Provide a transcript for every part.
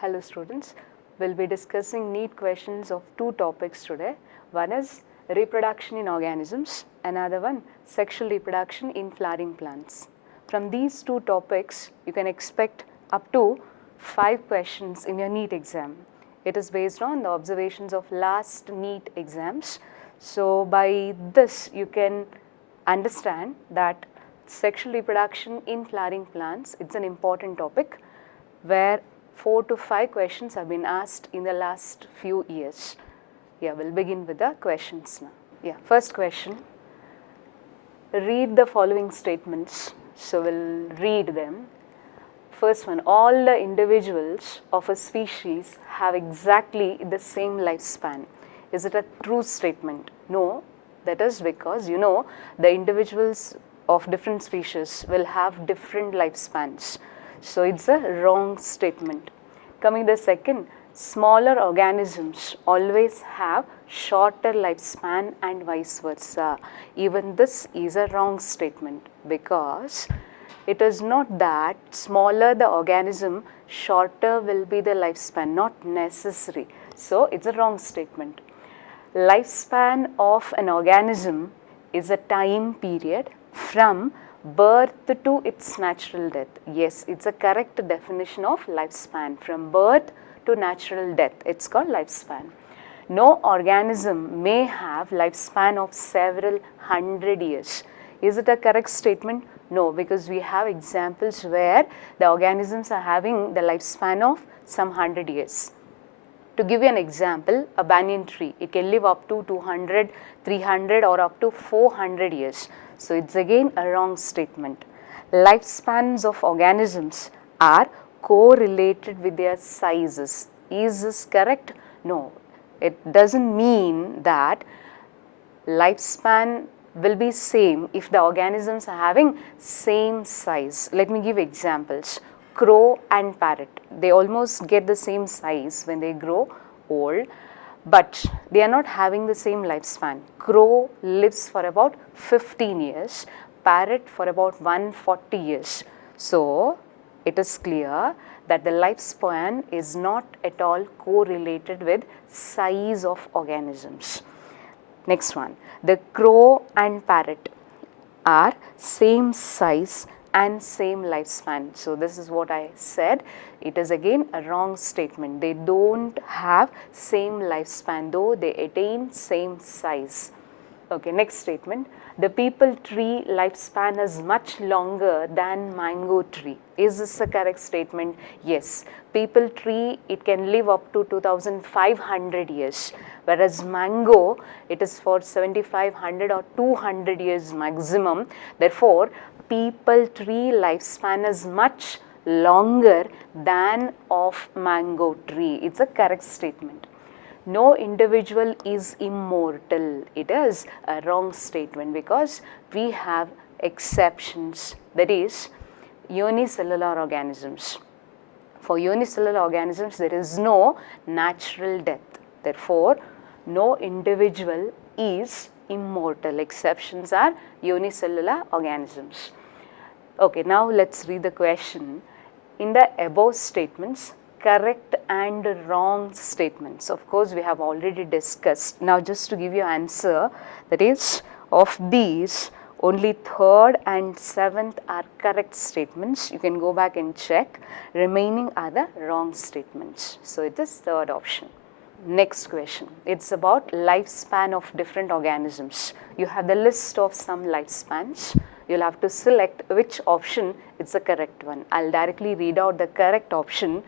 Hello students, we'll be discussing neat questions of two topics today. One is reproduction in organisms, another one sexual reproduction in flowering plants. From these two topics, you can expect up to 5 questions in your NEET exam. It is based on the observations of last NEET exams. So by this you can understand that sexual reproduction in flowering plants, it's an important topic where 4 to 5 questions have been asked in the last few years. Yeah, we'll begin with the questions now. Yeah, first question. Read the following statements. So we'll read them. First one, all the individuals of a species have exactly the same lifespan. Is it a true statement? No, that is because the individuals of different species will have different lifespans. So it's a wrong statement. Coming to the second, smaller organisms always have shorter lifespan and vice versa. Even this is a wrong statement because it is not that smaller the organism, shorter will be the lifespan, not necessary. So it's a wrong statement. Lifespan of an organism is a time period from birth to its natural death. Yes, it's a correct definition of lifespan. From birth to natural death, it's called lifespan. No organism may have lifespan of several hundred years. Is it a correct statement? No, because we have examples where the organisms are having the lifespan of some 100 years. To give you an example, a banyan tree, it can live up to 200, 300 or up to 400 years. So it's again a wrong statement. Lifespans of organisms are correlated with their sizes. Is this correct? No, it doesn't mean that lifespan will be same if the organisms are having same size. Let me give examples. Crow and parrot, they almost get the same size when they grow old, but they are not having the same lifespan. Crow lives for about 15 years, parrot for about 140 years. So it is clear that the lifespan is not at all correlated with size of organisms. Next one, the crow and parrot are same size and same lifespan. So this is what I said. It is again a wrong statement. They don't have same lifespan, though they attain same size. Okay, next statement. The peepal tree lifespan is much longer than mango tree. Is this a correct statement? Yes. Peepal tree, it can live up to 2500 years. Whereas mango, it is for 7500 or 200 years maximum. Therefore, peepal tree lifespan is much longer than of mango tree. It's a correct statement. No individual is immortal. It is a wrong statement because we have exceptions, that is unicellular organisms. For unicellular organisms, there is no natural death. Therefore, no individual is immortal. Exceptions are unicellular organisms. Okay, now let's read the question. In the above statements, correct and wrong statements, of course we have already discussed. Now just to give you answer, that is, of these only 3rd and 7th are correct statements. You can go back and check. Remaining are the wrong statements. So it is 3rd option. Next question, it's about lifespan of different organisms. You have the list of some lifespans. You'll have to select which option is the correct one. I'll directly read out the correct option.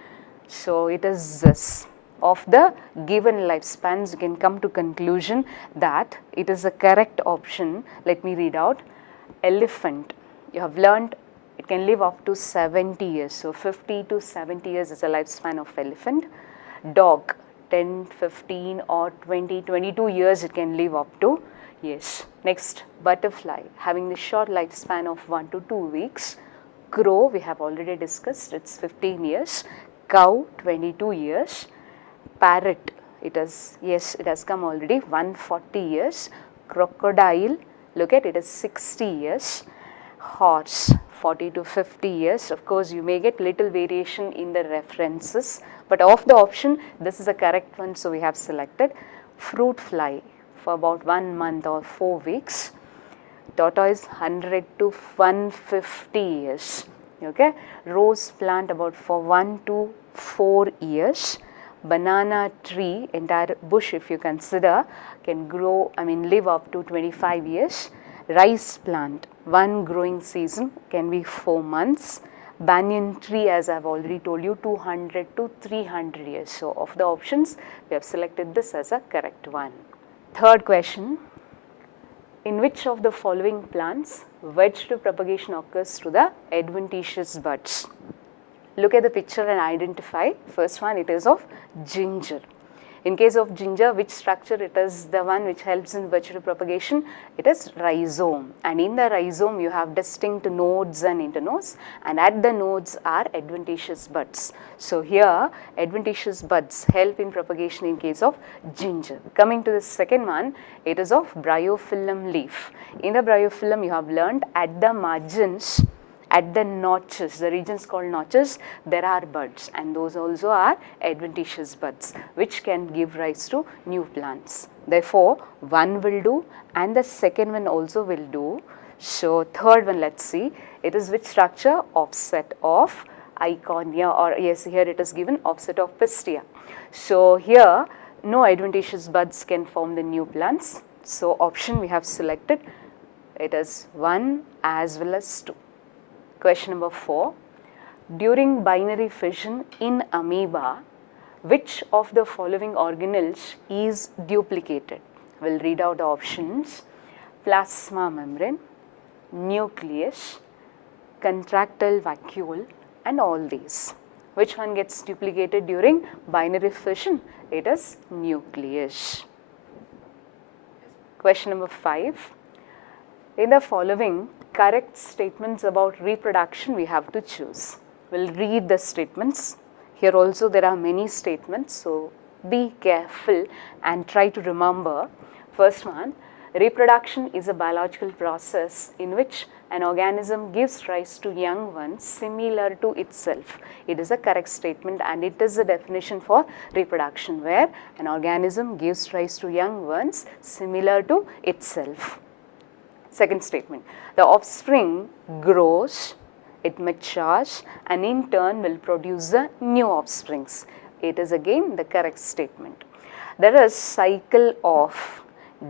So it is this. Of the given lifespans, you can come to conclusion that it is the correct option. Let me read out. Elephant, you have learned it can live up to 70 years. So 50 to 70 years is the lifespan of elephant. Dog, 10, 15 or 20, 22 years it can live up to. Yes. Next, butterfly, having the short lifespan of 1 to 2 weeks. Crow, we have already discussed, it's 15 years. Cow, 22 years. Parrot, it has come already, 140 years. Crocodile, look at it, is 60 years. Horse, 40 to 50 years. Of course, you may get little variation in the references, But of the option, this is a correct one, so we have selected. Fruit fly for about 1 month or 4 weeks. Tortoise 100 to 150 years. Okay. Rose plant about for 1 to 4 years. Banana tree, entire bush if you consider, can grow, live up to 25 years. Rice plant, one growing season can be 4 months. Banyan tree, as I have already told you, 200 to 300 years. So, of the options, we have selected this as a correct one. Third question, in which of the following plants vegetative propagation occurs through the adventitious buds? Look at the picture and identify. First one, it is of ginger. In case of ginger, which structure it is the one which helps in vegetative propagation? It is rhizome, and in the rhizome you have distinct nodes and internodes, and at the nodes are adventitious buds. So here adventitious buds help in propagation in case of ginger. Coming to the second one, it is of bryophyllum leaf. In the bryophyllum you have learnt at the margins, at the notches, the regions called notches, there are buds, and those also are adventitious buds which can give rise to new plants. Therefore, one will do and the second one also will do. So, third one, let us see, it is which structure? Offset of Iconia, or yes, here it is given offset of Pistia. So, here no adventitious buds can form the new plants. So, option we have selected, it is 1 as well as 2. Question number 4, during binary fission in amoeba, which of the following organelles is duplicated? We will read out the options: plasma membrane, nucleus, contractile vacuole, and all these. Which one gets duplicated during binary fission? It is nucleus. Question number 5, in the following correct statements about reproduction we have to choose. We will read the statements. Here also there are many statements, so be careful and try to remember. First one, reproduction is a biological process in which an organism gives rise to young ones similar to itself. It is a correct statement and it is a definition for reproduction, where an organism gives rise to young ones similar to itself. Second statement, the offspring grows, it matures, and in turn will produce the new offsprings. It is again the correct statement. There is cycle of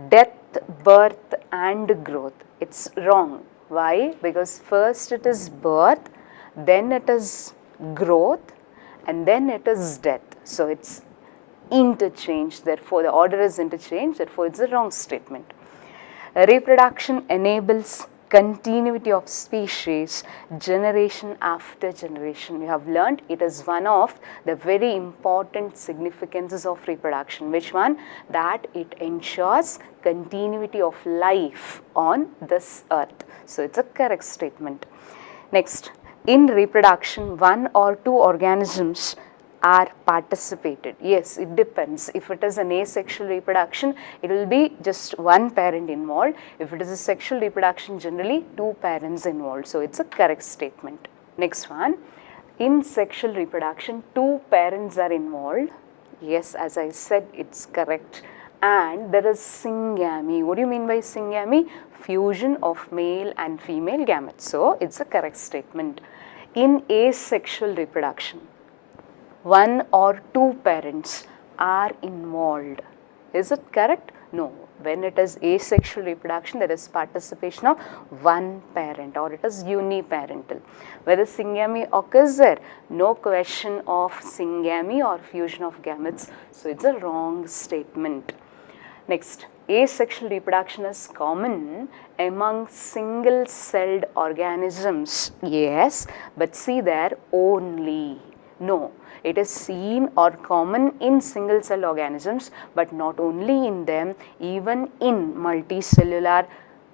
death, birth and growth. It's wrong. Why? Because first it is birth, then it is growth, and then it is death. So it's interchanged, therefore the order is interchanged, therefore it's a wrong statement. Reproduction enables continuity of species generation after generation. We have learnt it is one of the very important significances of reproduction. Which one? That it ensures continuity of life on this earth. So it's a correct statement. Next, in reproduction, 1 or 2 organisms are participated. Yes, it depends. If it is an asexual reproduction, it will be just one parent involved. If it is a sexual reproduction, generally 2 parents involved. So it's a correct statement. Next one, in sexual reproduction, 2 parents are involved. Yes, as I said, it's correct. And there is syngamy. What do you mean by syngamy? Fusion of male and female gametes. So it's a correct statement. In asexual reproduction, 1 or 2 parents are involved. Is it correct? No. When it is asexual reproduction, there is participation of 1 parent, or it is uniparental. Whether syngamy occurs there, no question of syngamy or fusion of gametes. So it's a wrong statement. Next, asexual reproduction is common among single-celled organisms. Yes, but see there, only. No. It is seen or common in single cell organisms, but not only in them, even in multicellular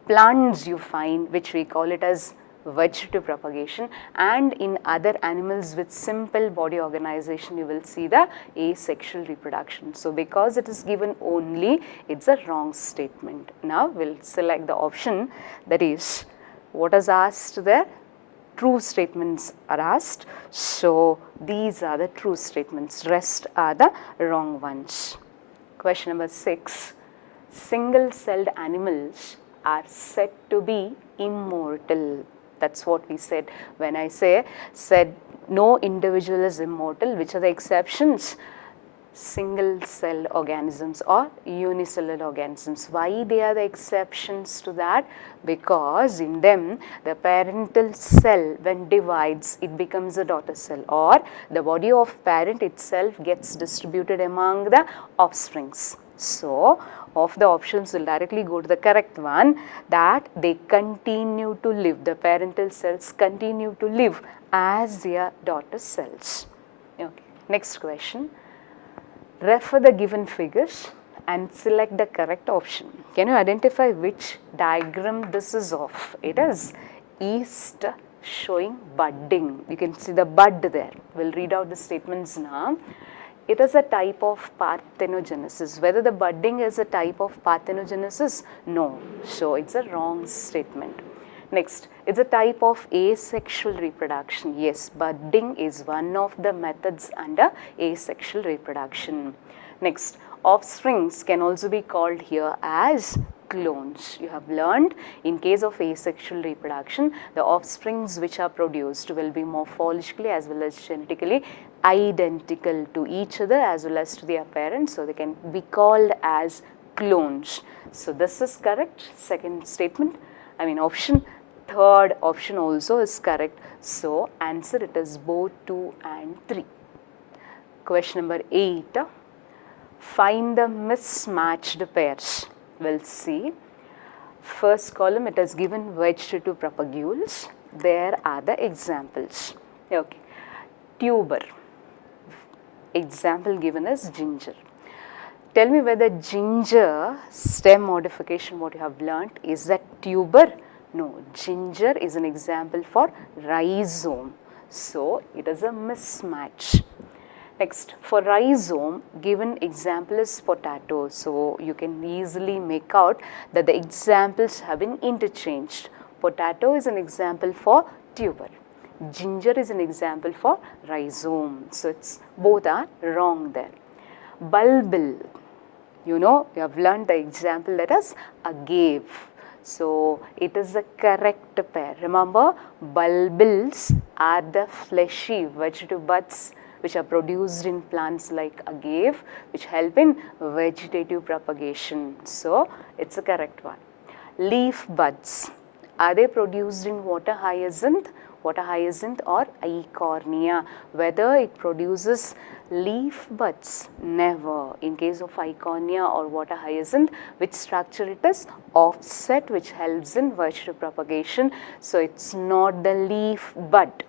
plants you find, which we call it as vegetative propagation, and in other animals with simple body organization you will see the asexual reproduction. So because it is given only, it's a wrong statement. Now we'll select the option, that is what is asked there. true statements are asked. So these are the true statements, rest are the wrong ones. Question number 6. Single-celled animals are said to be immortal. That's what we said. When I said no individual is immortal, which are the exceptions? Single-celled organisms or unicellular organisms. Why they are the exceptions to that? Because in them the parental cell, when divides, it becomes a daughter cell, or the body of parent itself gets distributed among the offsprings. So of the options will directly go to the correct one, that they continue to live, the parental cells continue to live as their daughter cells. Okay. Next question. Refer the given figures and select the correct option. Can you identify which diagram this is of? It is yeast showing budding. You can see the bud there. We'll read out the statements now. It is a type of parthenogenesis. Whether the budding is a type of parthenogenesis? No. So it's a wrong statement. Next, it's a type of asexual reproduction. Yes, budding is one of the methods under asexual reproduction. Next, offsprings can also be called here as clones. You have learned in case of asexual reproduction, the offsprings which are produced will be morphologically as well as genetically identical to each other as well as to their parents. So they can be called as clones. So this is correct. Second statement, option. Third option also is correct. So answer it is both 2 and 3. Question number 8. Find the mismatched pairs. We'll see. First column, it is given vegetative propagules. There are the examples. Okay. Tuber. Example given is ginger. Tell me whether ginger stem modification, what you have learnt, is that tuber? No, ginger is an example for rhizome. So it is a mismatch. Next, for rhizome, given example is potato. So you can easily make out that the examples have been interchanged. Potato is an example for tuber. Ginger is an example for rhizome. So it's both are wrong there. Bulbil, you have learned the example, that is agave. So it is the correct pair. Remember, bulbils are the fleshy vegetative buds which are produced in plants like agave, which help in vegetative propagation. So it's the correct one. Leaf buds, are they produced in water hyacinth or eichhornia? Whether it produces leaf buds? Never. In case of eichhornia or water hyacinth, which structure it is? Offset, which helps in vegetative propagation. So it's not the leaf bud.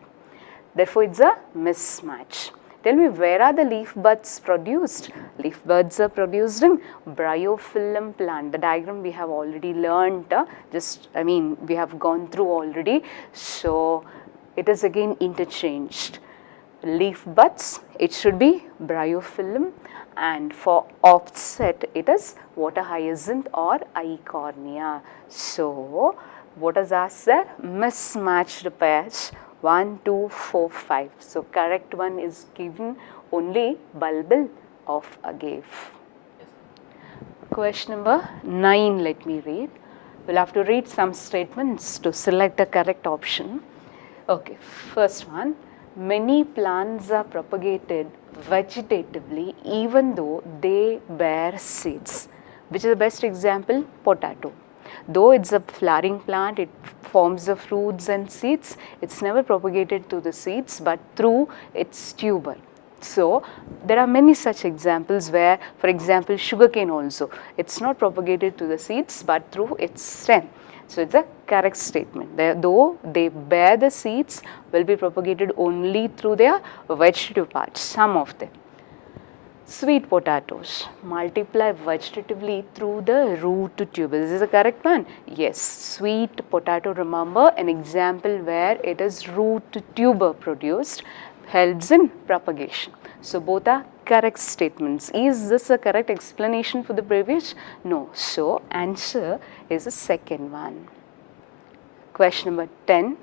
Therefore, it's a mismatch. Tell me, where are the leaf buds produced? Leaf buds are produced in bryophyllum plant. The diagram we have already learnt, we have gone through already. So it is again interchanged. Leaf buds, it should be bryophyllum, and for offset, it is water hyacinth or eichhornia. So what is asked there? Mismatched pairs. 1, 2, 4, 5. So correct one is given only bulbil of agave. Question number 9, let me read. We'll have to read some statements to select the correct option. Okay, first one. Many plants are propagated vegetatively even though they bear seeds. Which is the best example? Potato. Though it's a flowering plant, it forms the fruits and seeds. It's never propagated through the seeds but through its tuber. So there are many such examples where, for example, sugarcane also, it's not propagated through the seeds but through its stem. So it's a correct statement. Though they bear the seeds, will be propagated only through their vegetative parts, some of them. Sweet potatoes multiply vegetatively through the root tuber. Is this the correct one? Yes. Sweet potato, remember, an example where it is root tuber produced, helps in propagation. So both are correct statements. Is this a correct explanation for the previous? No. So answer is the second one. Question number 10.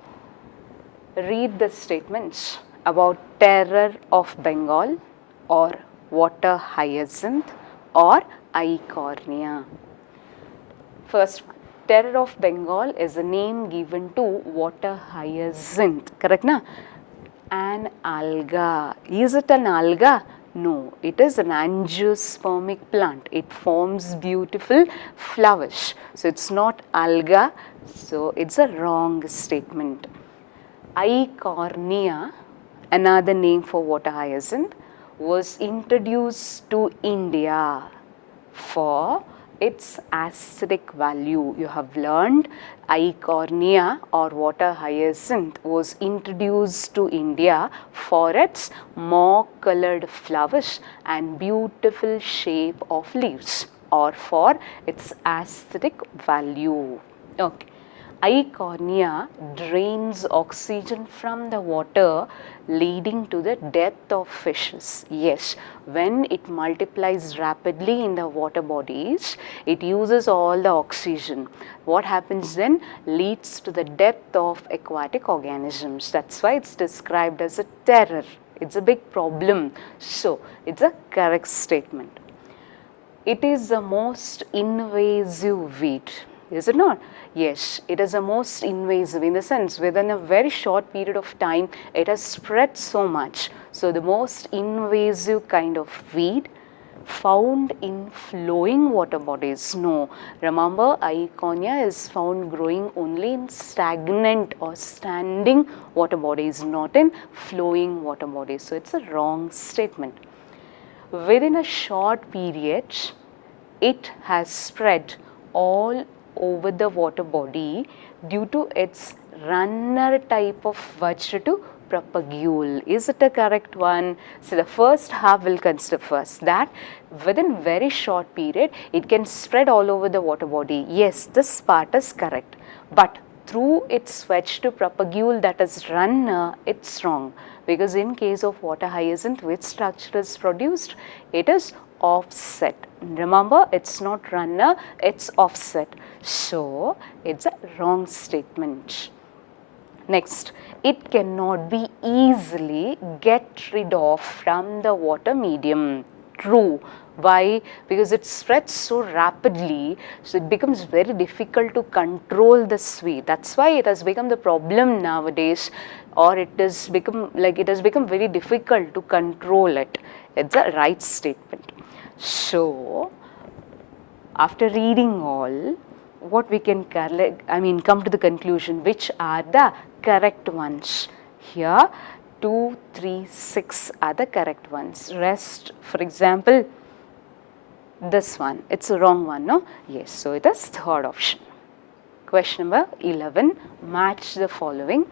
read the statements about terror of Bengal or water hyacinth or eichhornia. First one, terror of Bengal is a name given to water hyacinth, correct na? An alga. Is it an alga? No, it is an angiospermic plant. It forms beautiful flowers. So it's not alga, so it's a wrong statement. Eichhornia, another name for water hyacinth, was introduced to India for its aesthetic value. You have learned eichhornia or water hyacinth was introduced to India for its more colored flowers and beautiful shape of leaves, or for its aesthetic value. Okay. Eichhornia drains oxygen from the water, leading to the death of fishes. Yes, when it multiplies rapidly in the water bodies, it uses all the oxygen. What happens then? Leads to the death of aquatic organisms. That's why it's described as a terror. It's a big problem. So, it's a correct statement. It is the most invasive weed. Is it not? Yes, it is the most invasive in the sense within a very short period of time it has spread so much. So the most invasive kind of weed found in flowing water bodies. No, remember eichhornia is found growing only in stagnant or standing water bodies, not in flowing water bodies. So it's a wrong statement. Within a short period, it has spread all over the water body due to its runner type of vegetative propagule. Is it a correct one? So the first half will consider first that within very short period it can spread all over the water body. Yes, this part is correct, but through its vegetative propagule, that is runner, it's wrong, because in case of water hyacinth, which structure is produced? It is offset. Remember, it's not runner, it's offset. So it's a wrong statement. Next, it cannot be easily get rid of from the water medium. True. Why? Because it spreads so rapidly, so it becomes very difficult to control the sweet. That's why it has become the problem nowadays, or it has become very difficult to control it. It's a right statement. So, after reading all, what we can come to the conclusion, which are the correct ones. Here 2, 3, 6 are the correct ones. Rest, for example, this one, it's a wrong one, no? Yes, so it is third option. Question number 11, match the following.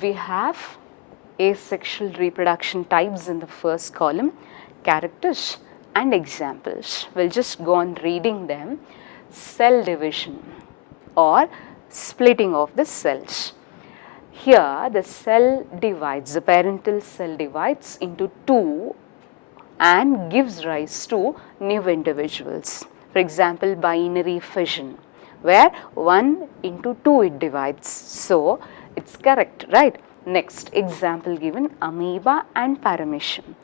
We have asexual reproduction types in the first column, characters and examples. We'll just go on reading them. Cell division or splitting of the cells. Here the cell divides, the parental cell divides into two and gives rise to new individuals. For example, binary fission, where 1 into 2 it divides. So it's correct, right? Next example given, amoeba and paramecium.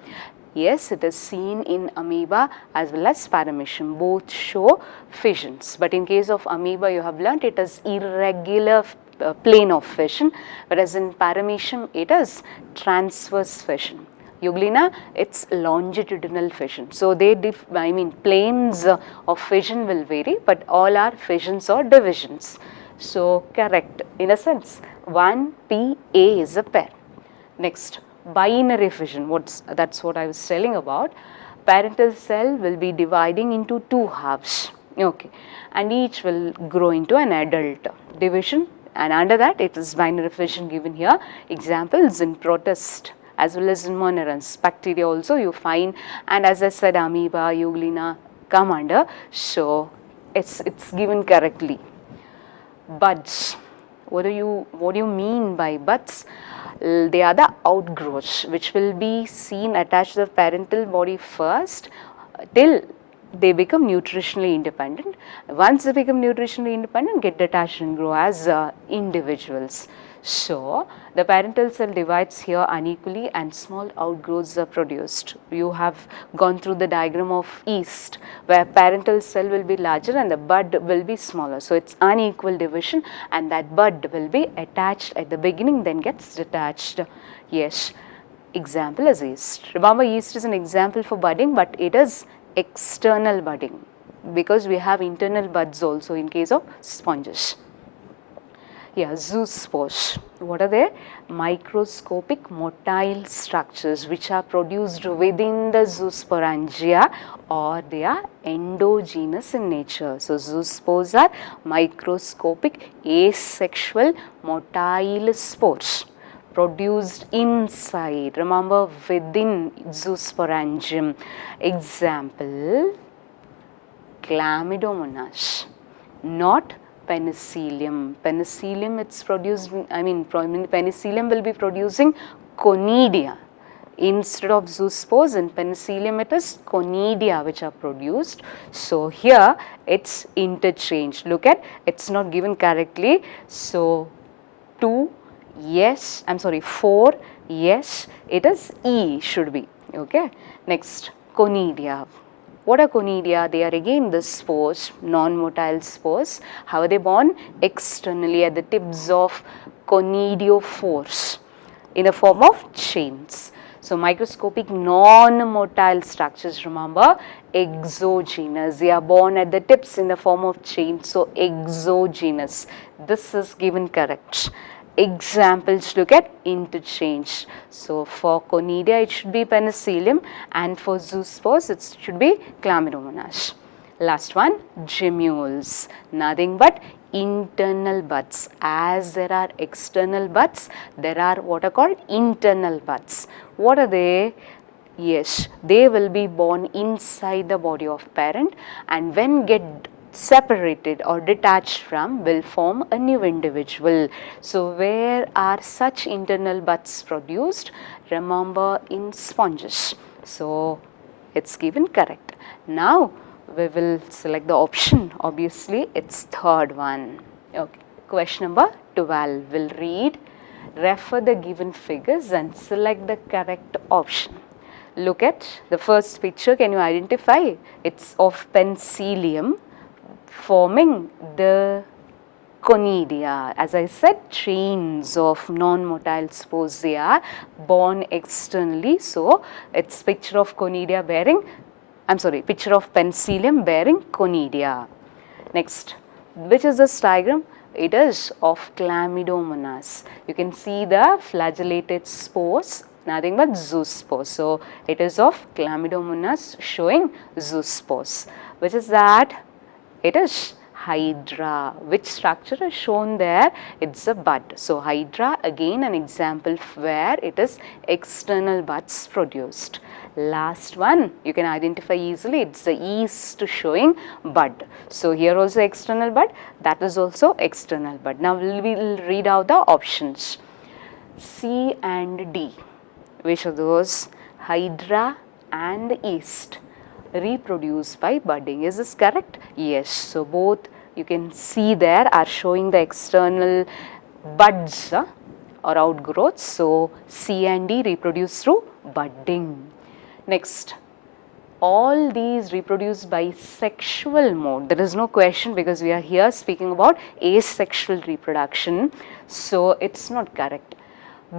Yes, it is seen in amoeba as well as paramecium. Both show fissions. But in case of amoeba, you have learnt it is irregular plane of fission, whereas in paramecium, it is transverse fission. Euglena, it's longitudinal fission. So they planes of fission will vary, but all are fissions or divisions. So correct in a sense. 1PA is a pair. Next, binary fission, that's what I was telling about. Parental cell will be dividing into two halves, okay, and each will grow into an adult division, and under that it is binary fission given here. Examples in protist as well as in monerans. Bacteria also you find, and as I said, amoeba, euglena come under, so it's given correctly. Buds, what do you mean by buds? They are the outgrowths which will be seen attached to the parental body first till they become nutritionally independent. Once they become nutritionally independent, get detached and grow as individuals. So the parental cell divides here unequally and small outgrowths are produced. You have gone through the diagram of yeast where parental cell will be larger and the bud will be smaller. So it's unequal division and that bud will be attached at the beginning, then gets detached. Yes, example is yeast. Remember, yeast is an example for budding, but it is external budding because we have internal buds also in case of sponges. Yeah, zoospores. What are they? Microscopic motile structures which are produced within the zoosporangia or they are endogenous in nature. So, zoospores are microscopic asexual motile spores produced inside, remember, within zoosporangium. Example, Chlamydomonas, not penicillium. Penicillium it's produced, penicillium will be producing conidia. Instead of zoospores, in penicillium it is conidia which are produced. So here it's interchanged. Look at, it's not given correctly. So 2, yes, 4, yes, it is E should be. Okay. Next, conidia. What are conidia? They are again the spores, non-motile spores. How are they born? Externally at the tips of conidiophores in the form of chains. So, microscopic non-motile structures, remember, exogenous. They are born at the tips in the form of chains. So, exogenous. This is given correct. Examples, look at interchange. So, for conidia it should be penicillium and for zoospores it should be Chlamydomonas. Last one, gemmules, nothing but internal buds. As there are external buds, there are what are called internal buds. What are they? Yes, they will be born inside the body of parent and when get separated or detached from will form a new individual. So, where are such internal buds produced? Remember, in sponges. So, it's given correct. Now, we will select the option. Obviously, it's third one. Okay. Question number 12 will read, refer the given figures and select the correct option. Look at the first picture. Can you identify? It's of penicillium forming the conidia. As I said, chains of non-motile spores, they are born externally. So, it's picture of conidia bearing, picture of penicillium bearing conidia. Next, which is this diagram? It is of Chlamydomonas. You can see the flagellated spores, nothing but zoospores. So, it is of Chlamydomonas showing zoospores. Which is that? It is hydra. Which structure is shown there? It's a bud. So, hydra again an example where it is external buds produced. Last one you can identify easily, it's the yeast showing bud. So, here also external bud, that is also external bud. Now, we will read out the options. C and D, which are those? Hydra and yeast reproduce by budding. Is this correct? Yes. So, both you can see there are showing the external buds or outgrowths. So, C and D reproduce through budding. Next, all these reproduce by sexual mode. There is no question because we are here speaking about asexual reproduction. So, it's not correct.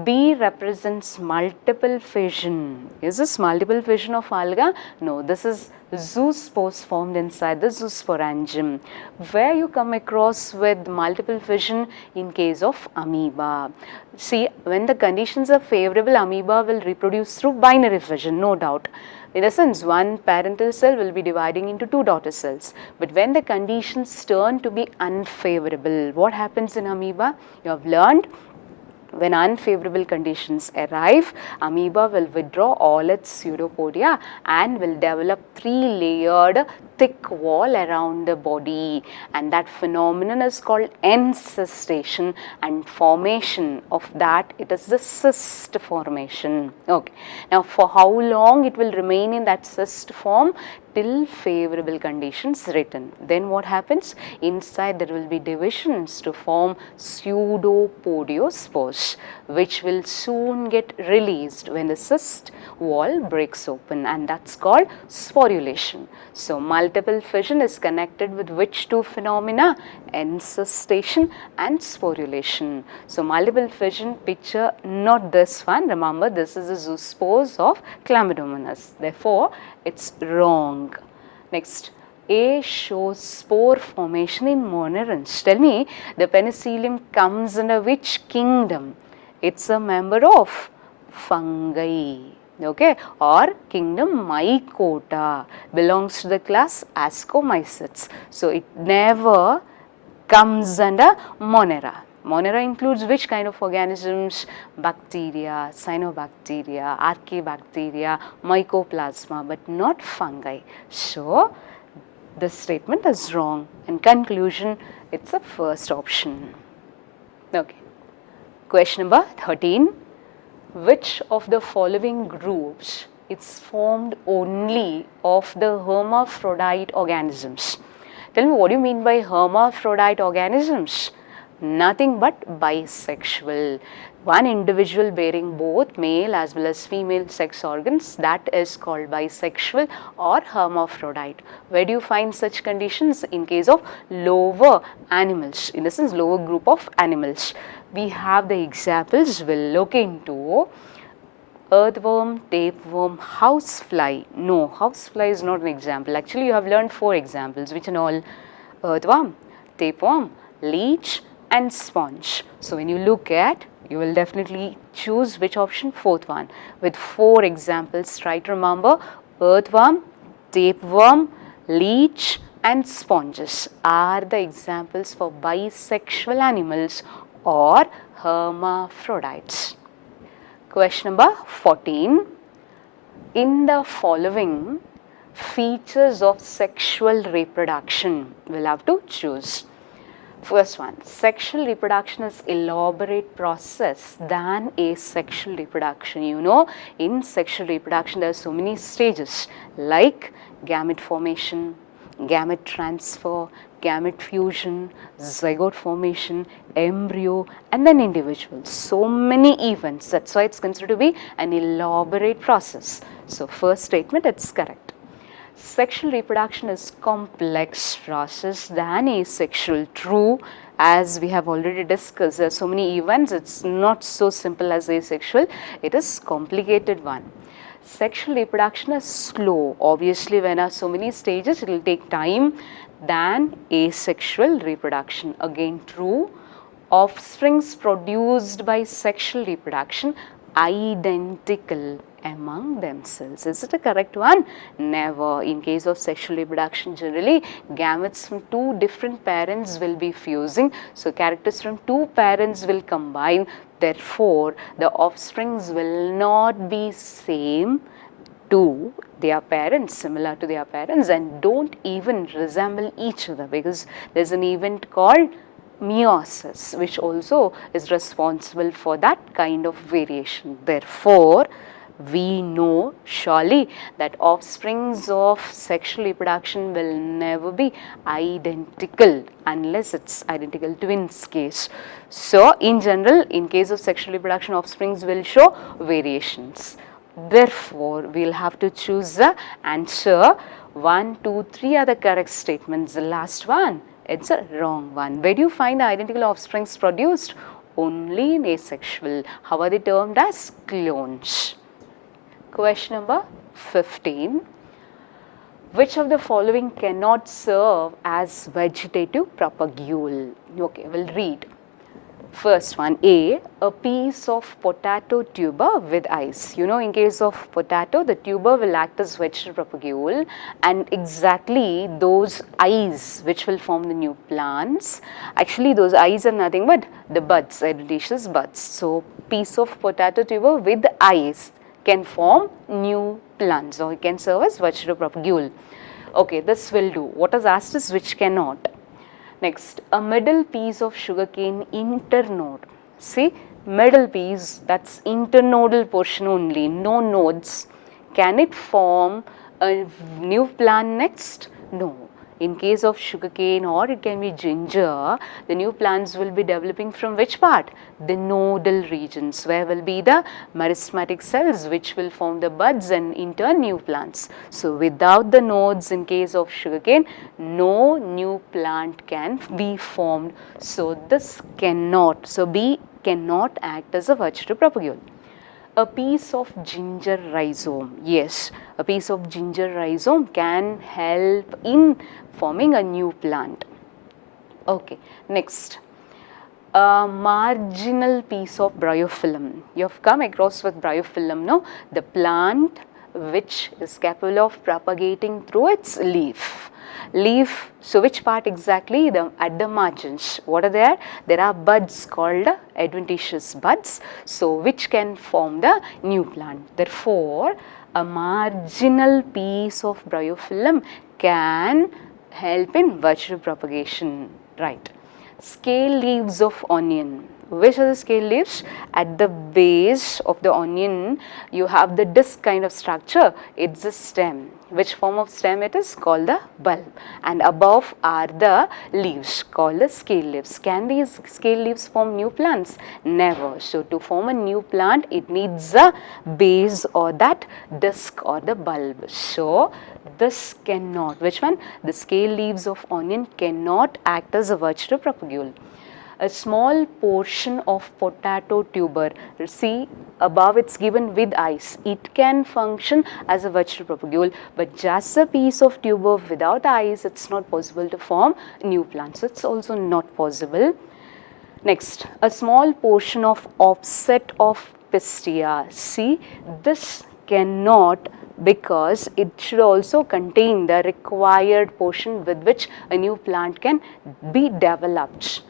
B represents multiple fission. Is this multiple fission of alga? No, this is zoospores formed inside the zoosporangium. Where you come across with multiple fission? In case of amoeba. See, when the conditions are favorable, amoeba will reproduce through binary fission, no doubt. In a sense, one parental cell will be dividing into two daughter cells. But when the conditions turn to be unfavorable, what happens in amoeba? You have learned, when unfavorable conditions arrive, amoeba will withdraw all its pseudopodia and will develop 3-layered thick wall around the body, and that phenomenon is called encystation, and formation of that, it is the cyst formation. Okay. Now, for how long it will remain in that cyst form? till favorable conditions written. Then what happens? Inside there will be divisions to form pseudopodiospores, which will soon get released when the cyst wall breaks open, and that's called sporulation. So multiple fission is connected with which two phenomena? Encystation and sporulation. So multiple fission, picture not this one, remember this is the zoospores of Chlamydomonas, therefore it's wrong. Next, A shows spore formation in monerans. Tell me, the penicillium comes under which kingdom? It's a member of fungi, okay, or kingdom Mycota, belongs to the class Ascomycetes. So it never comes under Monera. Monera includes which kind of organisms? Bacteria, cyanobacteria, archaebacteria, mycoplasma, but not fungi. So this statement is wrong. In conclusion, it's the first option. Okay. Question number 13. Which of the following groups is formed only of the hermaphrodite organisms? Tell me, what do you mean by hermaphrodite organisms? Nothing but bisexual. One individual bearing both male as well as female sex organs, that is called bisexual or hermaphrodite. Where do you find such conditions? In case of lower animals, in the sense lower group of animals. We have the examples, we'll look into earthworm, tapeworm, housefly. No, housefly is not an example. Actually, you have learned 4 examples, which are all earthworm, tapeworm, leech and sponge. So when you look at, you will definitely choose which option? 4th one. With 4 examples, try to remember earthworm, tapeworm, leech and sponges are the examples for bisexual animals or hermaphrodites. Question number 14. In the following features of sexual reproduction, we'll have to choose. First one, sexual reproduction is elaborate process than asexual reproduction. You know, in sexual reproduction there are so many stages like gamete formation, gamete transfer, gamete fusion, zygote formation, embryo and then individual. So many events, that's why it's considered to be an elaborate process. So first statement, it's correct. Sexual reproduction is complex process than asexual. True, as we have already discussed, there are so many events, it's not so simple as asexual, it is complicated one. Sexual reproduction is slow. Obviously, when there are so many stages, it will take time than asexual reproduction. Again, true. Offsprings produced by sexual reproduction identical among themselves. Is it a correct one? Never. In case of sexual reproduction, generally gametes from 2 different parents will be fusing. So characters from 2 parents will combine. Therefore, the offsprings will not be same to their parents, similar to their parents, and don't even resemble each other, because there's an event called meiosis which also is responsible for that kind of variation. Therefore, we know surely that offsprings of sexual reproduction will never be identical unless it's identical twins case. So in general, in case of sexual reproduction, offsprings will show variations. Therefore, we'll have to choose the answer. 1, 2, 3 are the correct statements. The last one, it's a wrong one. Where do you find the identical offsprings produced? Only in asexual. How are they termed as? Clones. Question number 15. Which of the following cannot serve as vegetative propagule? Okay, we'll read. First one, A piece of potato tuber with eyes. You know, in case of potato, the tuber will act as vegetative propagule, and exactly those eyes which will form the new plants. Actually, those eyes are nothing but the buds, adventitious buds. So, piece of potato tuber with eyes can form new plants, or it can serve as vegetative propagule. Okay, this will do. What is asked is which cannot. Next, a middle piece of sugarcane internode. See, middle piece, that's internodal portion only, no nodes. Can it form a new plant next? No. In case of sugarcane or it can be ginger, the new plants will be developing from which part? The nodal regions, where will be the meristematic cells which will form the buds and in turn new plants. So, without the nodes in case of sugarcane, no new plant can be formed. So, this cannot, so B cannot act as a vegetative propagule. A piece of ginger rhizome, yes, a piece of ginger rhizome can help in forming a new plant. Okay, next, a marginal piece of bryophyllum. You have come across with bryophyllum, no? The plant which is capable of propagating through its leaf. Leaf, so which part exactly? At the margins. What are there? There are buds called adventitious buds, so which can form the new plant. Therefore, a marginal piece of bryophyllum can help in vegetative propagation, right? Scale leaves of onion. Which are the scale leaves? At the base of the onion, you have the disc kind of structure. It's the stem. Which form of stem it is? Called the bulb. And above are the leaves called the scale leaves. Can these scale leaves form new plants? Never. So, to form a new plant, it needs a base or that disc or the bulb. So, this cannot. Which one? The scale leaves of onion cannot act as a vegetative propagule. A small portion of potato tuber, see above it's given with eyes, it can function as a vegetative propagule, but just a piece of tuber without eyes, it's not possible to form new plants. It's also not possible. Next, a small portion of offset of pistia. See, this cannot, because it should also contain the required portion with which a new plant can be developed.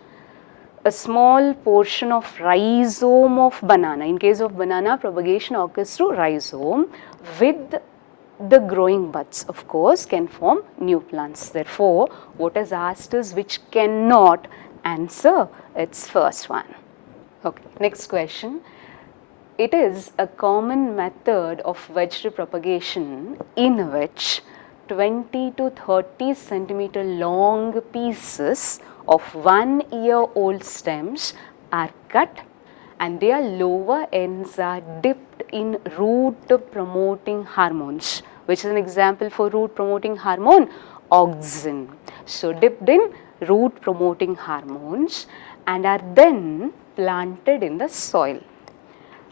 A small portion of rhizome of banana. In case of banana, propagation occurs through rhizome with the growing buds, of course, can form new plants. Therefore, what is asked is which cannot. Answer, it's first one. Okay, next question. It is a common method of vegetative propagation in which 20 to 30 centimeter long pieces of 1 year old stems are cut and their lower ends are dipped in root promoting hormones. Which is an example for root promoting hormone? Auxin. So, dipped in root promoting hormones and are then planted in the soil,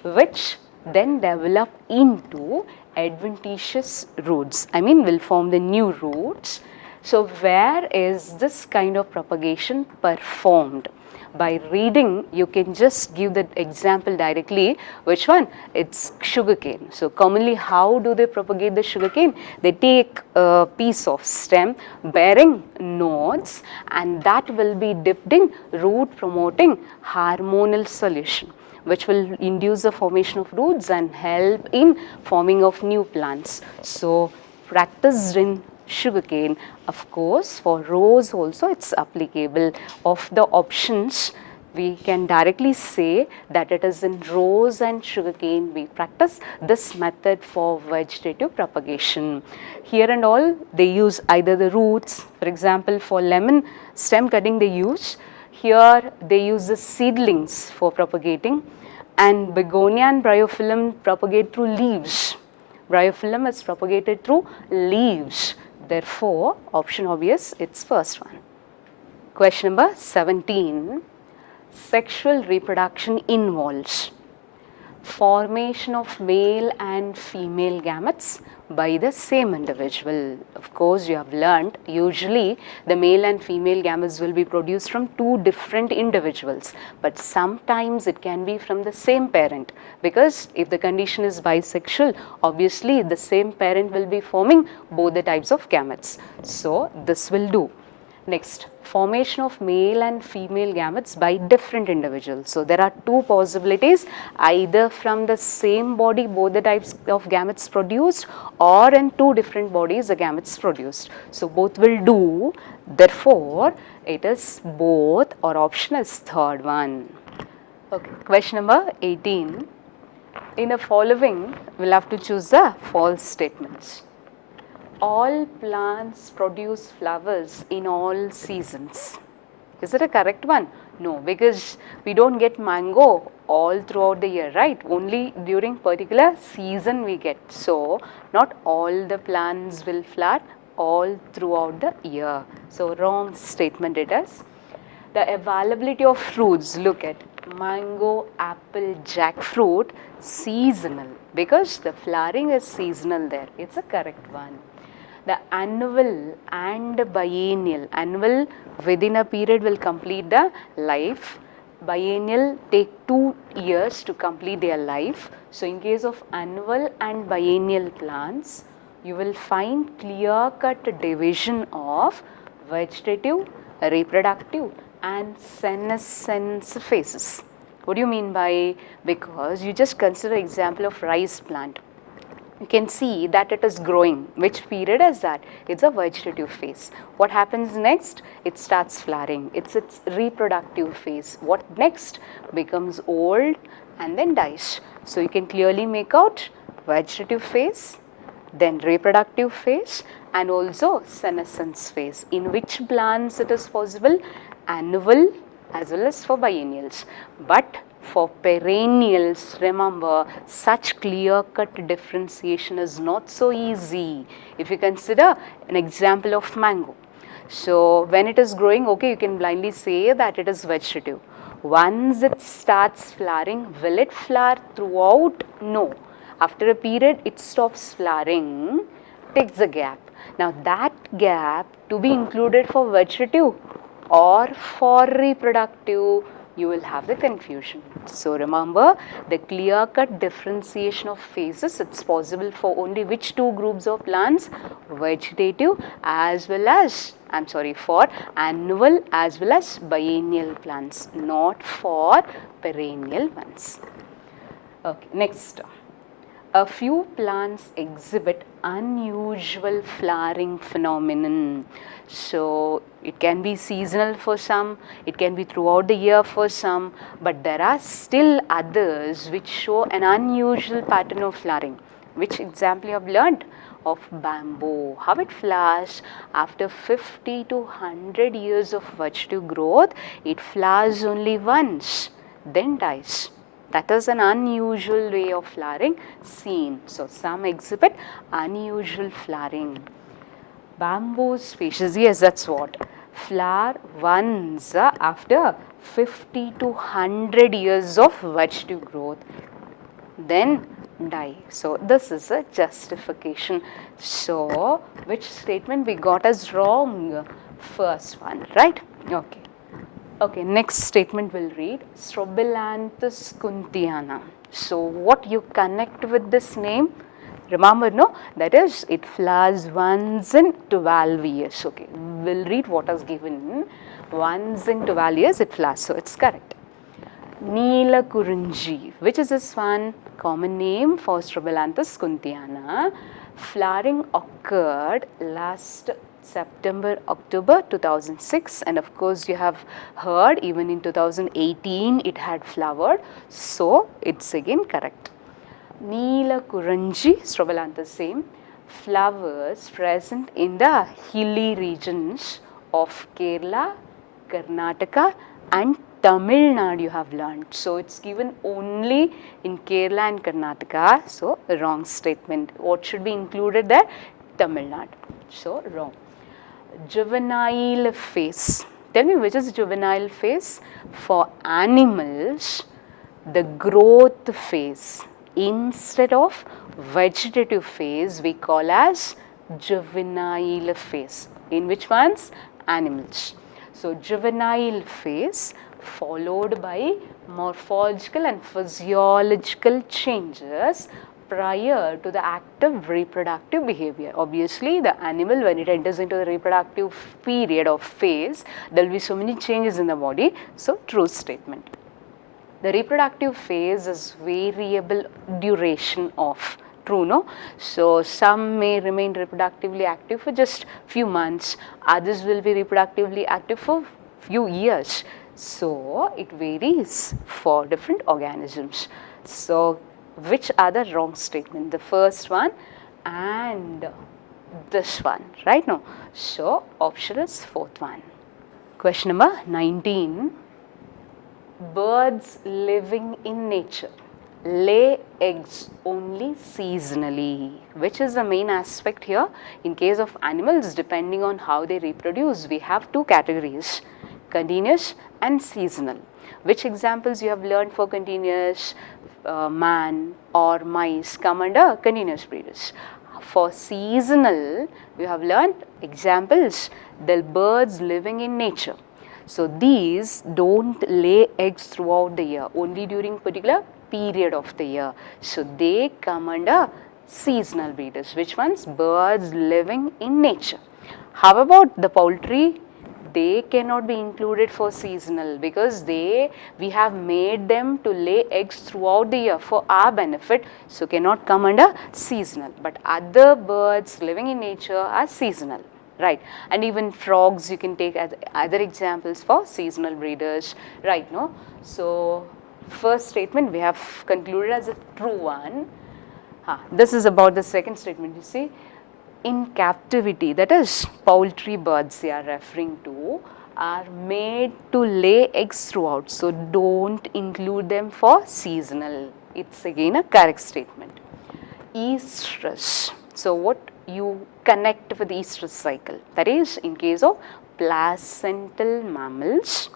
which then develop into adventitious roots. I mean, will form the new roots. So, where is this kind of propagation performed? By reading, you can just give the example directly. Which one? It's sugarcane. So, commonly how do they propagate the sugarcane? They take a piece of stem bearing nodes and that will be dipped in root promoting hormonal solution, which will induce the formation of roots and help in forming of new plants. So, practiced in sugarcane. Of course, for rose also it's applicable. Of the options, we can directly say that it is in rose and sugarcane we practice this method for vegetative propagation. Here and all, they use either the roots, for example, for lemon stem cutting they use. Here they use the seedlings for propagating, and begonia and bryophyllum propagate through leaves. Bryophyllum is propagated through leaves. Therefore, option obvious, it's first one. Question number 17. Sexual reproduction involves formation of male and female gametes by the same individual. Of course, you have learnt usually the male and female gametes will be produced from two different individuals, but sometimes it can be from the same parent, because if the condition is bisexual, obviously the same parent will be forming both the types of gametes. So, this will do. Next, formation of male and female gametes by different individuals. So, there are two possibilities, either from the same body both the types of gametes produced, or in two different bodies the gametes produced. So, both will do. Therefore, it is both, or option is third one. Okay. Question number 18. In the following, we will have to choose the false statements. all plants produce flowers in all seasons. Is it a correct one? No, because we don't get mango all throughout the year, right? Only during particular season we get. So, not all the plants will flower all throughout the year. So, wrong statement it is. The availability of fruits, look at mango, apple, jackfruit, seasonal, because the flowering is seasonal there. It's a correct one. The annual and biennial, annual within a period will complete the life, biennial take 2 years to complete their life. So, in case of annual and biennial plants, you will find clear-cut division of vegetative, reproductive and senescence phases. What do you mean by? Because you just consider example of rice plant. You can see that it is growing. Which period is that? It's a vegetative phase. What happens next? It starts flowering. It's its reproductive phase. What next? Becomes old and then dies. So you can clearly make out vegetative phase, then reproductive phase and also senescence phase. In which plants it is possible? Annual as well as for biennials. But for perennials, remember, such clear-cut differentiation is not so easy. If you consider an example of mango. So, when it is growing, okay, you can blindly say that it is vegetative. Once it starts flowering, will it flower throughout? No. After a period, it stops flowering, takes a gap. Now, that gap to be included for vegetative or for reproductive, you will have the confusion. So, remember the clear-cut differentiation of phases, it's possible for only which two groups of plants? Vegetative as well as, for annual as well as biennial plants, not for perennial ones. Okay, next. A few plants exhibit unusual flowering phenomenon. So, it can be seasonal for some, it can be throughout the year for some, but there are still others which show an unusual pattern of flowering. Which example you have learnt? Of bamboo. How it flowers after 50 to 100 years of vegetative growth, it flowers only once, then dies. That is an unusual way of flowering seen. So, some exhibit unusual flowering. Bamboo species, yes, that's what. Flower once after 50 to 100 years of vegetative growth, then die. So, this is a justification. So, which statement we got as wrong? First one, right? Okay. Okay, next statement will read Strobilanthus kuntiana. So, what you connect with this name? Remember, no? That is, it flowers once in 12 years. Okay, we'll read what is given. Once in 12 years it flowers. So, it's correct. Neela Kurunji. Which is this one? Common name for Strobilanthus kuntiana. Flowering occurred last September, October 2006, and of course you have heard even in 2018 it had flowered, so it's again correct. Neela Kuranji, Strobilanthus same, flowers present in the hilly regions of Kerala, Karnataka and Tamil Nadu you have learned. So, it's given only in Kerala and Karnataka, so wrong statement. What should be included there? Tamil Nadu. So, wrong. Juvenile phase. Tell me which is juvenile phase? For animals, the growth phase instead of vegetative phase we call as juvenile phase. In which ones? Animals. So, juvenile phase followed by morphological and physiological changes prior to the active reproductive behavior. Obviously, the animal when it enters into the reproductive period or phase, there will be so many changes in the body. So, true statement. The reproductive phase is variable duration of. True, no? So, some may remain reproductively active for just few months, others will be reproductively active for few years. So, it varies for different organisms. So, which are the wrong statement? The first one, and this one, right? No. So, option is fourth one. Question number 19. Birds living in nature lay eggs only seasonally. Which is the main aspect here? In case of animals, depending on how they reproduce, we have two categories, continuous and seasonal. Which examples you have learned for continuous? Man or mice come under continuous breeders. For seasonal, you have learned examples, the birds living in nature. So, these don't lay eggs throughout the year, only during particular period of the year. So, they come under seasonal breeders. Which ones? Birds living in nature. How about the poultry? They cannot be included for seasonal because we have made them to lay eggs throughout the year for our benefit, so cannot come under seasonal. But other birds living in nature are seasonal, right? And even frogs you can take as other examples for seasonal breeders, right? No. So, first statement we have concluded as a true one. This is about the second statement. You see, in captivity, that is poultry birds they are referring to, are made to lay eggs throughout. So, don't include them for seasonal. It's again a correct statement. Estrus. So, what you connect with the estrus cycle? That is, in case of placental mammals,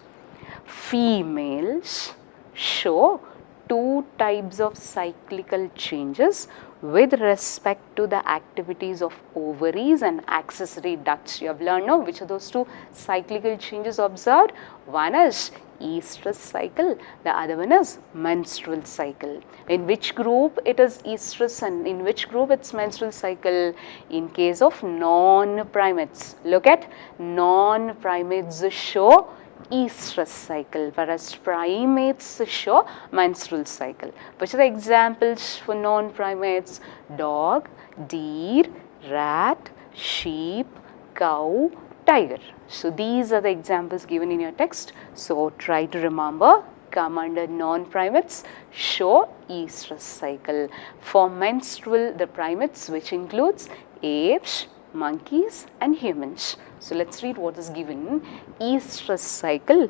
females show two types of cyclical changes with respect to the activities of ovaries and accessory ducts. You have learned now which are those two cyclical changes observed. One is estrus cycle, the other one is menstrual cycle. In which group it is estrus and in which group it's menstrual cycle? In case of non-primates. Look at non-primates show estrus cycle, whereas primates show menstrual cycle. Which are the examples for non-primates? Dog, deer, rat, sheep, cow, tiger. So, these are the examples given in your text. So, try to remember, come under non-primates, show estrus cycle. For menstrual, the primates, which includes apes, monkeys and humans. So, let us read what is given. Estrus cycle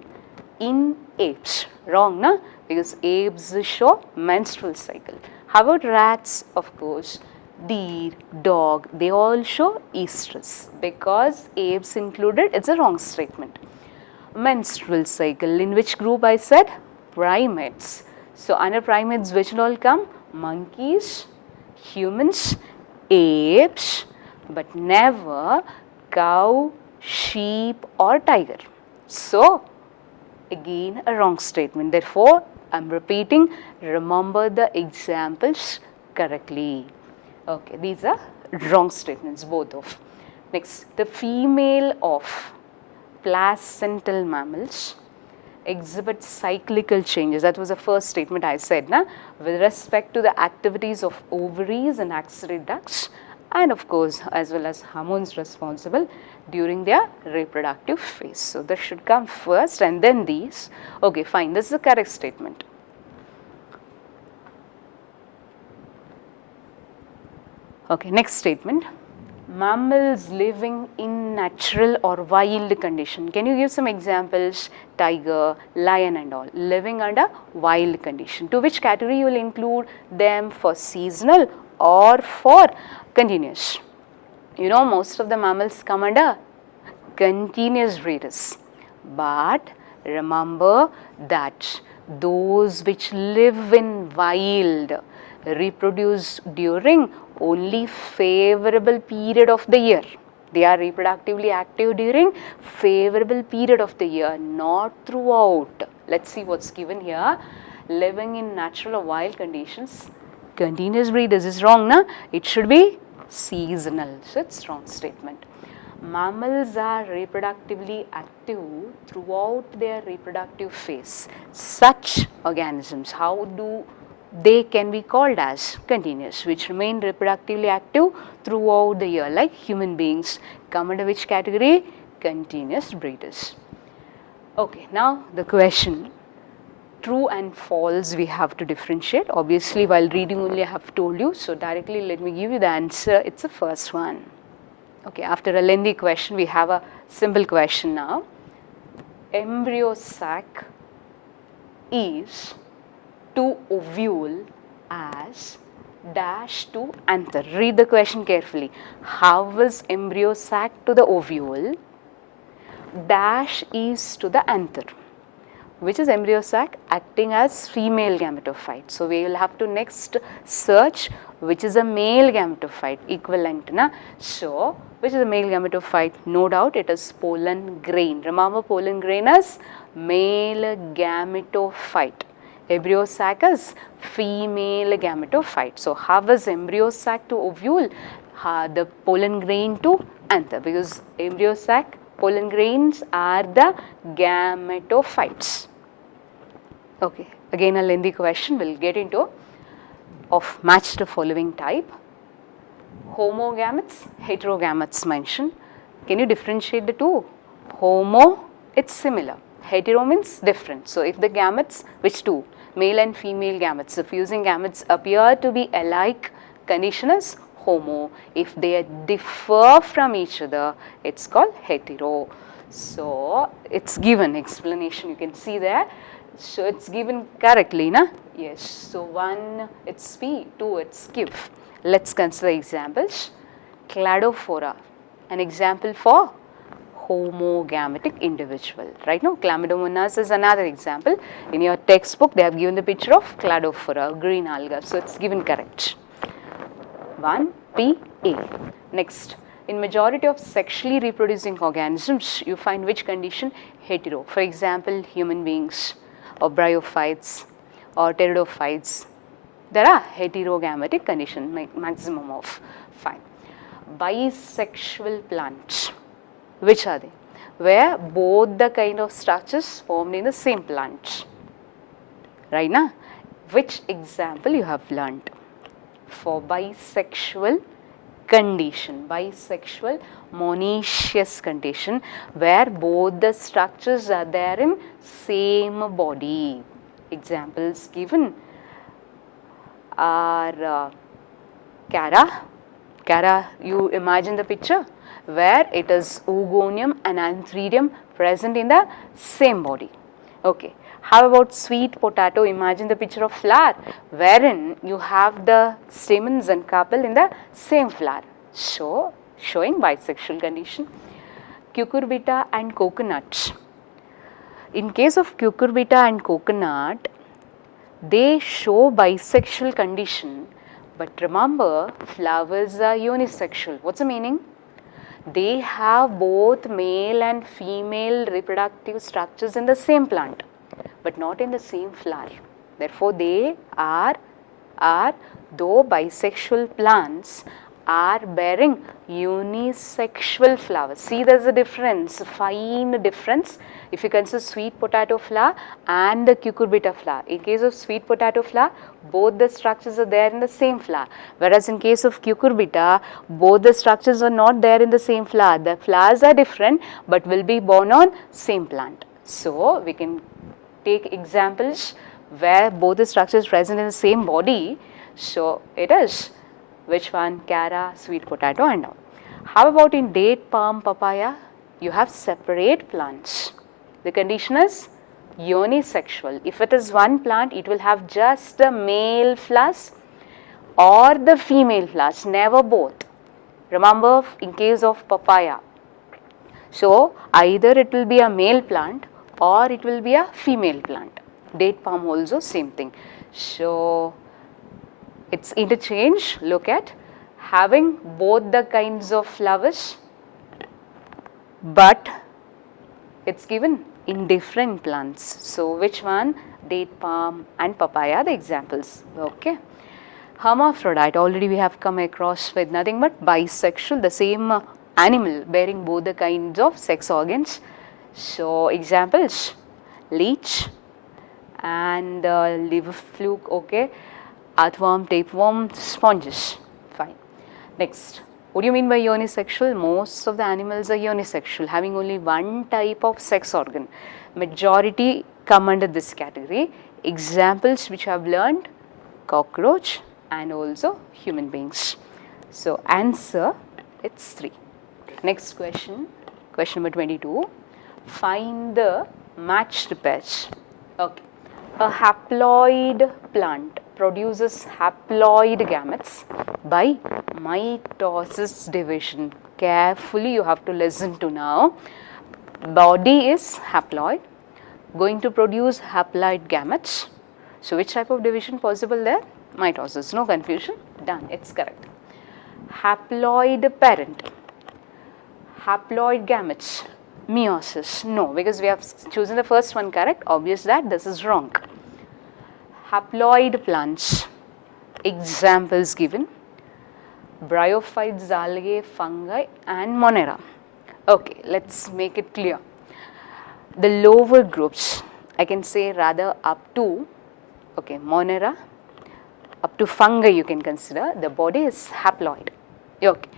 in apes. Wrong, na? Because apes show menstrual cycle. How about rats? Of course, deer, dog, they all show estrus. Because apes included, it's a wrong statement. Menstrual cycle, in which group I said? Primates. So, under primates, which will all come? Monkeys, humans, apes, but never cow, sheep or tiger. So, again a wrong statement. Therefore, I am repeating, remember the examples correctly. Okay, these are wrong statements, both of. Next, the female of placental mammals exhibit cyclical changes. That was the first statement I said, na? With respect to the activities of ovaries and accessory ducts, and of course, as well as hormones responsible during their reproductive phase. So, this should come first and then these. Okay, fine, this is the correct statement. Okay, next statement. Mammals living in natural or wild condition. Can you give some examples? Tiger, lion and all living under wild condition. To which category you will include them, for seasonal or for continuous? You know, most of the mammals come under continuous breeders, but remember that those which live in wild reproduce during only favorable period of the year. They are reproductively active during favorable period of the year, not throughout. Let's see what's given here. Living in natural or wild conditions, continuous breeders is wrong, na? It should be seasonal. So, it's wrong statement. Mammals are reproductively active throughout their reproductive phase. Such organisms, how do they can be called as continuous, which remain reproductively active throughout the year, like human beings, come under which category? Continuous breeders. Okay, now the question, true and false we have to differentiate. Obviously, while reading only I have told you, so directly let me give you the answer. It's the first one. Okay, after a lengthy question, we have a simple question now. Embryo sac is to ovule as dash to anther. Read the question carefully. How is embryo sac to the ovule? Dash is to the anther. Which is embryo sac? Acting as female gametophyte. So we will have to next search which is a male gametophyte equivalent. Na? So which is a male gametophyte? No doubt it is pollen grain. Remember pollen grain as male gametophyte. Embryo sac is female gametophyte. So how is embryo sac to ovule? The pollen grain to anther, because embryo sac pollen grains are the gametophytes. Okay, again a lengthy question, we'll get into of match the following type. Homogametes, heterogametes mentioned. Can you differentiate the two? Homo, it's similar. Hetero means different. So if the gametes, which two? Male and female gametes, if fusing gametes appear to be alike, condition is homo. If they differ from each other, it's called hetero. So it's given explanation, you can see there. So it's given correctly, na? Yes. So 1 it's P, 2 it's Q. Let's consider examples. Cladophora, an example for homogametic individual. Right now, Chlamydomonas is another example. In your textbook, they have given the picture of Cladophora, green alga. So it's given correct. 1 P A. Next, in majority of sexually reproducing organisms, you find which condition? Hetero. For example, human beings or bryophytes or pteridophytes. There are heterogametic condition, maximum of 5. Bisexual plants. Which are they? Where both the kind of structures formed in the same plant. Right now, which example you have learnt? For bisexual condition, bisexual monoecious condition, where both the structures are there in same body. Examples given are Cara, you imagine the picture where it is oogonium and antheridium present in the same body. Okay. How about sweet potato? Imagine the picture of flower wherein you have the stamens and carpel in the same flower. So, showing bisexual condition. Cucurbita and coconut. In case of cucurbita and coconut, they show bisexual condition, but remember flowers are unisexual. What's the meaning? They have both male and female reproductive structures in the same plant, but not in the same flower. Therefore, they are though bisexual plants are bearing unisexual flowers. See, there's a difference, fine difference. If you consider sweet potato flower and the cucurbita flower, in case of sweet potato flower, both the structures are there in the same flower. Whereas in case of cucurbita, both the structures are not there in the same flower. The flowers are different, but will be born on same plant. So we can take examples where both the structures present in the same body. So it is which one? Cara, sweet potato and all. How about in date, palm, papaya? You have separate plants. The condition is unisexual. If it is one plant, it will have just the male flowers or the female flowers, never both. Remember in case of papaya. So either it will be a male plant or it will be a female plant. Date palm also same thing. So it's interchange. Look at having both the kinds of flowers, but it's given in different plants. So which one? Date palm and papaya, the examples. Okay. Hermaphrodite, already we have come across with nothing but bisexual, the same animal bearing both the kinds of sex organs. So examples, leech and liver fluke, okay, earthworm, tapeworm, sponges, fine. Next, what do you mean by unisexual? Most of the animals are unisexual, having only one type of sex organ. Majority come under this category. Examples which I have learned, cockroach and also human beings. So answer, it's 3. Next question, question number 22. Find the matched pairs. Okay. A haploid plant produces haploid gametes by mitosis division. Carefully you have to listen to now. Body is haploid, going to produce haploid gametes. So which type of division possible there? Mitosis, no confusion, done, it's correct. Haploid parent, haploid gametes, meiosis, no, because we have chosen the first one correct, obvious that this is wrong. Haploid plants, examples given, bryophytes, algae, fungi and monera. Okay, let's make it clear. The lower groups, I can say rather up to, okay, monera, up to fungi you can consider, the body is haploid. Okay.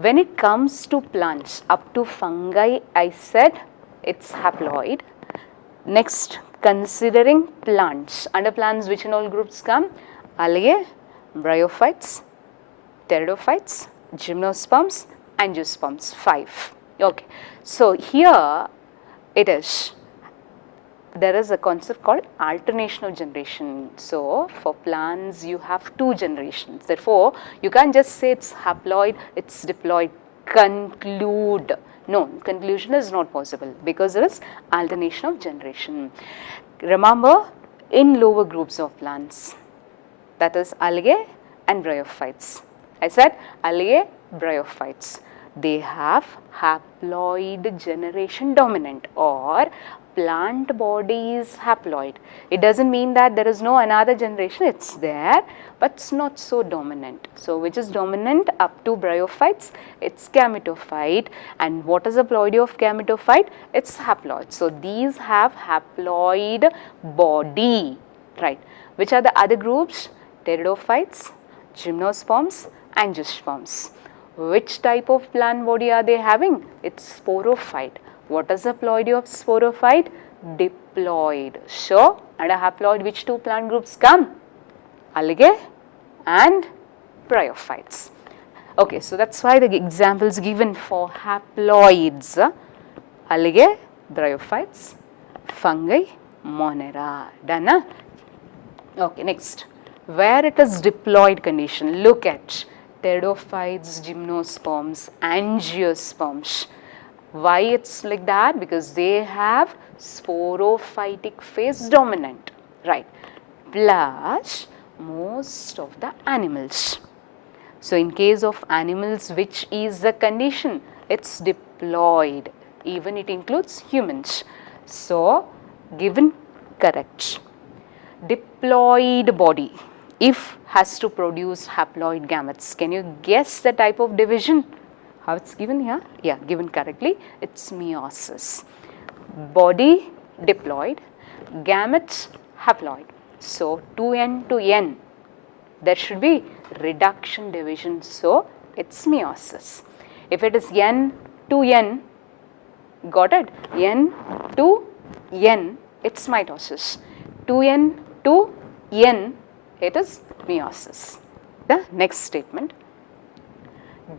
When it comes to plants, up to fungi, I said it's haploid. Next, considering plants, under plants which in all groups come? Algae, bryophytes, pteridophytes, gymnosperms, angiosperms, 5. Okay. So here it is, there is a concept called alternation of generation. So for plants you have 2 generations. Therefore, you can't just say it's haploid, it's diploid, conclude. No, conclusion is not possible because there is alternation of generation. Remember, in lower groups of plants, that is algae and bryophytes. I said algae, bryophytes. They have haploid generation dominant, or plant body is haploid. It doesn't mean that there is no another generation, it's there, but it's not so dominant. So which is dominant? Up to bryophytes, it's gametophyte. And what is the ploidy of gametophyte? It's haploid. So these have haploid body, right? Which are the other groups? Pteridophytes, gymnosperms, angiosperms. Which type of plant body are they having? It's sporophyte. What is the ploidy of sporophyte? Diploid. So, under haploid, which 2 plant groups come? Algae and bryophytes. Okay, so that's why the examples given for haploids: algae, bryophytes, fungi, monera. Done? Okay, next. Where it is diploid condition, look at pteridophytes, gymnosperms, angiosperms. Why it's like that? Because they have sporophytic phase dominant, right? Plus most of the animals. So in case of animals, which is the condition? It's diploid. Even it includes humans. So given correct. Diploid body, if has to produce haploid gametes, can you guess the type of division? How it's given here? Yeah, given correctly, it's meiosis. Body diploid, gametes haploid. So 2n to n, there should be reduction division. So it's meiosis. If it is n to n, got it? N to n, it's mitosis. 2n to n, it is meiosis. The next statement.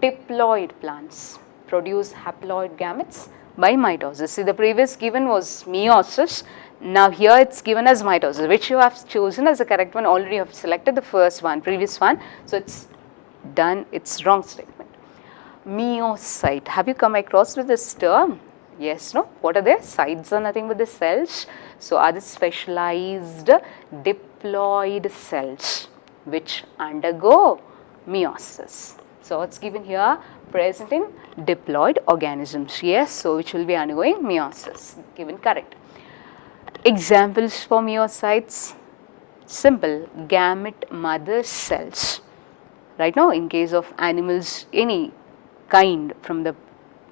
Diploid plants produce haploid gametes by mitosis. See, the previous given was meiosis. Now here it's given as mitosis, which you have chosen as the correct one. Already you have selected the first one, previous one. So it's done, it's wrong statement. Meiocyte. Have you come across with this term? Yes, no? What are they? Sites are nothing but the cells. So are the specialized diploid cells which undergo meiosis. So it's given here, present in diploid organisms. Yes, so which will be undergoing meiosis, given correct. Examples for meiocytes, simple, gamete mother cells. Right now, in case of animals, any kind from the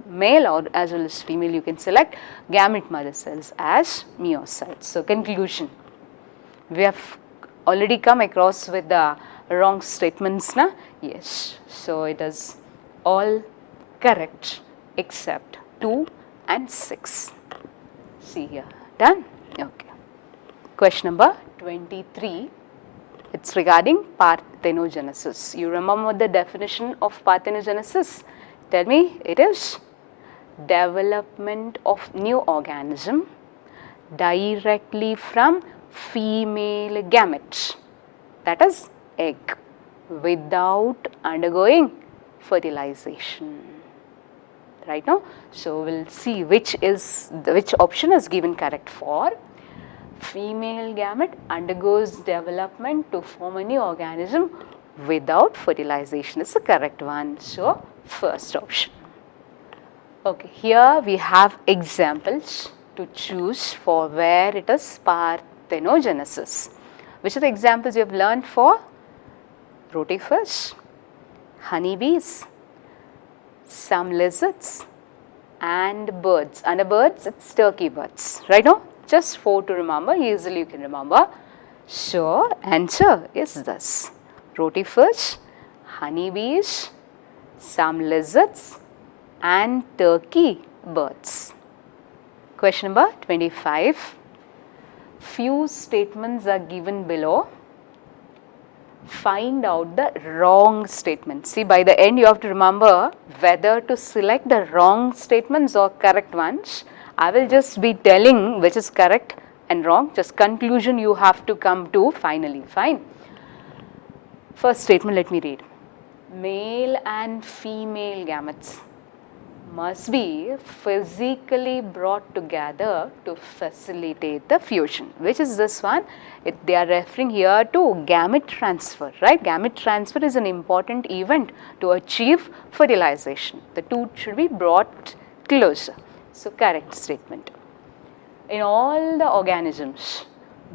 male or as well as female, you can select gamete mother cells as meiocytes. So conclusion, we have already come across with the wrong statements, na? Yes, so it is all correct except 2 and 6. See here, done? Okay. Question number 23, it's regarding parthenogenesis. You remember the definition of parthenogenesis? Tell me, it is development of new organism directly from female gametes, that is egg, without undergoing fertilization. Right now, so we'll see which option is given correct for. Female gamete undergoes development to form a new organism without fertilization is the correct one. So, first option. Okay, here we have examples to choose for where it is parthenogenesis. Which are the examples you have learned for? Rotifish, honeybees, some lizards and birds. Under birds, it's turkey birds. Right now, just 4 to remember, easily you can remember. So, answer is this: rotifish, honeybees, some lizards and turkey birds. Question number 25. Few statements are given below. Find out the wrong statement. See, by the end you have to remember whether to select the wrong statements or correct ones. I will just be telling which is correct and wrong. Just conclusion you have to come to finally. Fine. First statement, let me read. Male and female gametes must be physically brought together to facilitate the fusion. Which is this one? They are referring here to gamete transfer, right? Gamete transfer is an important event to achieve fertilization. The two should be brought closer. So, correct statement. In all the organisms,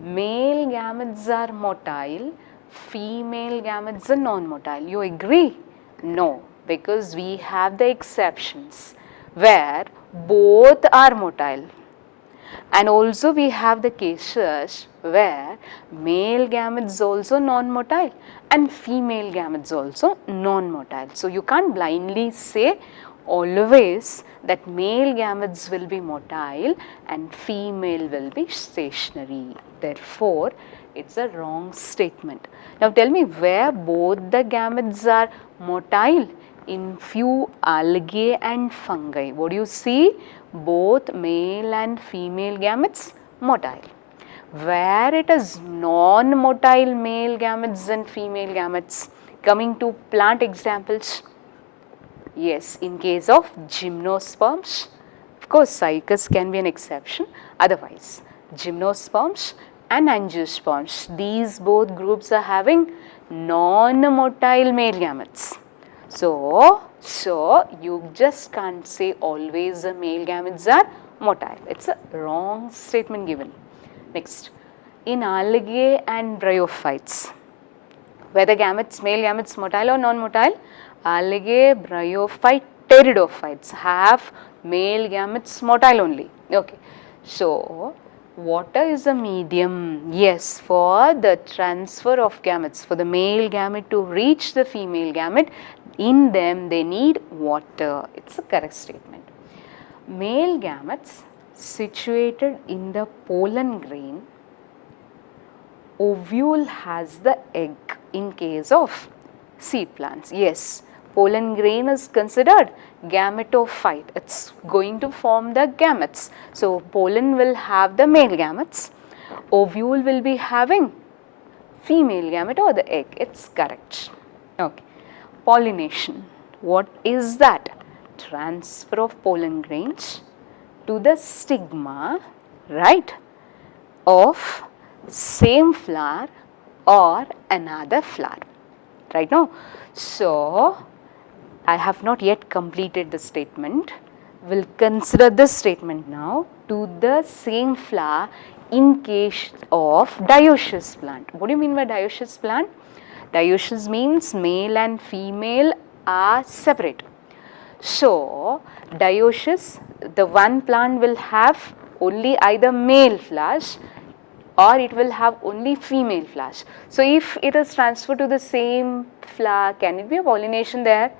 male gametes are motile, female gametes are non-motile. You agree? No, because we have the exceptions where both are motile, and also we have the cases where male gametes also non-motile and female gametes also non-motile. So, you can't blindly say always that male gametes will be motile and female will be stationary. Therefore, it's a wrong statement. Now, tell me where both the gametes are motile. In few algae and fungi. What do you see? Both male and female gametes motile. Where it is non-motile male gametes and female gametes. Coming to plant examples. Yes, in case of gymnosperms, of course cycas can be an exception. Otherwise, gymnosperms and angiosperms, these both groups are having non-motile male gametes. So, you just can't say always the male gametes are motile. It's a wrong statement given. Next, in algae and bryophytes, whether gametes, male gametes motile or non-motile, algae, bryophyte, pteridophytes have male gametes motile only. Okay. So, water is a medium, yes, for the transfer of gametes, for the male gamete to reach the female gamete. In them they need water. It's a correct statement. Male gametes situated in the pollen grain, ovule has the egg in case of seed plants. Yes, pollen grain is considered gametophyte. It's going to form the gametes. So, pollen will have the male gametes, ovule will be having female gamete or the egg. It's correct. Okay. Pollination. What is that? Transfer of pollen grains to the stigma, right, of same flower or another flower, right now. So, I have not yet completed the statement. We'll consider this statement now. To the same flower in case of dioecious plant. What do you mean by dioecious plant? Dioecious means male and female are separate. So, dioecious, the one plant will have only either male flowers or it will have only female flowers. So, if it is transferred to the same flower, can it be a pollination there?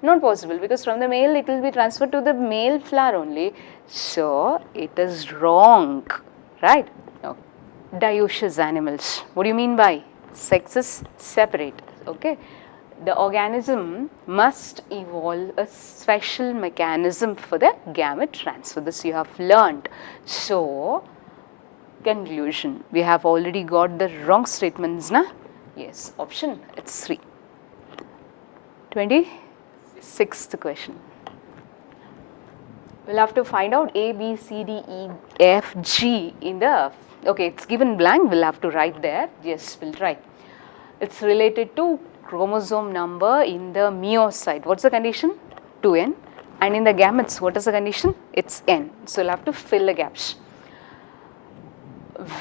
Not possible, because from the male it will be transferred to the male flower only. So, it is wrong, right? No. Dioecious animals, what do you mean by? Sexes separate, okay. the organism must evolve a special mechanism for the gamete transfer. This you have learnt. So, conclusion, we have already got the wrong statements, na? Yes, option, it's 3. 26th question. We'll have to find out A, B, C, D, E, F, G in the, okay, it's given blank, we'll have to write there. Yes, we'll try. It's related to chromosome number in the meiocyte. What's the condition? 2n. And in the gametes, what is the condition? It's n. So we'll have to fill the gaps.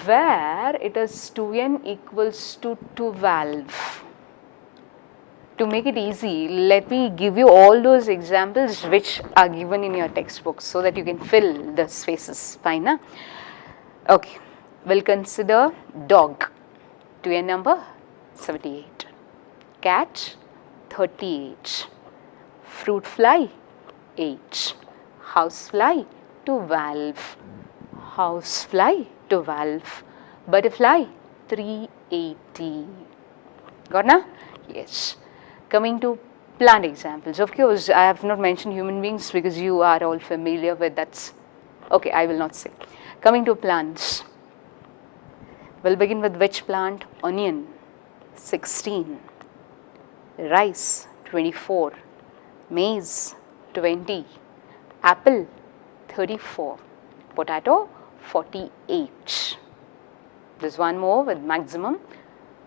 Where it is 2n equals to 12. To make it easy, let me give you all those examples which are given in your textbook so that you can fill the spaces. Fine, na? Okay, we'll consider dog, 2n number 78, cat 38, fruit fly 8, house fly 12, house fly 12, butterfly 380. Got na? Yes. Coming to plant examples, of course, I have not mentioned human beings because you are all familiar with that. Okay, I will not say. Coming to plants, we'll begin with which plant? Onion, 16, rice, 24, maize, 20, apple, 34, potato, 48. There's one more with maximum,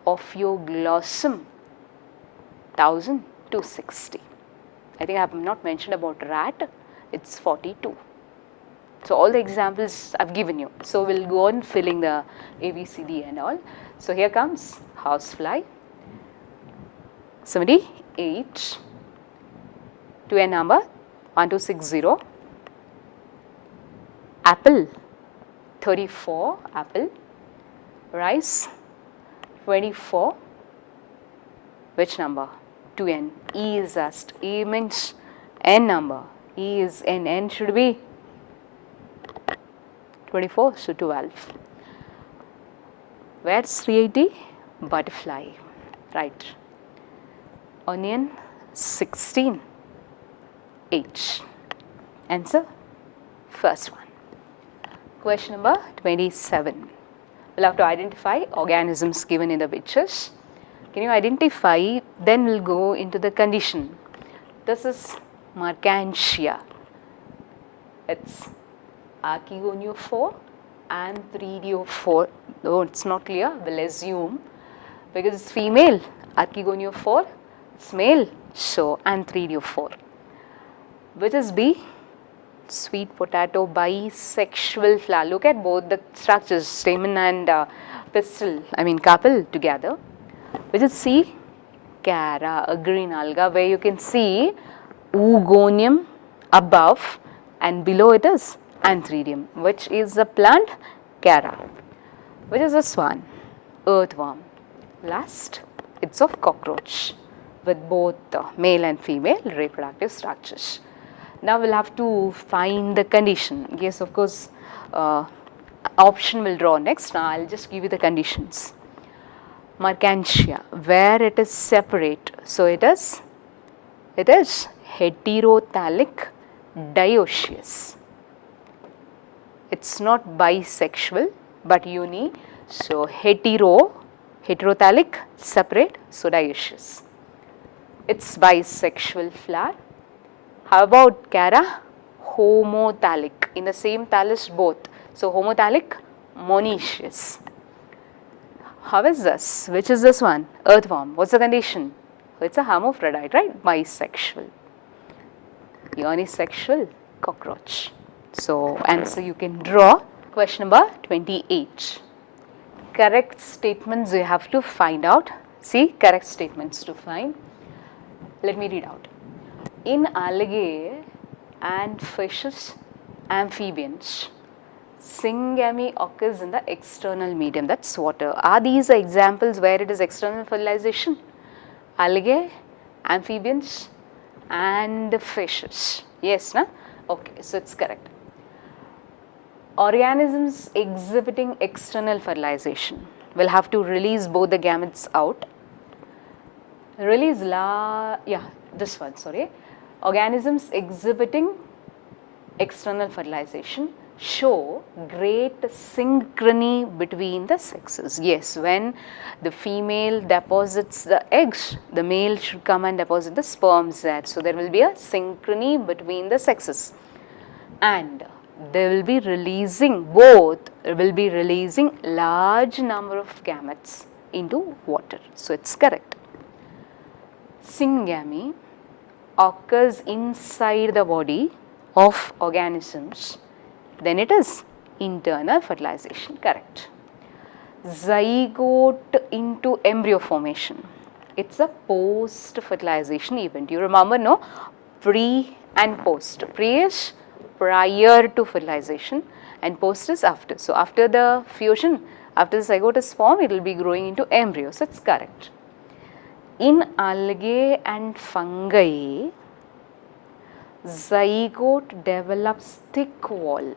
Ophioglossum, 1260. I think I have not mentioned about rat, it's 42. So all the examples I've given you. So we'll go on filling the A, B, C, D and all. So here comes housefly, 78, 2n number 1260, apple 34, apple, rice 24, which number? 2n. E is asked. E means n number. E is n. N should be 24, so 12. Where's 380? Butterfly. Right. Onion 16. H. Answer? First one. Question number 27. We'll have to identify organisms given in the pictures. Can you identify? Then we'll go into the condition. This is Mercantia. It's Archegoniophore and Threadiophore. Though it's not clear, we'll assume because it's female. Archegoniophore, it's male. So, and Threadiophore. Which is B? Sweet potato, bisexual flower. Look at both the structures, stamen and pistil, carpel together. Which is C? Cara, a green alga, where you can see oogonium above and below it is antheridium. Which is the plant? Cara. Which is this one? Earthworm. Last, it's of cockroach with both male and female reproductive structures. Now we'll have to find the condition. Yes, of course, option will draw next. Now I'll just give you the conditions. Mercantia, where it is separate. So it is heterothallic dioecious. It's not bisexual but uni. So heterothallic, separate, so dioecious. It's bisexual flower. How about Cara? Homothallic. In the same thallus both. So homothallic, monoecious. How is this? Which is this one? Earthworm. What's the condition? It's a hermaphrodite, right? Bisexual. Unisexual cockroach. So answer you can draw. Question number 28. Correct statements you have to find out. See, correct statements to find. Let me read out. In algae and fishes, amphibians, syngamy occurs in the external medium, that's water. Are these examples where it is external fertilization? Algae, amphibians and fishes. Yes, na? Okay, so it's correct. Organisms exhibiting external fertilization will have to release both the gametes out. Release this one, sorry. Organisms exhibiting external fertilization show great synchrony between the sexes. Yes, when the female deposits the eggs, the male should come and deposit the sperms there. So, there will be a synchrony between the sexes, and they will be releasing, both will be releasing large number of gametes into water. So, it is correct. Syngamy occurs inside the body of organisms, then it is internal fertilization, correct. Zygote into embryo formation, it is a post fertilization event. You remember, no? Pre and post. Pre is prior to fertilization and post is after. So, after the fusion, after the zygote is formed, it will be growing into embryo. So, it is correct. In algae and fungi, zygote develops thick wall.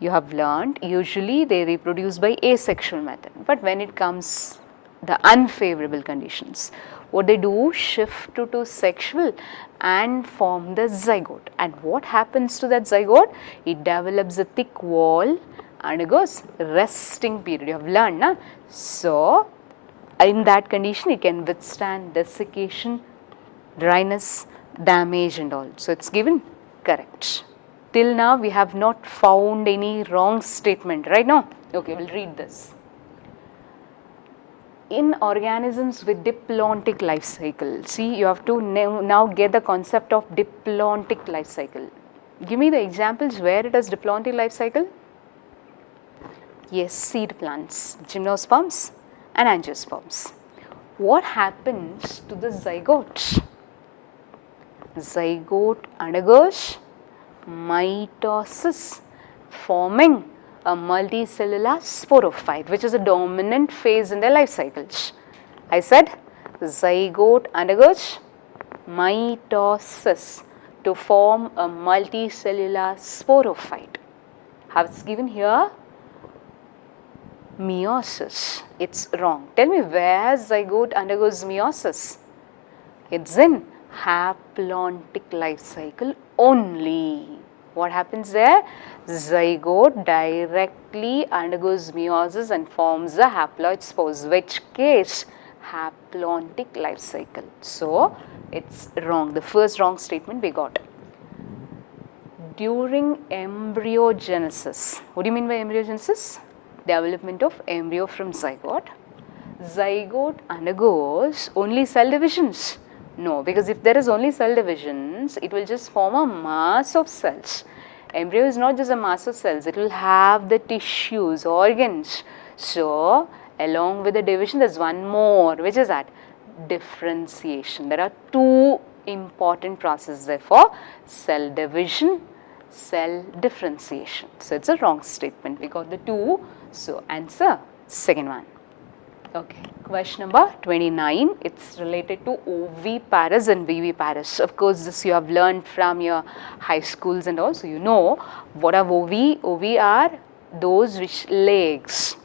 You have learned usually they reproduce by asexual method, but when it comes the unfavorable conditions, what they do, shift to sexual and form the zygote. And what happens to that zygote? It develops a thick wall and it goes resting period. You have learned, na? So, in that condition it can withstand desiccation, dryness, damage and all. So, it is given correct. Till now we have not found any wrong statement, right now? Okay, we will read this. In organisms with diplontic life cycle, see, you have to now get the concept of diplontic life cycle. Give me the examples where it has diplontic life cycle. Yes, seed plants, gymnosperms and angiosperms. What happens to the zygote? Zygote undergoes mitosis, forming a multicellular sporophyte, which is a dominant phase in their life cycles. I said zygote undergoes mitosis to form a multicellular sporophyte. Have it's given here meiosis. It's wrong. Tell me where zygote undergoes meiosis. It's in haplontic life cycle only. What happens there? Zygote directly undergoes meiosis and forms a haploid spores, which case haplontic life cycle. So, it's wrong. The first wrong statement we got. During embryogenesis, what do you mean by embryogenesis? Development of embryo from zygote. Zygote undergoes only cell divisions. No, because if there is only cell divisions, it will just form a mass of cells. Embryo is not just a mass of cells, it will have the tissues, organs. So, along with the division, there is one more, which is that differentiation. There are two important processes, therefore, cell division, cell differentiation. So, it is a wrong statement. We got the two. So, answer second one. Okay. Question number 29, it is related to oviparous and viviparous. Of course, this you have learned from your high schools and also you know what are ovi. Ovi are those which lay eggs.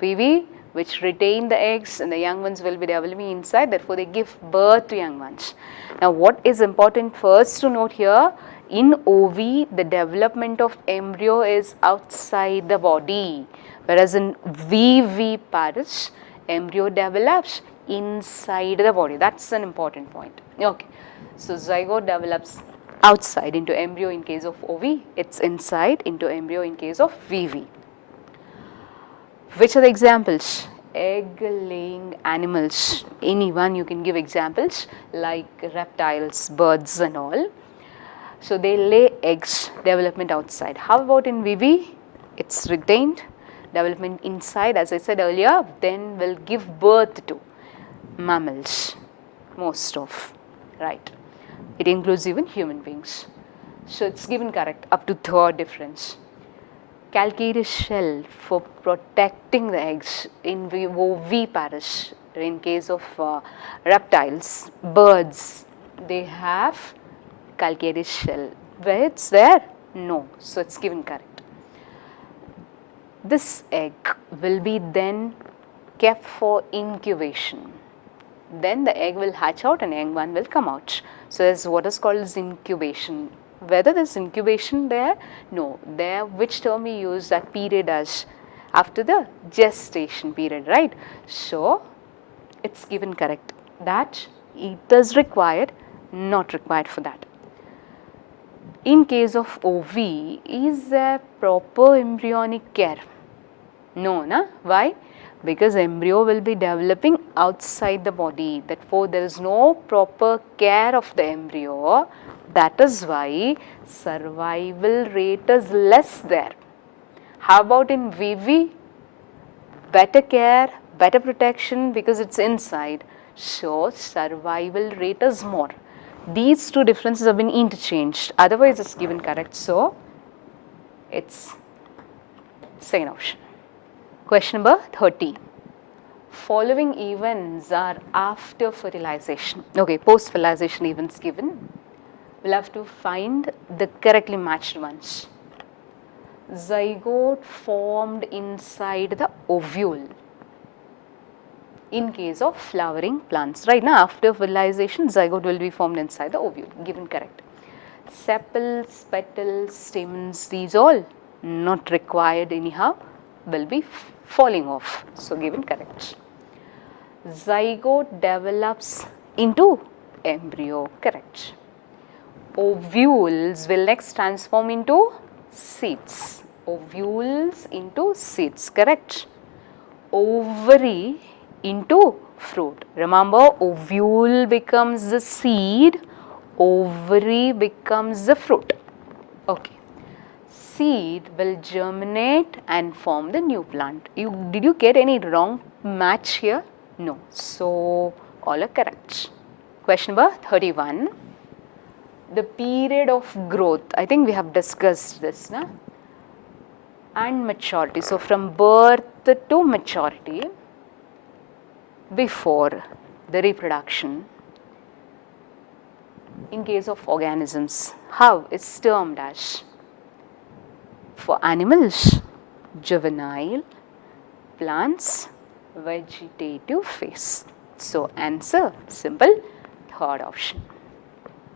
Vivi which retain the eggs and the young ones will be developing inside, therefore they give birth to young ones. Now, what is important first to note here, in ovi the development of embryo is outside the body, whereas in viviparous embryo develops inside the body. That is an important point. Okay. So, zygote develops outside into embryo in case of ovi, it is inside into embryo in case of VV. Which are the examples? Egg laying animals, anyone you can give examples like reptiles, birds and all. So, they lay eggs, development outside. How about in VV? It is retained. Development inside, as I said earlier, then will give birth to mammals, most of, right. It includes even human beings. So, it is given correct up to third difference. Calcareous shell for protecting the eggs in oviparous, in case of reptiles, birds, they have calcareous shell. Where it is there? No. So, it is given correct. This egg will be then kept for incubation. Then the egg will hatch out and young one will come out. So there's what is called as incubation. Whether there's incubation there, no, there which term we use that period as after the gestation period, right? So it's given correct that it is required, not required for that. In case of OV, is there proper embryonic care? No, na? Why? Because embryo will be developing outside the body. Therefore, there is no proper care of the embryo. That is why survival rate is less there. How about in VV? Better care, better protection because it's inside. So, survival rate is more. These two differences have been interchanged. Otherwise, it's given correct. So, it's second option. Question number 30. Following events are after fertilization. Okay, post fertilization events given. We'll have to find the correctly matched ones. Zygote formed inside the ovule in case of flowering plants. Right now, after fertilization, zygote will be formed inside the ovule. Given correct. Sepals, petals, stamens, these all not required anyhow, will be falling off. So, given correct. Zygote develops into embryo, correct. Ovules will next transform into seeds. Ovules into seeds, correct. Ovary into fruit. Remember, ovule becomes the seed, ovary becomes the fruit. Okay. Seed will germinate and form the new plant. Did you get any wrong match here? No. So, all are correct. Question number 31. The period of growth, I think we have discussed this, na? And maturity. So, from birth to maturity before the reproduction in case of organisms, how it's termed as? For animals, juvenile, plants, vegetative phase. So, answer simple, third option.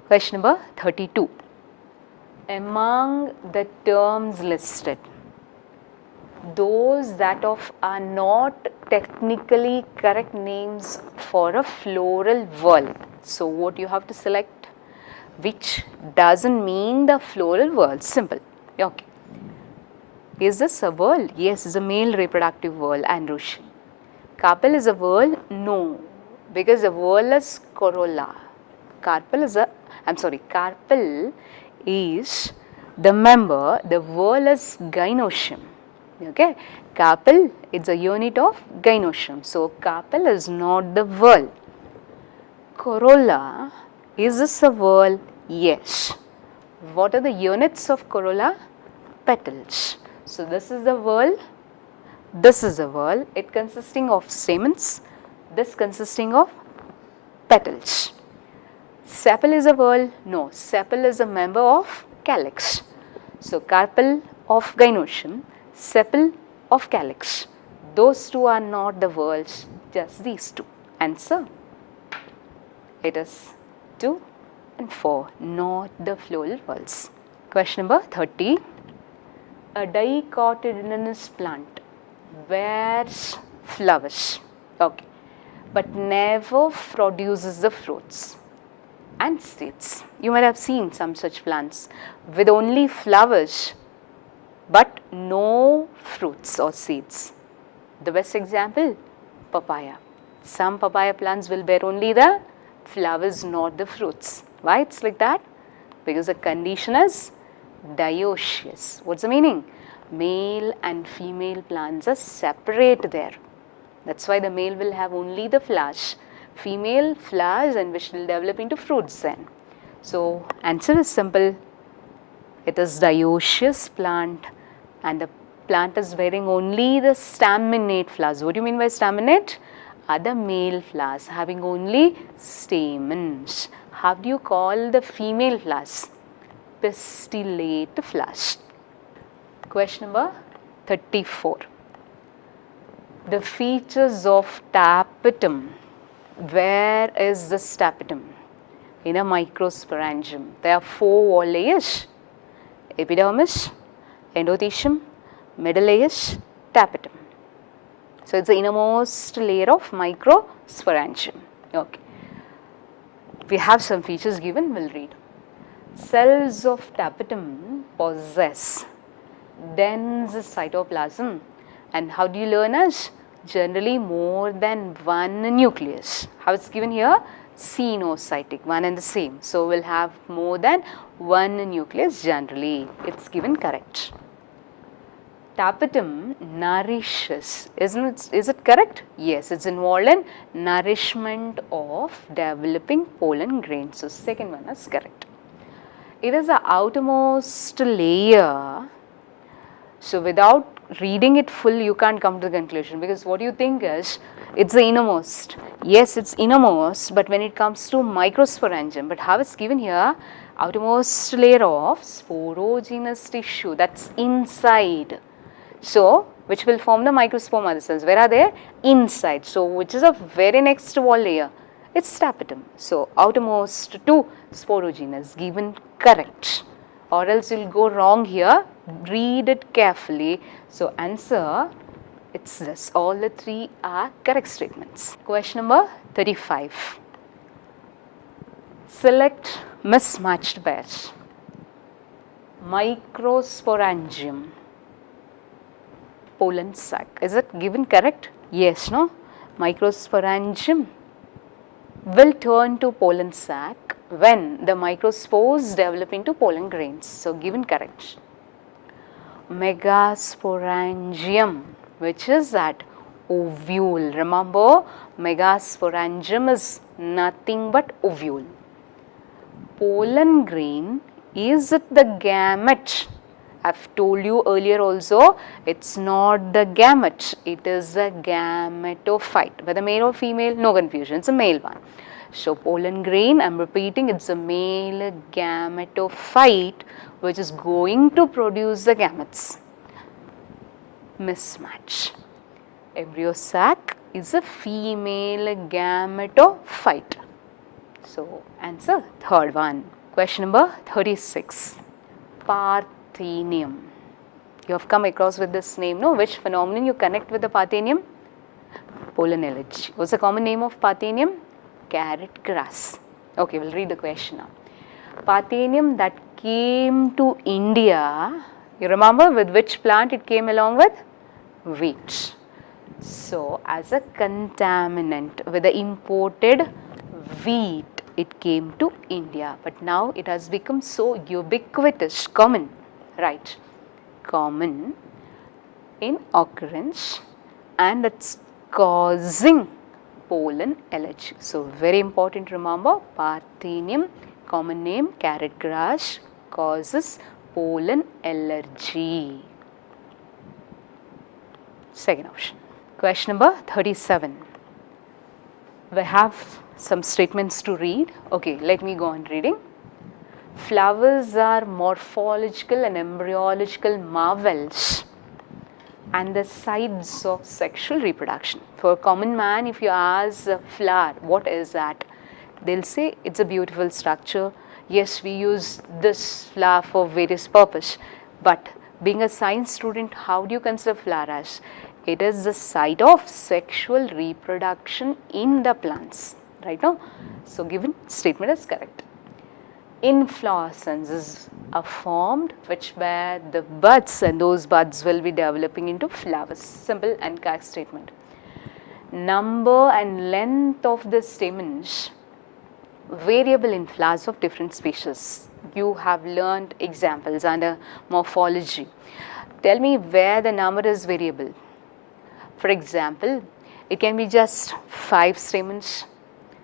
Question number 32. Among the terms listed, those that are not technically correct names for a floral whorl. So, what you have to select? Which doesn't mean the floral whorl. Simple. Okay. Is this a whorl? Yes, it's a male reproductive whorl, androecian. Carpel is a whorl? No, because the whorl is corolla. Carpel is the member, the whorl is gynoecium. Okay, carpel is a unit of gynoecium. So, carpel is not the whorl. Corolla, is this a whorl? Yes. What are the units of corolla? Petals. So, this is the whorl, this is the whorl, it consisting of stamens, this consisting of petals. Sepal is a whorl? No, sepal is a member of calyx. So, carpel of gynoecium, sepal of calyx. Those two are not the whorls, just these two. Answer, it is 2 and 4, not the floral whorls. Question number 30. A dicotyledonous plant bears flowers, okay, but never produces the fruits and seeds. You might have seen some such plants with only flowers but no fruits or seeds. The best example, papaya. Some papaya plants will bear only the flowers, not the fruits. Why it's like that? Because the condition is dioecious. What's the meaning? Male and female plants are separate there. That's why the male will have only the flowers, female flowers, and which will develop into fruits then. So, answer is simple. It is dioecious plant and the plant is bearing only the staminate flowers. What do you mean by staminate? Are the male flowers having only stamens. How do you call the female flowers? Pistillate flowers. Question number 34. The features of tapetum. Where is this tapetum? In a microsporangium. There are 4 wall layers: epidermis, endothecium, middle layers, tapetum. So, it is the innermost layer of microsporangium. Okay. We have some features given, we will read. Cells of tapetum possess dense cytoplasm, and how do you learn as? Generally more than one nucleus. How it's given here? Cenocytic, one and the same. So, we will have more than one nucleus generally. It's given correct. Tapetum nourishes, is it correct? Yes, it's involved in nourishment of developing pollen grains. So, second one is correct. It is the outermost layer. So, without reading it full, you can't come to the conclusion, because what you think is it's the innermost. Yes, it's innermost, but when it comes to microsporangium, but how it's given here, outermost layer of sporogenous tissue, that's inside. So, which will form the microspore mother cells. Where are they? Inside. So, which is a very next wall layer? It's tapetum. So, outermost to sporogenous, given correct, or else you will go wrong here. Read it carefully. So, answer, it's this. All the 3 are correct statements. Question number 35. Select mismatched pairs. Microsporangium, pollen sac. Is it given correct? Yes, no? Microsporangium will turn to pollen sac when the microspores develop into pollen grains. So, given correct. Megasporangium, which is that? Ovule. Remember, megasporangium is nothing but ovule. Pollen grain, is it the gamete? I have told you earlier also, it's not the gamete, it is a gametophyte. Whether male or female, no confusion, it's a male one. So, pollen grain, I am repeating, it's a male gametophyte which is going to produce the gametes. Mismatch. Embryo sac is a female gametophyte. So, answer third one. Question number 36. Parthenium. You have come across with this name, no? Which phenomenon you connect with the Parthenium? Pollen allergy. What's the common name of Parthenium? Carrot grass. Okay, we'll read the question now. Parthenium that came to India, you remember with which plant it came along with? Wheat. So, as a contaminant with the imported wheat, it came to India, but now it has become so ubiquitous, common, right? Common in occurrence, and it's causing pollen allergy. So, very important, remember, Parthenium, common name carrot grass, causes pollen allergy. Second option. Question number 37. We have some statements to read. Okay, let me go on reading. Flowers are morphological and embryological marvels and the sites of sexual reproduction. For a common man, if you ask a flower, what is that? They'll say it's a beautiful structure. Yes, we use this flower for various purpose. But being a science student, how do you consider flower as? It is the site of sexual reproduction in the plants, right now. So, given statement is correct. Inflorescences are formed which bear the buds, and those buds will be developing into flowers. Simple and correct statement. Number and length of the stamens variable in flowers of different species. You have learned examples under morphology. Tell me where the number is variable. For example, it can be just 5 stamens,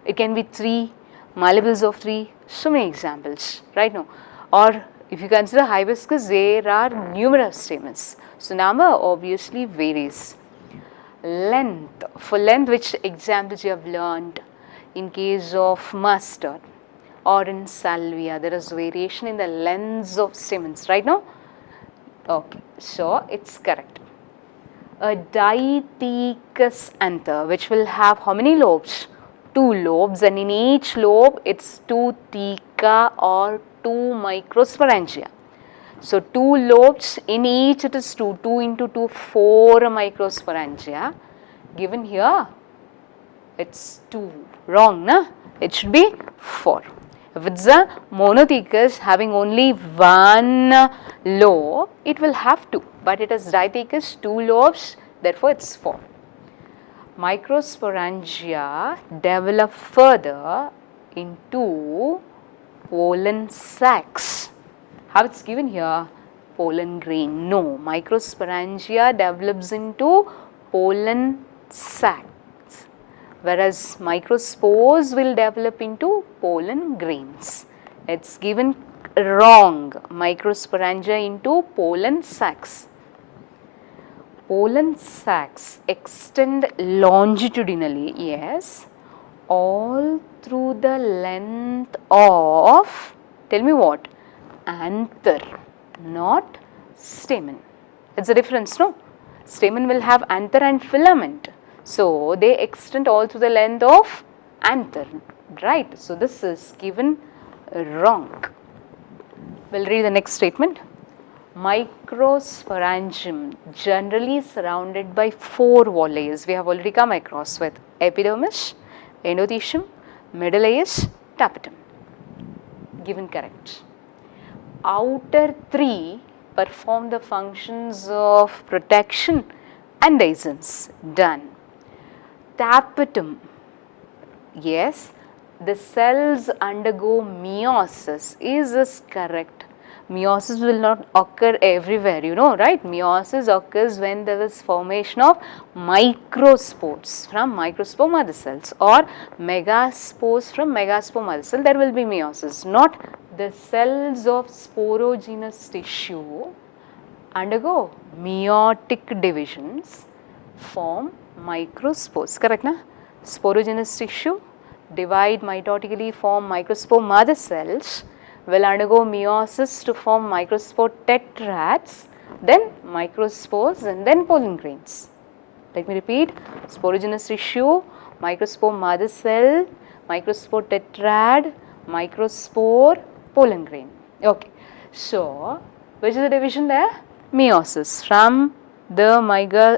it can be 3, multiples of 3, so many examples, right now. Or if you consider hibiscus, there are numerous stamens. So, number obviously varies. Length, for length, which examples you have learned? In case of mustard or in salvia, there is variation in the lengths of stamens, right now? Okay, so it's correct. A dithecous anther which will have how many lobes? 2 lobes, and in each lobe it's 2 theca or 2 microsporangia. So 2 lobes, in each it is 2, 2 into 2, 4 microsporangia. Given here, it's 2, wrong, na? It should be 4. If it's a monothecous having only 1 lobe, it will have 2, but it is dithecous, 2 lobes, therefore it's 4. Microsporangia develop further into pollen sacs. How it's given here? Pollen grain. No, microsporangia develops into pollen sacs, whereas microspores will develop into pollen grains. It's given wrong. Microsporangia into pollen sacs. Pollen sacs extend longitudinally, yes, all through the length of, tell me what? Anther, not stamen. It's a difference, no? Stamen will have anther and filament. So, they extend all through the length of anther, right? So, this is given wrong. We'll read the next statement. Microsporangium generally surrounded by 4 layers. We have already come across with epidermis, endothecium, middle layers, tapetum. Given correct. Outer 3 perform the functions of protection and license. Done. Tapetum, yes, the cells undergo meiosis. Is this correct? Meiosis will not occur everywhere, you know, right? Meiosis occurs when there is formation of microspores from microspore mother cells or megaspores from megaspore mother cell. There will be meiosis, not the cells of sporogenous tissue undergo meiotic divisions, form microspores. Correct, na? Sporogenous tissue divide mitotically, form microspore mother cells, will undergo meiosis to form microspore tetrads, then microspores, and then pollen grains. Let me repeat: sporogenous tissue, microspore mother cell, microspore tetrad, microspore, pollen grain. Okay. So, which is the division there? Meiosis. From the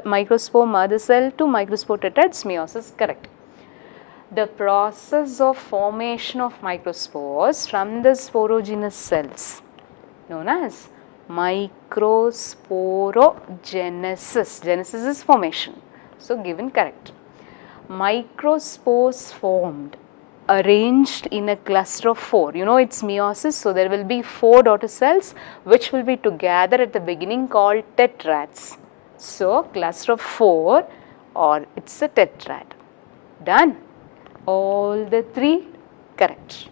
microspore mother cell to microspore tetrads, meiosis, correct. The process of formation of microspores from the sporogenous cells known as microsporogenesis. Genesis is formation. So, given correct. Microspores formed arranged in a cluster of 4. You know, it's meiosis, so there will be 4 daughter cells which will be together at the beginning called tetrads. So, cluster of 4 or it's a tetrad. Done. All the 3 correct.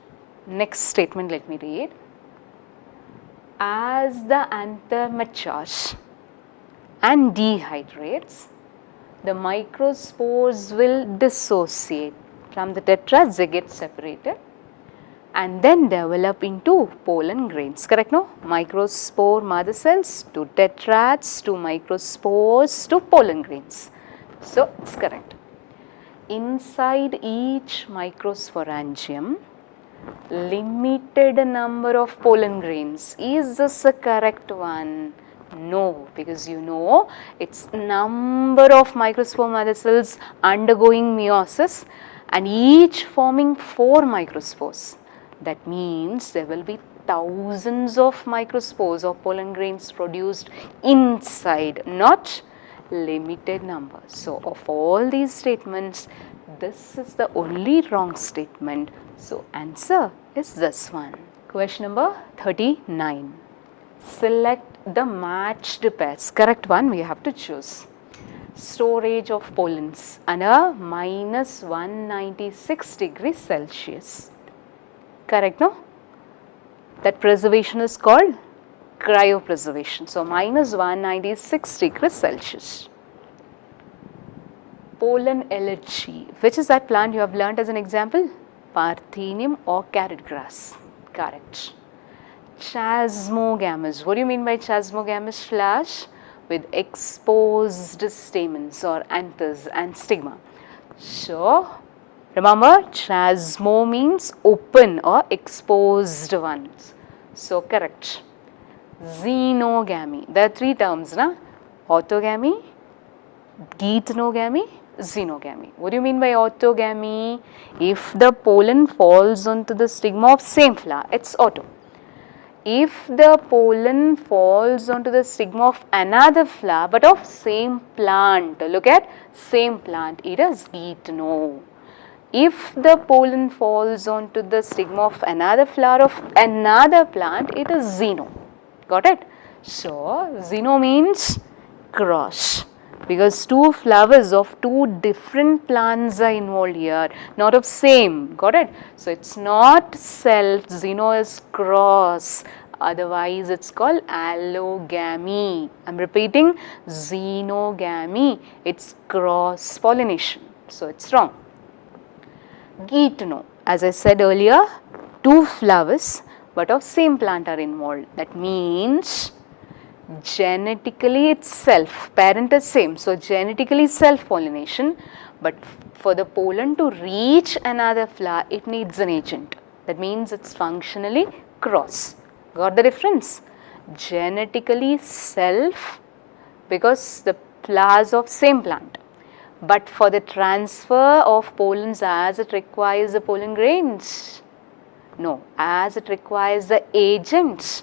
Next statement, let me read. As the anther matures and dehydrates, the microspores will dissociate. From the tetrads, they get separated and then develop into pollen grains. Correct, no? Microspore mother cells to tetrads to microspores to pollen grains. So, it's correct. Inside each microsporangium, limited number of pollen grains. Is this a correct one? No, because you know it's number of microspore mother cells undergoing meiosis and each forming 4 microspores. That means there will be thousands of microspores or pollen grains produced inside, not limited number. So, of all these statements, this is the only wrong statement. So, answer is this one. Question number 39. Select the matched pairs. Correct one we have to choose. Storage of pollens under minus 196 degrees Celsius. Correct, no? That preservation is called cryopreservation. So, minus 196 degrees Celsius. Pollen allergy. Which is that plant you have learnt as an example? Parthenium or carrot grass. Correct. Chasmogamous. What do you mean by chasmogamous? Flash with exposed stamens or anthers and stigma. So, Remember, chasmo means open or exposed ones. So correct. Xenogamy. There are three terms, na? Autogamy, Geitonogamy, xenogamy. What do you mean by autogamy? If the pollen falls onto the stigma of same flower, it's auto. If the pollen falls onto the stigma of another flower but of same plant, look at same plant, it is Geitono. If the pollen falls onto the stigma of another flower of another plant, it is xeno. Got it? So, xeno means cross, because two flowers of two different plants are involved here, not of same. Got it? So, it's not self, xeno is cross, otherwise it's called allogamy. I am repeating, xenogamy, it's cross pollination. So, it's wrong. Geitono, as I said earlier, two flowers but of same plant are involved. That means genetically itself, parent is same, so genetically self-pollination, but for the pollen to reach another flower, it needs an agent. That means it's functionally cross. Got the difference? Genetically self, because the flowers of same plant. But for the transfer of pollens, as it requires the pollen grains, no, as it requires the agents,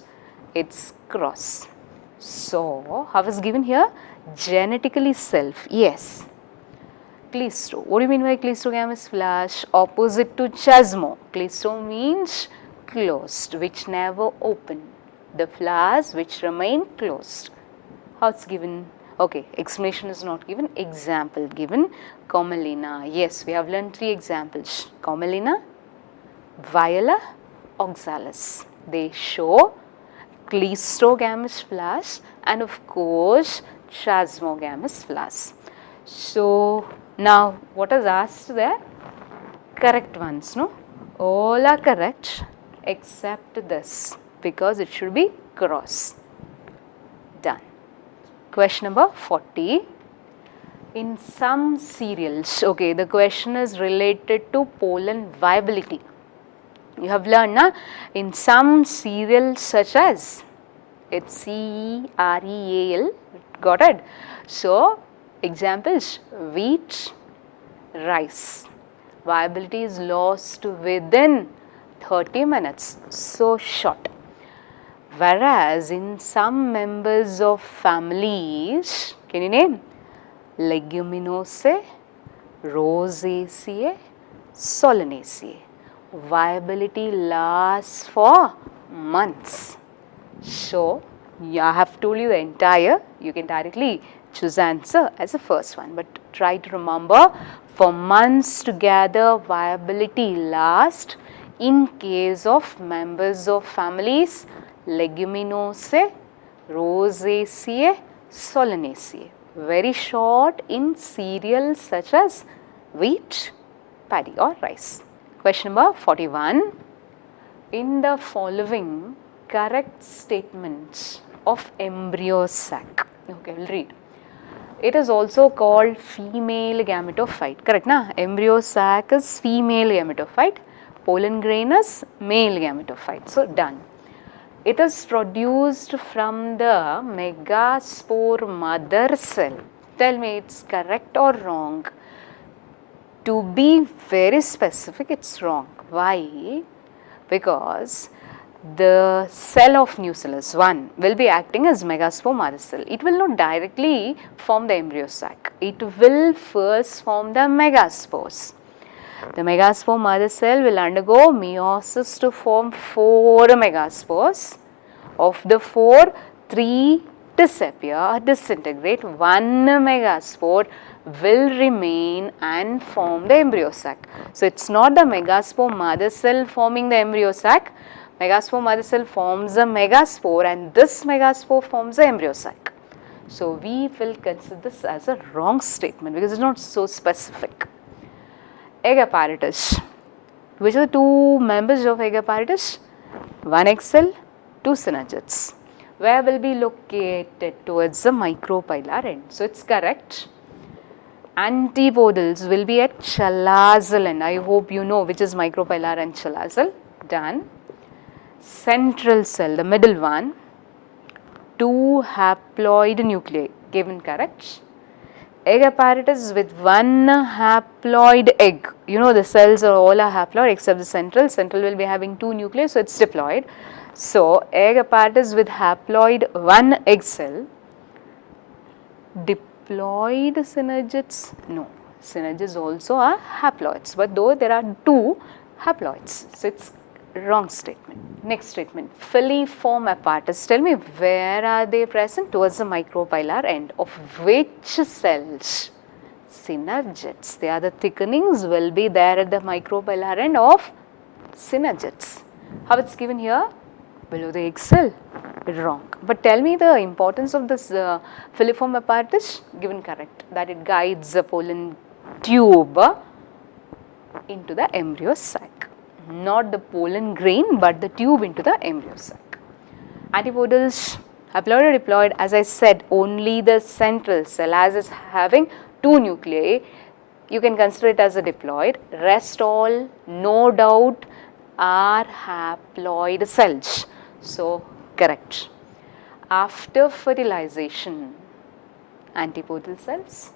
it's cross. So, how is given here? Genetically self, yes. Cleisto, what do you mean by cleistogamous flash? Opposite to chasmo. Cleisto means closed, which never open. The flowers which remain closed. How it's given? Okay, explanation is not given, example given. Commelina, yes, we have learned three examples. Commelina, Viola, Oxalis. They show cleistogamous flowers and of course chasmogamous flowers. So, now what is asked there? Correct ones, no? All are correct except this, because it should be cross. Done. Question number 40. In some cereals, okay, the question is related to pollen viability. You have learned, na? In some cereals such as, it's cereal, got it? So, examples, wheat, rice. Viability is lost within 30 minutes, so short. Whereas in some members of families, can you name? Leguminosae, Rosaceae, Solanaceae. Viability lasts for months. So, I have told you the entire, you can directly choose answer as the first one, but try to remember, for months together viability lasts in case of members of families Leguminosae, Rosaceae, Solanaceae. Very short in cereals such as wheat, paddy or rice. Question number 41. In the following, correct statements of embryo sac. Okay, we'll read. It is also called female gametophyte. Correct, na? Embryo sac is female gametophyte. Pollen grain is male gametophyte. So, done. It is produced from the megaspore mother cell. Tell me, it's correct or wrong? To be very specific, it's wrong. Why? Because the cell of nucellus 1 will be acting as megaspore mother cell. It will not directly form the embryo sac. It will first form the megaspores. The megaspore mother cell will undergo meiosis to form 4 megaspores. Of the 4, 3 disappear, disintegrate. 1 megaspore will remain and form the embryo sac. So, it is not the megaspore mother cell forming the embryo sac. Megaspore mother cell forms a megaspore and this megaspore forms the embryo sac. So, we will consider this as a wrong statement because it is not so specific. Egg apparatus. Which are the two members of egg apparatus? One egg cell, 2 synergids. Where will be located? Towards the micropylar end. So, it is correct. Antipodals will be at chalazal end. I hope you know which is micropylar and chalazal. Done. Central cell, the middle one, 2 haploid nuclei, given correct. Egg apparatus with 1 haploid egg. You know the cells are all haploid except the central. Central will be having 2 nuclei, so it's diploid. So egg apparatus with haploid 1 egg cell. Diploid synergids? No, synergids also are haploids, but though there are 2 haploids, so it's wrong statement. Next statement, filiform apparatus. Tell me, where are they present? Towards the micropylar end. Of which cells? Synergids. They are the thickenings will be there at the micropylar end of synergids. How it's given here? Below the egg cell. Wrong. But tell me the importance of this filiform apparatus. Given correct. That it guides the pollen tube into the embryo sac. Not the pollen grain, but the tube into the embryo sac. Antipodals, haploid or diploid, as I said, only the central cell as is having 2 nuclei, you can consider it as a diploid. Rest all, no doubt, are haploid cells. So, correct. After fertilization, antipodal cells,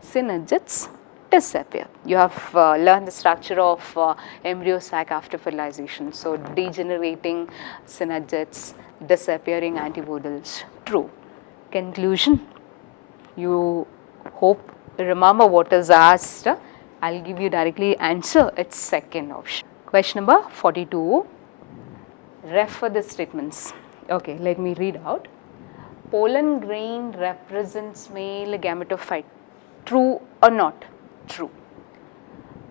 synergids disappear. You have learned the structure of embryo sac after fertilization. So, degenerating synergids, disappearing antipodals. True. Conclusion, you hope remember what is asked. I will give you directly answer. It's second option. Question number 42. Refer the statements. Okay, let me read out. Pollen grain represents male gametophyte. True or not? True.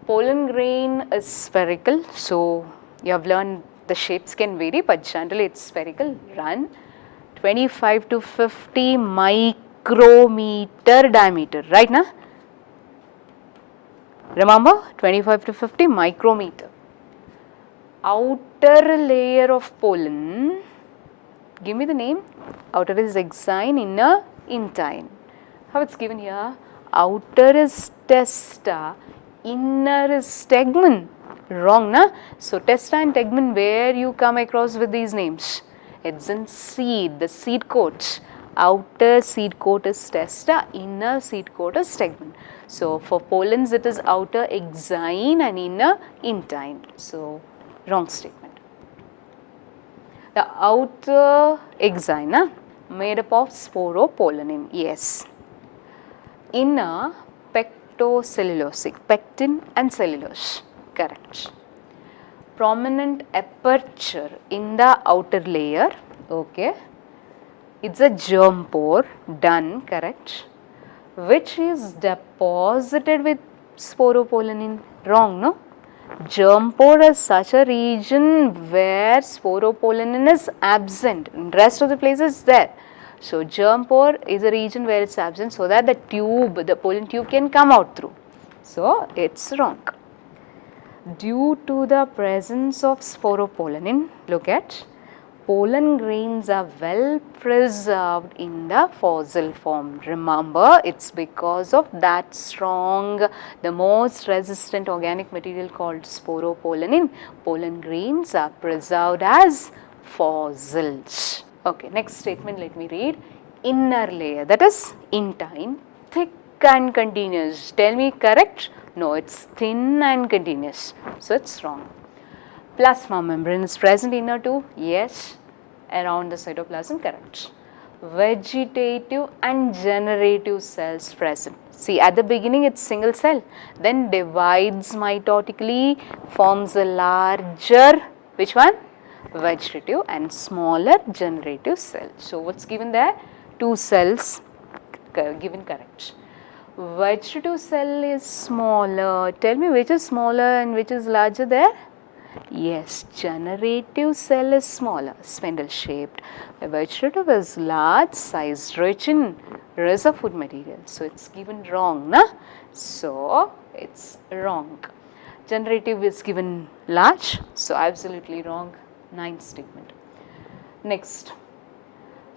Pollen grain is spherical, so you have learned the shapes can vary, but generally it's spherical. Run. 25 to 50 micrometer diameter, right now? Remember, 25 to 50 micrometer. Outer layer of pollen, give me the name. Outer is exine, inner intine. How it's given here? Outer is testa, inner is tegmen. Wrong, na? So, testa and tegmen, where you come across with these names? It's in seed, the seed coat. Outer seed coat is testa, inner seed coat is tegmen. So, for pollens it is outer exine and inner intine. So, wrong statement. The outer exine made up of sporopollenin, yes. Inner pectocellulosic, pectin and cellulose, correct. Prominent aperture in the outer layer, okay. It's a germ pore, done, correct. Which is deposited with sporopollenin, wrong, no? Germ pore is such a region where sporopollenin is absent, rest of the places there. So, germ pore is a region where it's absent so that the tube, the pollen tube can come out through. So, it's wrong. Due to the presence of sporopollenin, look at, pollen grains are well preserved in the fossil form. Remember, it's because of that strong, the most resistant organic material called sporopollenin. Pollen grains are preserved as fossils. Okay, next statement let me read. Inner layer, that is intine, thick and continuous. Tell me correct? No, it's thin and continuous. So, it's wrong. Plasma membrane is present inner too? Yes, around the cytoplasm, correct. Vegetative and generative cells present. See, at the beginning it's single cell, then divides mitotically, forms a larger, which one? Vegetative and smaller generative cell. So, what's given there? 2 cells given correct. Vegetative cell is smaller. Tell me which is smaller and which is larger there? Yes, generative cell is smaller, spindle shaped. Vegetative is large, size, rich in reserve food material. So, it's given wrong, na? So, it's wrong. Generative is given large, so absolutely wrong. 9th statement. Next,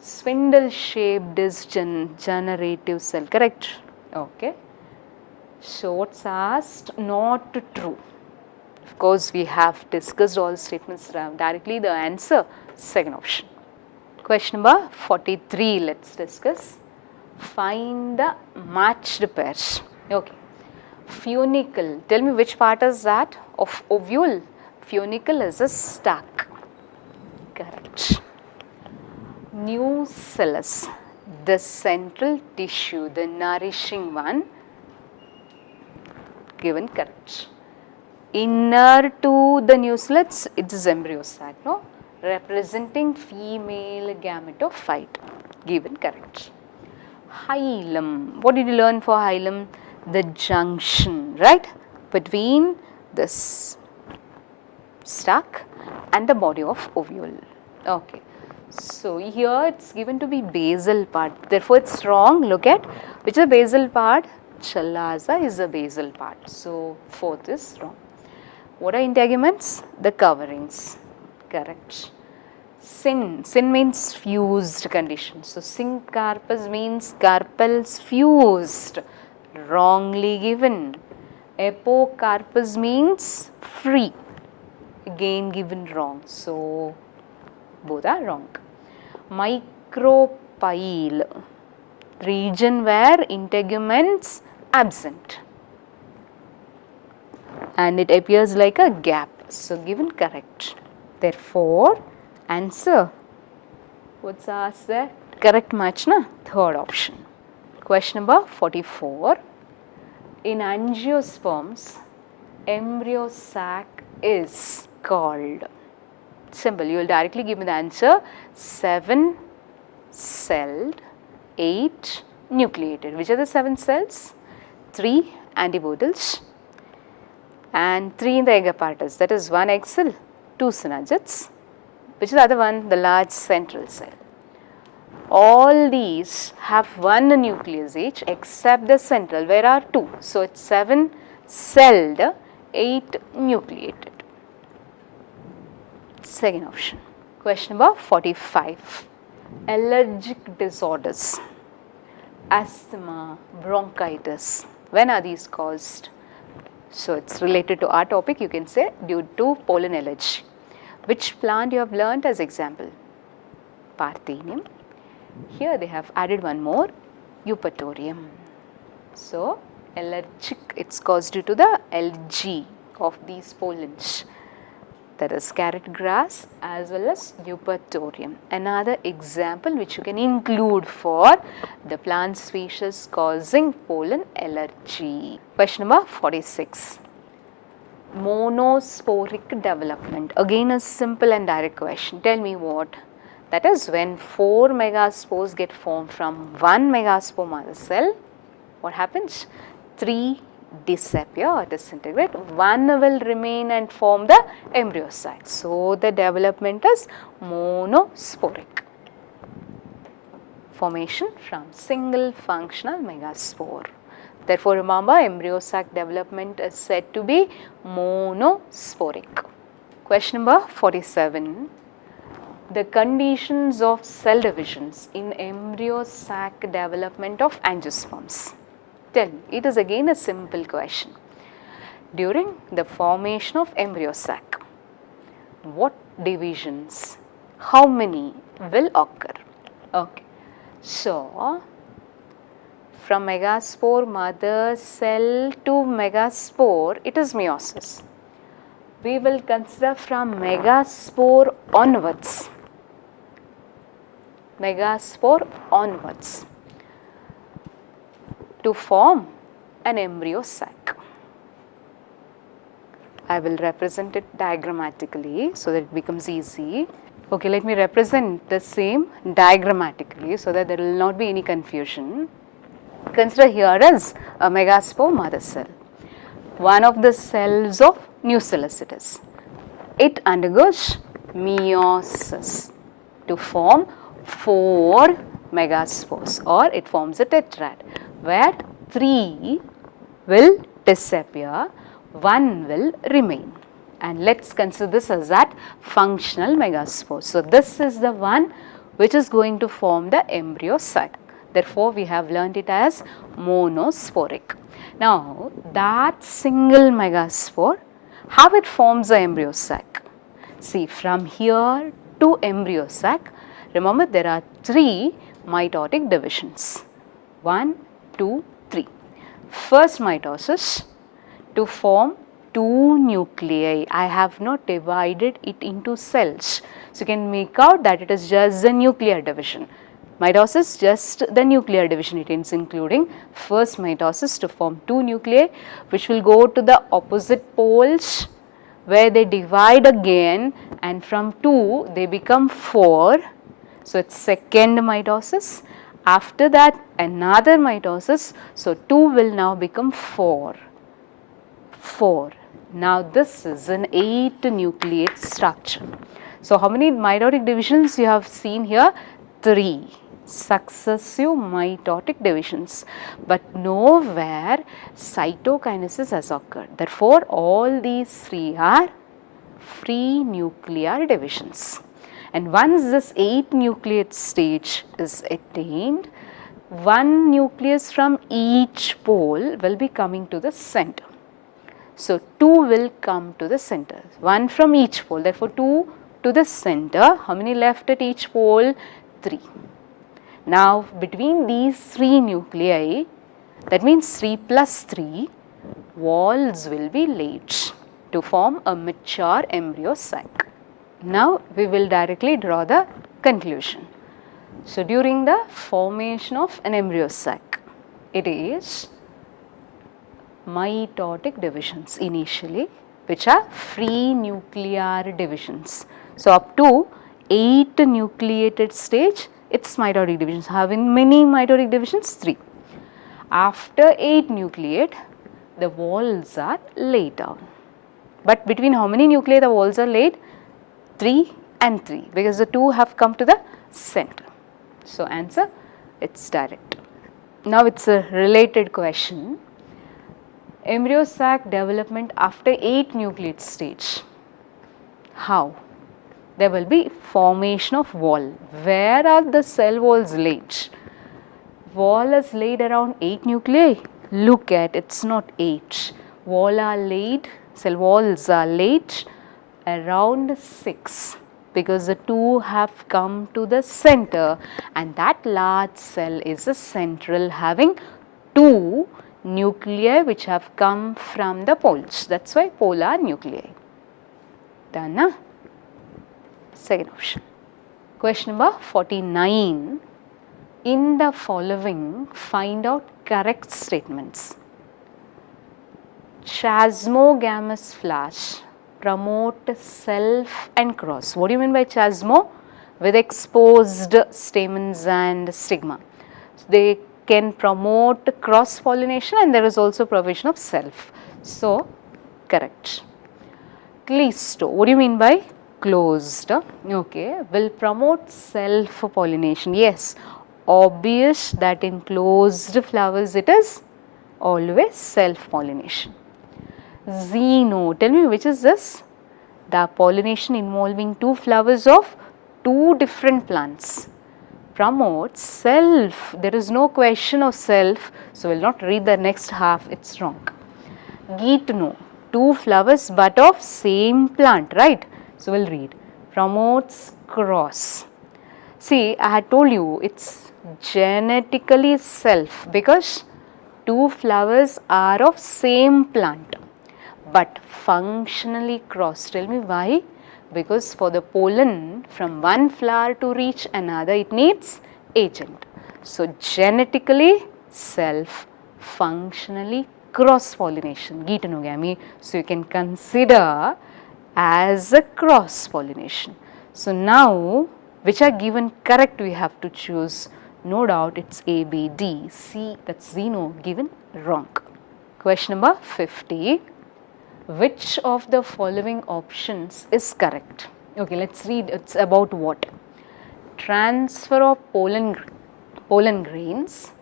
spindle shaped is generative cell, correct? Okay. So what's asked? Not true. Of course, we have discussed all statements directly. The answer, second option. Question number 43, let's discuss. Find the matched pairs. Okay. Funicle. Tell me which part is that of ovule? Funicle is a stalk. Correct. Nucellus, the central tissue, the nourishing one. Given correct. Inner to the nucellus, it is embryo sac, no? Representing female gametophyte. Given correct. Hilum. What did you learn for hilum? The junction, right, between this stalk and the body of ovule. Okay. So here it's given to be basal part. Therefore, it's wrong. Look at which is the basal part. Chalaza is the basal part. So fourth is wrong. What are integuments? The coverings. Correct. Syn. Syn means fused condition. So syncarpus means carpels fused. Wrongly given. Epocarpus means free. Again given wrong. So both are wrong. Micropyle. Region where integuments absent. And it appears like a gap. So given correct. Therefore, answer. What's asked there? Correct match, na? Third option. Question number 44. In angiosperms, embryo sac is called. Simple. You will directly give me the answer. 7 celled, 8 nucleated. Which are the 7 cells? 3 antibodials and 3 in the egg apparatus. That is 1 egg cell, 2 synagogues. Which is the other one? The large central cell. All these have 1 nucleus each except the central, where are 2. So it's 7 celled, 8 nucleated. Second option. Question number 45. Allergic disorders. Asthma, bronchitis. When are these caused? So it's related to our topic, you can say due to pollen allergy. Which plant you have learnt as example? Parthenium. Here they have added one more, Eupatorium. So allergic, it's caused due to the algae of these pollens. That is carrot grass as well as Eupatorium. Another example which you can include for the plant species causing pollen allergy. Question number 46. Monosporic development. Again a simple and direct question. Tell me what? That is when 4 megaspores get formed from 1 megaspore mother cell, what happens? 3 disappear or disintegrate, 1 will remain and form the embryo sac. So the development is monosporic. Formation from single functional megaspore. Therefore, remember embryo sac development is said to be monosporic. Question number 47. The conditions of cell divisions in embryo sac development of angiosperms. Tell me, it is again a simple question. During the formation of embryo sac, what divisions, how many will occur? Okay. So, from megaspore mother cell to megaspore, it is meiosis. We will consider from megaspore onwards. Megaspore onwards to form an embryo sac. I will represent it diagrammatically so that it becomes easy. Okay, let me represent the same diagrammatically so that there will not be any confusion. Consider here as a megaspore mother cell. One of the cells of nucellus it is. It undergoes meiosis to form 4 megaspores, or it forms a tetrad where 3 will disappear, 1 will remain. And let's consider this as that functional megaspore. So this is the one which is going to form the embryo sac. Therefore, we have learnt it as monosporic. Now, that single megaspore, how it forms a embryo sac? See, from here to embryo sac, remember there are 3 mitotic divisions. 1, 2, 3. First mitosis, to form 2 nuclei. I have not divided it into cells. So, you can make out that it is just the nuclear division. Mitosis, just the nuclear division, it is including first mitosis to form 2 nuclei, which will go to the opposite poles where they divide again, and from 2 they become 4. So, it is second mitosis. After that, another mitosis. So, 2 will now become 4. 4. Now, this is an 8 nucleate structure. So, how many mitotic divisions you have seen here? 3 successive mitotic divisions, but nowhere cytokinesis has occurred. Therefore, all these 3 are free nuclear divisions. And once this 8 nucleate stage is attained, 1 nucleus from each pole will be coming to the center. So, 2 will come to the center, 1 from each pole. Therefore, 2 to the center. How many left at each pole? 3. Now, between these 3 nuclei, that means 3 plus 3, walls will be laid to form a mature embryo sac. Now, we will directly draw the conclusion. So, during the formation of an embryo sac, it is mitotic divisions initially, which are free nuclear divisions. So, up to 8 nucleated stage, it is mitotic divisions. Having many mitotic divisions? 3. After 8 nucleate, the walls are laid down. But between how many nuclei the walls are laid? 3 and 3, because the 2 have come to the center. So, answer, it is direct. Now, it is a related question. Embryo sac development after 8 nucleate stage. How? There will be formation of wall. Where are the cell walls laid? Wall is laid around 8 nuclei. Look at, it is not 8. Wall are laid, cell walls are laid around 6, because the 2 have come to the center, and that large cell is a central having 2 nuclei which have come from the poles. That is why polar nuclei. Done, na? Second option. Question number 49. In the following, find out correct statements. Chasmogamous flowers promote self and cross. What do you mean by chasmo? With exposed stamens and stigma. So, they can promote cross pollination, and there is also provision of self. So, correct. Cleisto, what do you mean by closed? Okay, will promote self pollination. Yes, obvious that in closed flowers it is always self pollination. Xeno, tell me which is this? The pollination involving 2 flowers of 2 different plants. Promotes self, there is no question of self, so we will not read the next half, it is wrong. Gitno, 2 flowers but of same plant, right? So, we will read. Promotes cross. See, I had told you it is genetically self, because 2 flowers are of same plant, but functionally cross. Tell me why? Because for the pollen from one flower to reach another, it needs agent. So, genetically self, functionally cross pollination, geitonogamy. So, you can consider as a cross pollination. So, now which are given correct, we have to choose. No doubt it is A, B, D, C, that is Xeno given wrong. Question number 50. Which of the following options is correct? Okay, let us read. It is about what? Transfer of pollen grains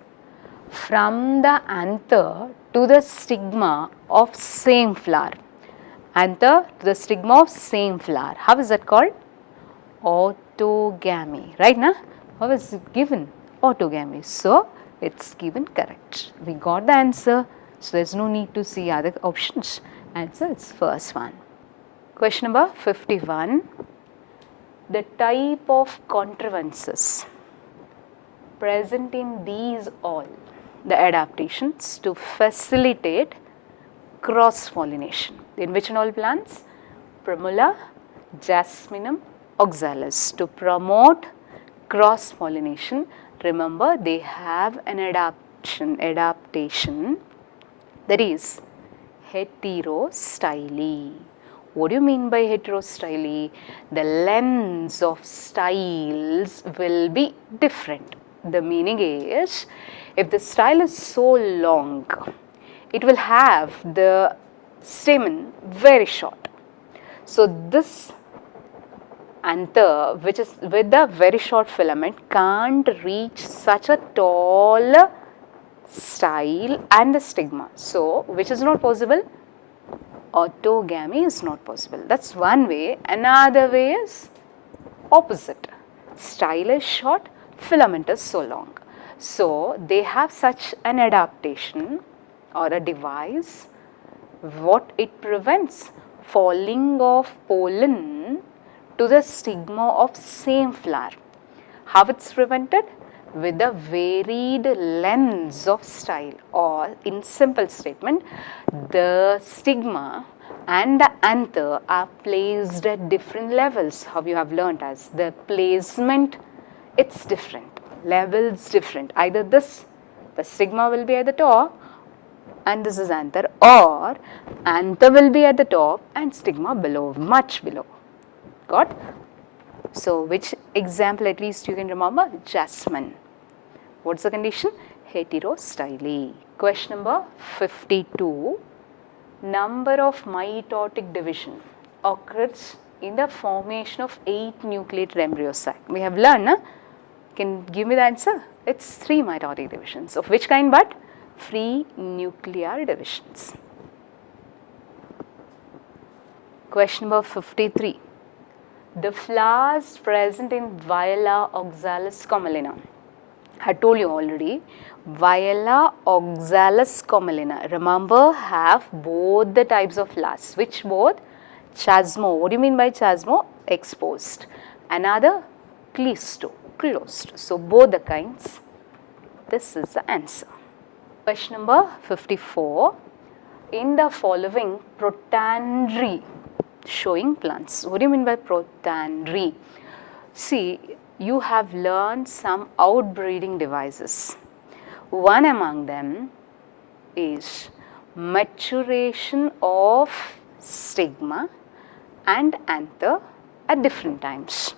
from the anther to the stigma of same flower. Anther to the stigma of same flower. How is that called? Autogamy, right? Na? How is it given? Autogamy. So it's given correct. We got the answer. So there's no need to see other options. Answer is first one. Question number 51. The type of contrivances present in these all the adaptations to facilitate cross-pollination. In which and all plants? Primula, Jasminum, Oxalis. To promote cross-pollination, remember they have an adaptation that is heterostyle. What do you mean by heterostyle? The lengths of styles will be different. The meaning is, if the style is so long, it will have the stamen very short. So this anther, which is with the very short filament, can't reach such a tall style and the stigma. So which is not possible? Autogamy is not possible. That's one way. Another way is opposite. Style is short, filament is so long. So they have such an adaptation or a device. What it prevents? Falling of pollen to the stigma of same flower. How it's prevented? With the varied lengths of style, or in simple statement, the stigma and the anther are placed at different levels. How you have learnt as the placement, it's different, levels different. Either this, the stigma will be at the top and this is anther, or anther will be at the top and stigma below, much below. Got? So which example at least you can remember? Jasmine. What's the condition? Heterostyle. Question number 52. Number of mitotic division occurs in the formation of 8 nucleated embryo sac. We have learned, na? Can give me the answer? It's 3 mitotic divisions. Of which kind but? Free nuclear divisions. Question number 53. The flowers present in Viola oxalis commelina. I told you already, Viola oxalis commelina, remember, have both the types of flowers. Which both? Chasmo. What do you mean by chasmo? Exposed. Another cleisto, closed. So both the kinds. This is the answer. Question number 54. In the following protandry showing plants. What do you mean by protandry? See, you have learned some outbreeding devices. One among them is maturation of stigma and anther at different times,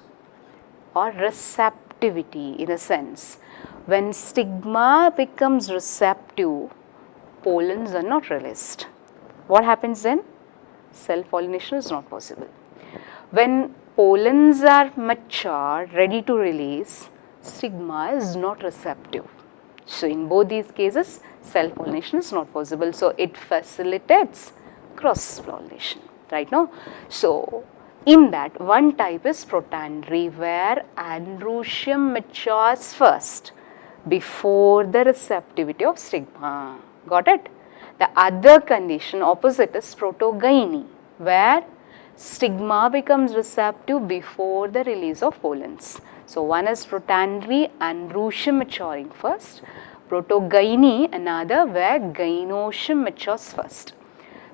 or receptivity in a sense. When stigma becomes receptive, pollens are not released. What happens then? Self-pollination is not possible. When pollens are mature, ready to release, stigma is not receptive. So in both these cases, self-pollination is not possible. So it facilitates cross-pollination, right now. So in that, one type is protandry, where androecium matures first before the receptivity of stigma. Got it? The other condition opposite is protogyny, where stigma becomes receptive before the release of pollens. So one is protandry, androecium maturing first. Protogyny, another where gynoecium matures first.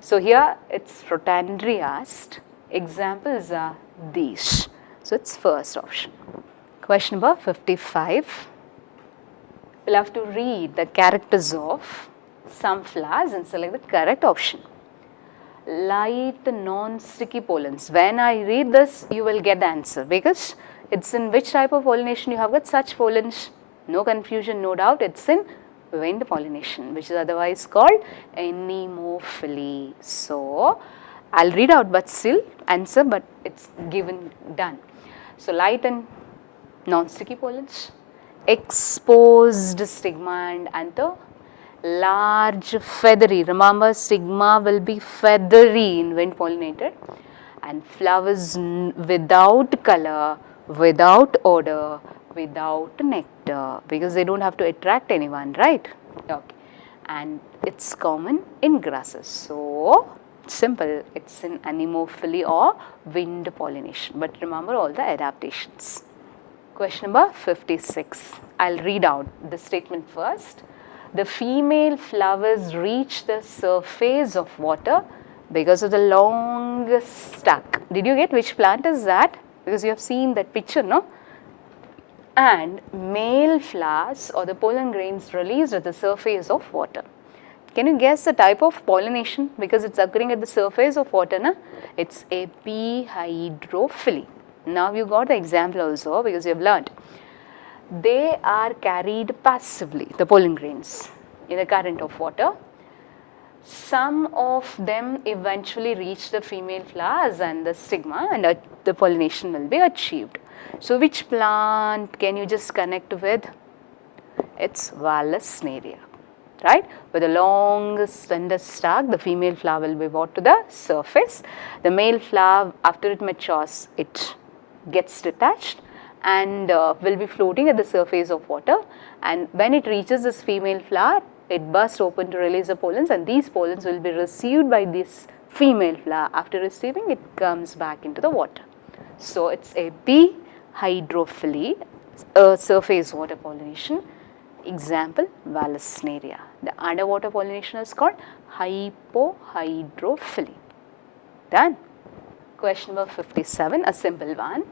So here it's protandry asked. Examples are these. So it's first option. Question number 55. We'll have to read the characters of some flowers and select the correct option. Light non-sticky pollens. When I read this, you will get the answer, because it's in which type of pollination you have got such pollens. No confusion, no doubt, it's in wind pollination, which is otherwise called anemophily. So I'll read out but still answer, but it's given done. So light and non-sticky pollens, exposed stigma and anther, large feathery, remember stigma will be feathery in wind pollinated, and flowers without color, without odor, without nectar. because they don't have to attract anyone, right? Okay. And it's common in grasses. So, simple, it's in anemophily or wind pollination. But remember all the adaptations. Question number 56. I'll read out the statement first. The female flowers reach the surface of water because of the long stalk. Did you get which plant is that? Because you have seen that picture, no? And male flowers or the pollen grains released at the surface of water. Can you guess the type of pollination? Because it's occurring at the surface of water, na? It's epihydrophily. Now you got the example also because you have learnt. They are carried passively, the pollen grains, in the current of water. Some of them eventually reach the female flowers and the stigma, and the pollination will be achieved. So, which plant can you just connect with? It's Vallisneria, right? With a long slender stalk, the female flower will be brought to the surface. The male flower, after it matures, it gets detached and will be floating at the surface of water, and when it reaches this female flower, it bursts open to release the pollens, and these pollens will be received by this female flower. After receiving, it comes back into the water. So, it's epihydrophily, surface water pollination. Example, Vallisneria. The underwater pollination is called hypohydrophily. Done. Question number 57, a simple one.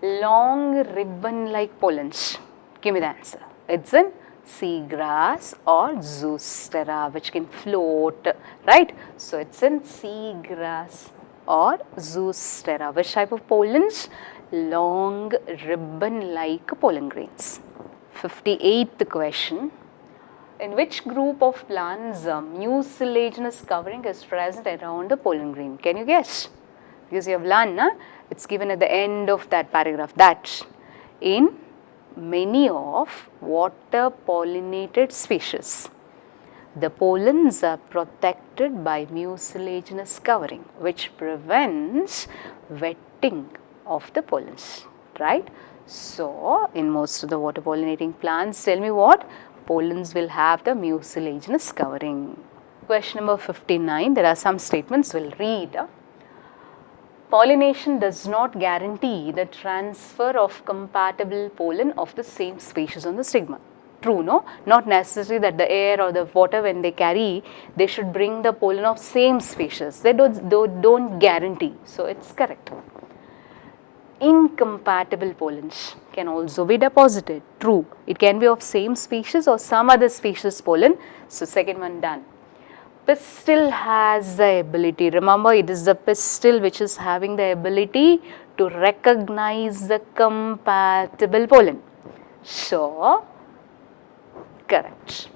Long ribbon-like pollens. Give me the answer. It's in seagrass or Zoostera, which can float, right? So, it's in seagrass or Zoostera. Which type of pollens? Long ribbon-like pollen grains. 58th question. In which group of plants mucilaginous covering is present around the pollen grain? Can you guess? Because you have learned, na? It's given at the end of that paragraph, that in many of water pollinated species, the pollens are protected by mucilaginous covering, which prevents wetting of the pollens, right? So, in most of the water pollinating plants, tell me what? Pollens will have the mucilaginous covering. Question number 59, there are some statements we'll read. Pollination does not guarantee the transfer of compatible pollen of the same species on the stigma. True, no? Not necessary that the air or the water, when they carry, they should bring the pollen of same species. They don't guarantee. So, it's correct. Incompatible pollens can also be deposited. True. It can be of same species or some other species pollen. So, second one done. Pistil has the ability, remember it is the pistil which is having the ability to recognize the compatible pollen. So, correct.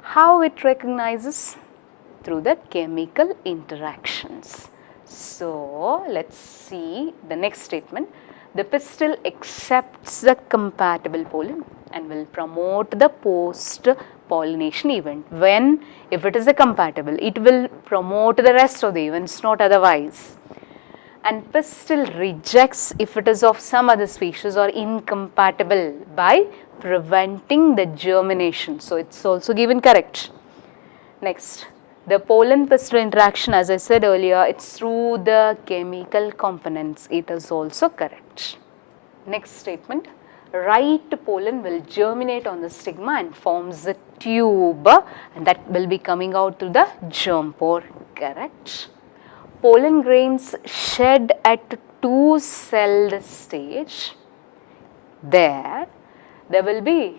How it recognizes? Through the chemical interactions. So, let's see the next statement. The pistil accepts the compatible pollen and will promote the post-pollination event. When, if it is a compatible, it will promote the rest of the events, not otherwise. And pistil rejects if it is of some other species or incompatible by preventing the germination. So, it's also given correct. Next. The pollen-pistil interaction, as I said earlier, it's through the chemical components. It is also correct. Next statement, right pollen will germinate on the stigma and forms a tube, and that will be coming out through the germ pore. Correct. Pollen grains shed at two-celled stage. There will be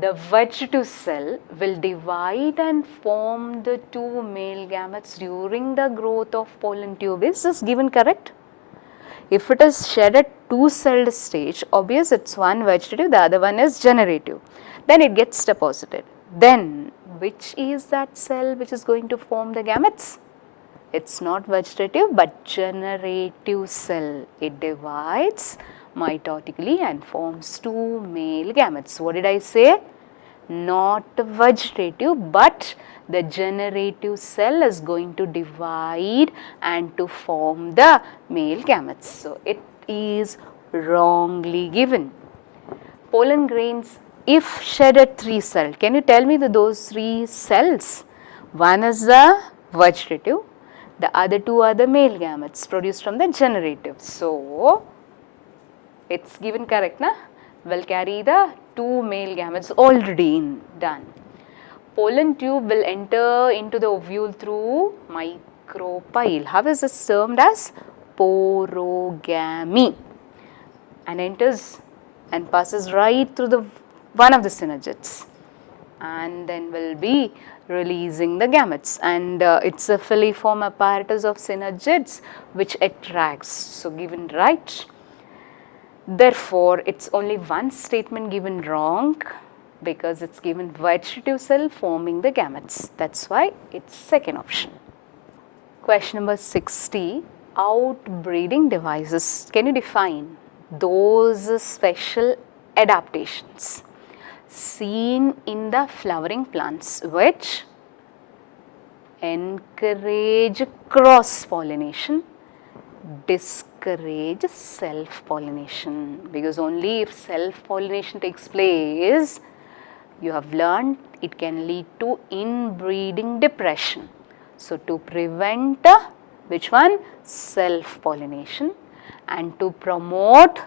the vegetative cell will divide and form the two male gametes during the growth of pollen tube. Is this given correct? If it is shed at two-celled stage, obvious it's one vegetative, the other one is generative. Then it gets deposited. Then which is that cell which is going to form the gametes? It's not vegetative but generative cell. It divides mitotically and forms two male gametes. What did I say? Not vegetative but the generative cell is going to divide and to form the male gametes. So, it is wrongly given. pollen grains if shedded 3 cells. Can you tell me those 3 cells? One is the vegetative, the other 2 are the male gametes produced from the generative. So, it's given correct, na? Will carry the 2 male gametes already done. Pollen tube will enter into the ovule through micropyle. How is this termed as? Porogamy. And enters and passes right through the one of the synergids, and then will be releasing the gametes, and it's a filiform apparatus of synergids which attracts. So, given right. Therefore, it's only one statement given wrong because it's given vegetative cell forming the gametes. That's why it's second option. Question number 60, outbreeding devices. Can you define those special adaptations seen in the flowering plants which encourage cross-pollination, discourage self-pollination? Because only if self-pollination takes place, you have learned it can lead to inbreeding depression. So, to prevent which one? Self-pollination, and to promote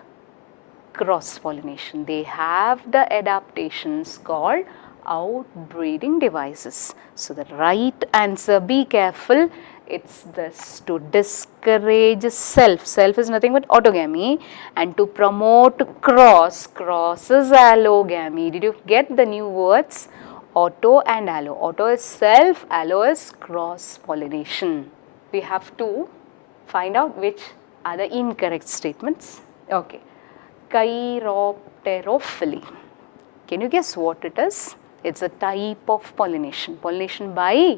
cross-pollination, they have the adaptations called outbreeding devices. So, the right answer, be careful, it's this: to discourage self. Self is nothing but autogamy, and to promote cross. Cross is allogamy. Did you get the new words? Auto and allo. Auto is self, allo is cross-pollination. We have to find out which are the incorrect statements. Okay. Chiropterophily. Can you guess what it is? It's a type of pollination. Pollination by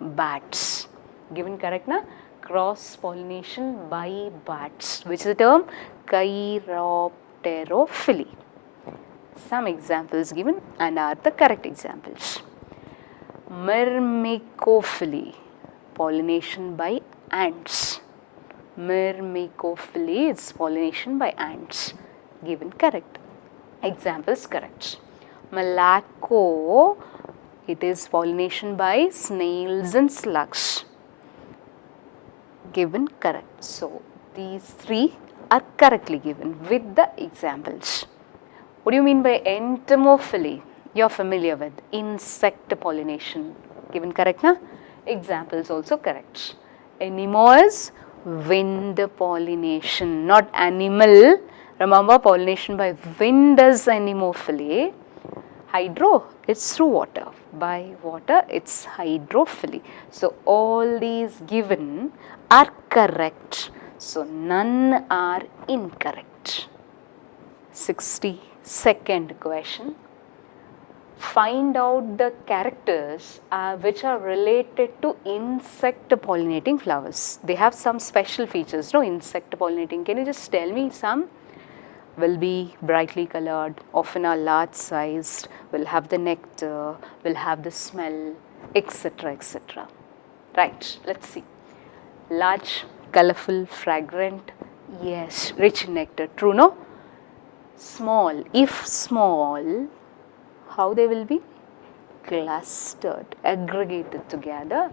bats. Given correct, na? Cross pollination by bats. Which is the term? Chiropterophily. Some examples given and are the correct examples. Myrmecophily. Pollination by ants. Myrmecophily is pollination by ants. Given correct. Examples correct. Malaco, it is pollination by snails and slugs. Given correct. So, these 3 are correctly given with the examples. What do you mean by entomophily? You are familiar with insect pollination. Given correct, na? Examples also correct. Anemo is wind pollination, not animal. Remember, pollination by wind is anemophily. Hydro, it's through water. By water, it's hydrophily. So, all these given are correct. So, none are incorrect. 62nd question. Find out the characters which are related to insect pollinating flowers. They have some special features, no? Insect pollinating. Can you just tell me some? Will be brightly colored, often are large sized, will have the nectar, will have the smell, etc., etc. Right, let's see. Large, colorful, fragrant, yes, rich in nectar, true, no? Small, if small, how they will be? Clustered, aggregated together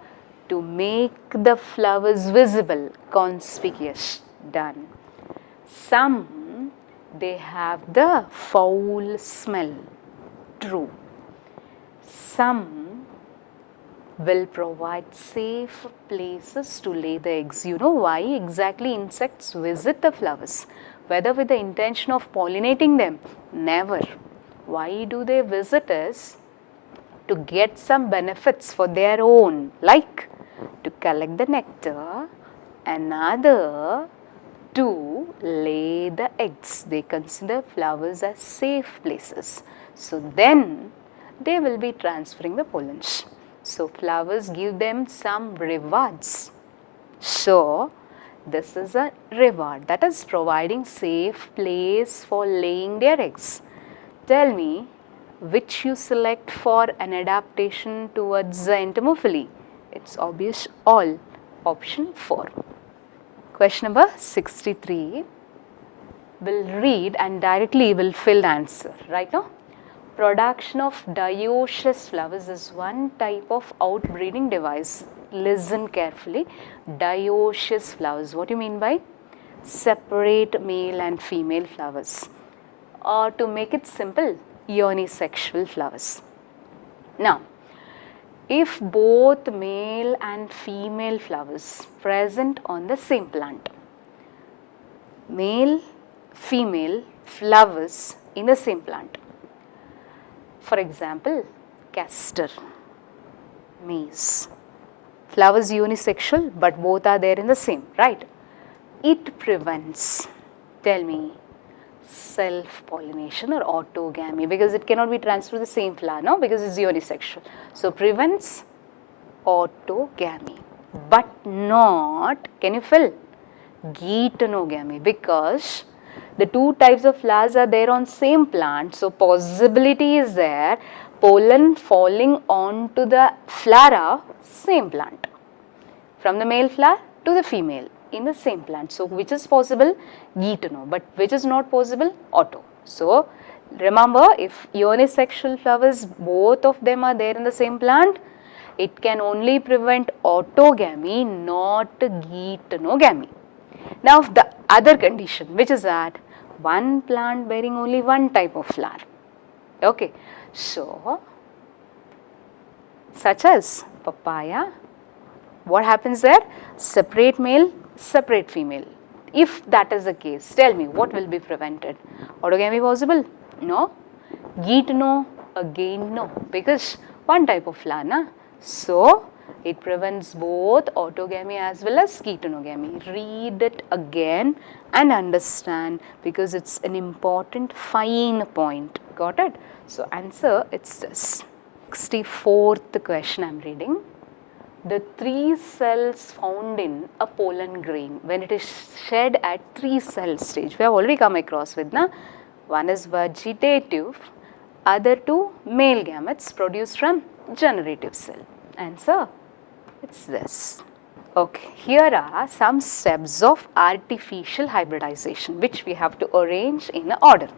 to make the flowers visible, conspicuous, done. Some, they have the foul smell, true. Some will provide safe places to lay the eggs. You know why exactly insects visit the flowers? Whether with the intention of pollinating them? Never. Why do they visit us? To get some benefits for their own, like to collect the nectar, another to lay the eggs. They consider flowers as safe places. So, then they will be transferring the pollens. So, flowers give them some rewards. So, this is a reward, that is providing safe place for laying their eggs. Tell me which you select for an adaptation towards the entomophily. It's obvious, all. Option 4. Question number 63. will read and directly will fill the answer, right now. Production of dioecious flowers is one type of outbreeding device. Listen carefully. Dioecious flowers. What do you mean by? Separate male and female flowers. Or to make it simple, unisexual flowers. Now, if both male and female flowers present on the same plant, male, female flowers in the same plant. For example, castor, maize. Flowers unisexual but both are there in the same, right? It prevents, tell me, self-pollination or autogamy, because it cannot be transferred to the same flower, no, because it's unisexual. So, prevents autogamy, but not, can you fill? Geitonogamy, because the two types of flowers are there on same plant. So, possibility is there, pollen falling onto the flora, same plant, from the male flower to the female in the same plant. So, which is possible? Geitono, but which is not possible? Auto. So, remember, if unisexual flowers, both of them are there in the same plant, it can only prevent autogamy, not geitonogamy. Now, the other condition, which is that one plant bearing only one type of flower. Okay. So, such as papaya, what happens there? Separate male, separate female. If that is the case, tell me what will be prevented? Autogamy possible? No. Geitono, again no, because one type of flower, na? So, it prevents both autogamy as well as geitonogamy. Read it again and understand, because it's an important fine point. Got it? So, answer, it's this. 64th question I am reading. The 3 cells found in a pollen grain, when it is shed at 3 cell stage, we have already come across with, na? One is vegetative, other 2 male gametes produced from generative cell. Answer, it's this. Okay, here are some steps of artificial hybridization, which we have to arrange in order.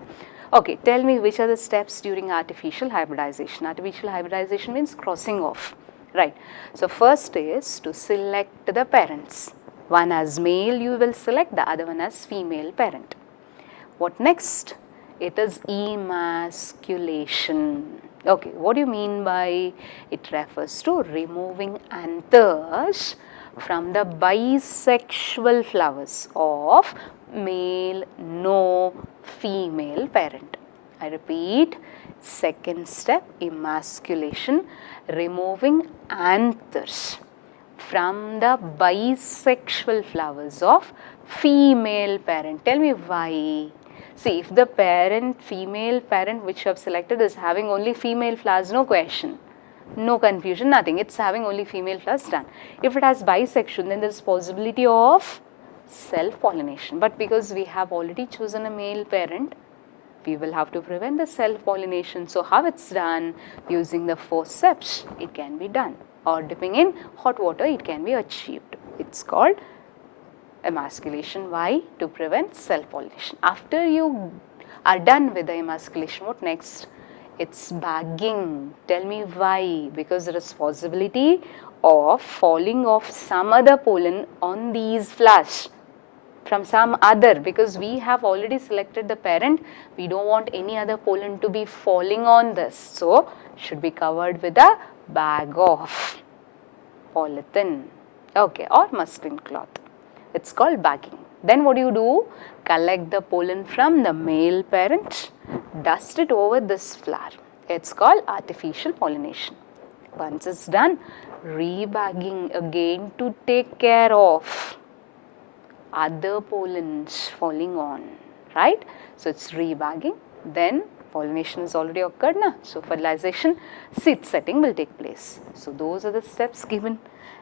Okay, tell me which are the steps during artificial hybridization. Artificial hybridization means crossing off, right? So, first is to select the parents. One as male you will select, the other one as female parent. What next? It is emasculation. Okay, what do you mean by? It refers to removing anthers from the bisexual flowers of male, no female parent. I repeat, second step, emasculation, removing anthers from the bisexual flowers of female parent. Tell me why. See, if the parent, female parent which you have selected is having only female flowers, no question, no confusion, nothing, it's having only female flowers, done. If it has bisexual, then there is possibility of self-pollination, but because we have already chosen a male parent, we will have to prevent the self-pollination. So, how it's done? Using the 4 steps, it can be done, or dipping in hot water, it can be achieved. It's called emasculation. Why? To prevent self-pollination. After you are done with the emasculation, what next? It's bagging. Tell me why? Because there is possibility of falling of some other pollen on these flowers from some other, because we have already selected the parent, we don't want any other pollen to be falling on this. So, should be covered with a bag of polythene, okay, or muslin cloth. It's called bagging. Then what do? Collect the pollen from the male parent, dust it over this flower. It's called artificial pollination. Once it's done, rebagging again to take care of other pollens falling on, right? So, it's rebagging, then pollination is already occurred, na? So, fertilization, seed setting will take place. So, those are the steps given.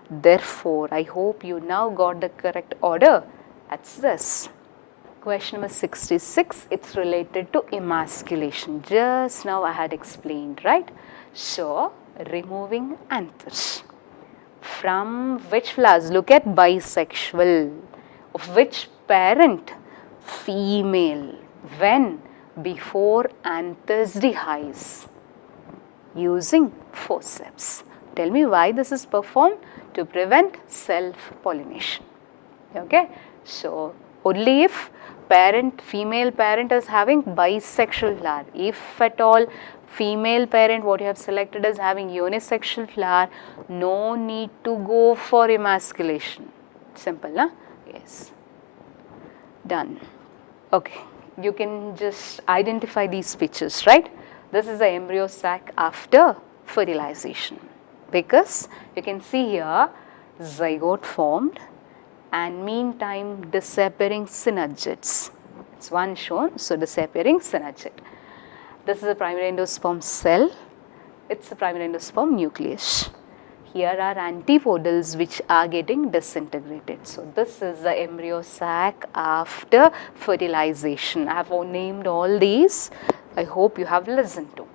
Therefore, I hope you now got the correct order. That's this. Question number 66, it's related to emasculation. Just now I had explained, right? So, removing anthers. From which flowers? Look at bisexual. Of which parent? female. When? Before anthes using forceps. Tell me why this is performed? To prevent self-pollination. Okay, so only if female parent is having bisexual flower. If at all female parent what you have selected is having unisexual flower, no need to go for emasculation. Simple, na? Yes. Done. Okay, you can just identify these pictures, right? This is the embryo sac after fertilization, because you can see here zygote formed and meantime disappearing synergids. It's one shown, so disappearing synergid. This is a primary endosperm cell. It's a primary endosperm nucleus. Here are antipodals which are getting disintegrated. So this is the embryo sac after fertilization. I have named all these. I hope you have listened to.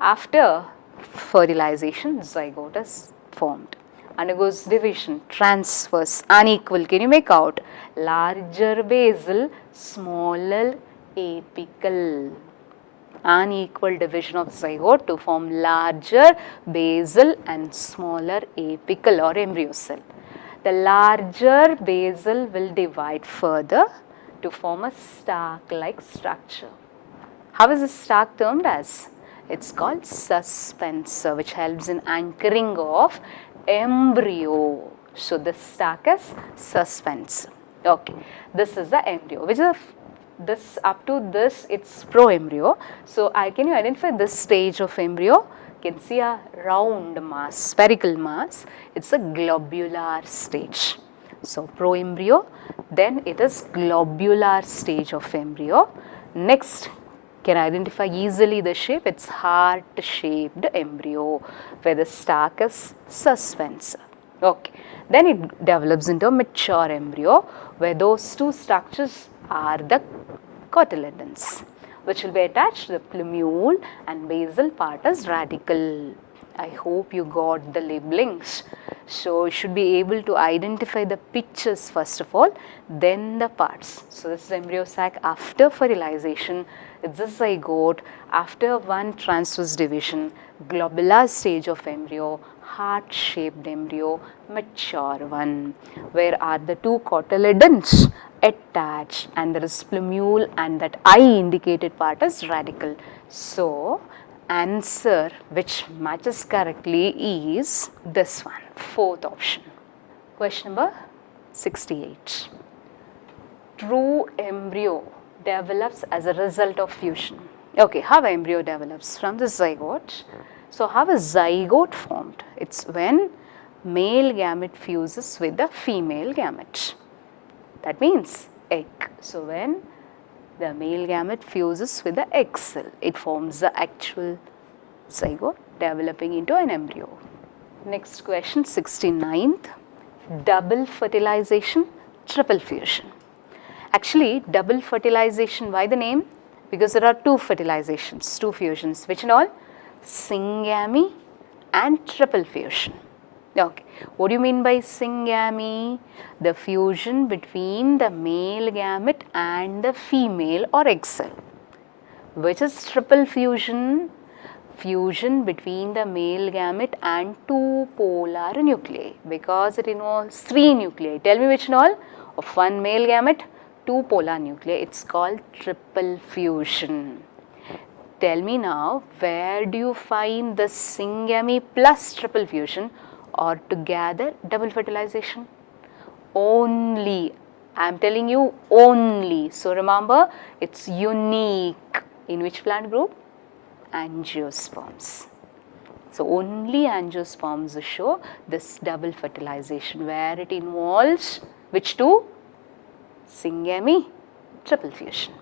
After fertilization, zygote is formed. Undergoes division, transverse, unequal. Can you make out? Larger basal, smaller apical. Unequal division of zygote to form larger basal and smaller apical or embryo cell. The larger basal will divide further to form a stalk-like structure. How is this stalk termed as? It's called suspensor, which helps in anchoring of embryo. So this stalk is suspensor. Okay, this is the embryo, which is this up to this it's proembryo. So can you identify this stage of embryo? You can see a round mass, spherical mass. It's a globular stage. So proembryo, then it is globular stage of embryo. Next, can identify easily the shape? It's heart-shaped embryo where the stalk is suspensor. Okay, then it develops into a mature embryo where those two structures are the cotyledons, which will be attached to the plumule, and basal part is radical. I hope you got the labelings. So you should be able to identify the pictures first of all, then the parts. So this is embryo sac after fertilization. It's a zygote after one transverse division, globular stage of embryo, heart-shaped embryo, mature one. Where are the two cotyledons attached, and there is plumule, and that I indicated part is radical. So answer which matches correctly is this one, fourth option. Question number 68. True embryo develops as a result of fusion. Okay, how embryo develops? From the zygote. So how is zygote formed? It's when male gamete fuses with the female gamete. That means egg. So when the male gamete fuses with the egg cell, it forms the actual zygote developing into an embryo. Next question, 69th. Double fertilization, triple fusion. Actually, double fertilization, why the name? Because there are two fertilizations, two fusions. Which and all? Syngamy and triple fusion. Okay, what do you mean by syngamy? The fusion between the male gamete and the female or egg cell. Which is triple fusion? Fusion between the male gamete and two polar nuclei, because it involves three nuclei. Tell me which and all? Of one male gamete, two polar nuclei. It's called triple fusion. Tell me now, where do you find the syngamy plus triple fusion or together double fertilization? Only, I am telling you only. So remember, it's unique. In which plant group? Angiosperms. So only angiosperms show this double fertilization, where it involves which two? Syngamy, triple fusion.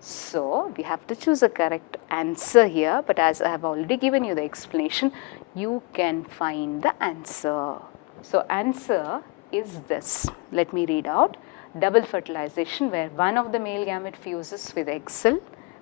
So we have to choose a correct answer here, but as I have already given you the explanation, you can find the answer. So answer is this. Let me read out. Double fertilization, where one of the male gamete fuses with egg cell,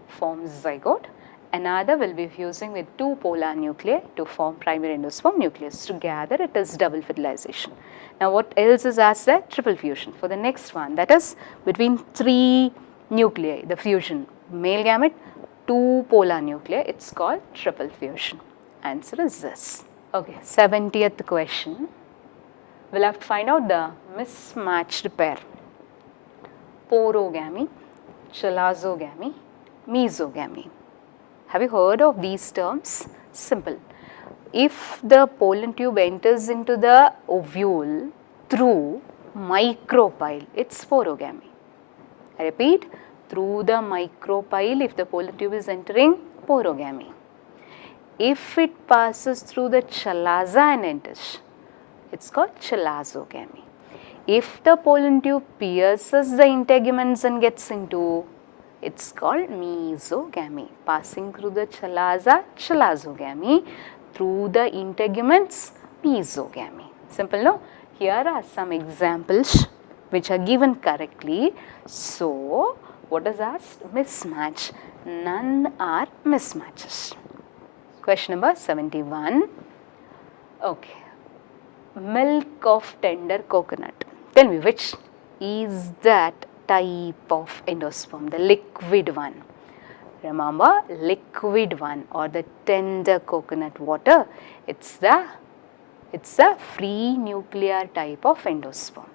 forms zygote. Another will be fusing with two polar nuclei to form primary endosperm nucleus. Together it is double fertilization. Now what else is asked there? Triple fusion. For the next one, that is between three nuclei, the fusion. Male gamete, 2 polar nuclei, it's called triple fusion. Answer is this. Okay, 70th question. We'll have to find out the mismatched pair. Porogamy, chalazogamy, mesogamy. Have you heard of these terms? Simple. If the pollen tube enters into the ovule through micropyle, it's porogamy. I repeat, through the micropyle, if the pollen tube is entering, porogamy. If it passes through the chalaza and enters, it's called chalazogamy. If the pollen tube pierces the integuments and gets into, it's called mesogamy. Passing through the chalaza, chalazogamy. Through the integuments, mesogamy. Simple, no? Here are some examples which are given correctly. So, what is asked? Mismatch. None are mismatches. Question number 71. Okay. Milk of tender coconut. Tell me, which is that type of endosperm? The liquid one. Remember, liquid one or the tender coconut water, it's the free nuclear type of endosperm.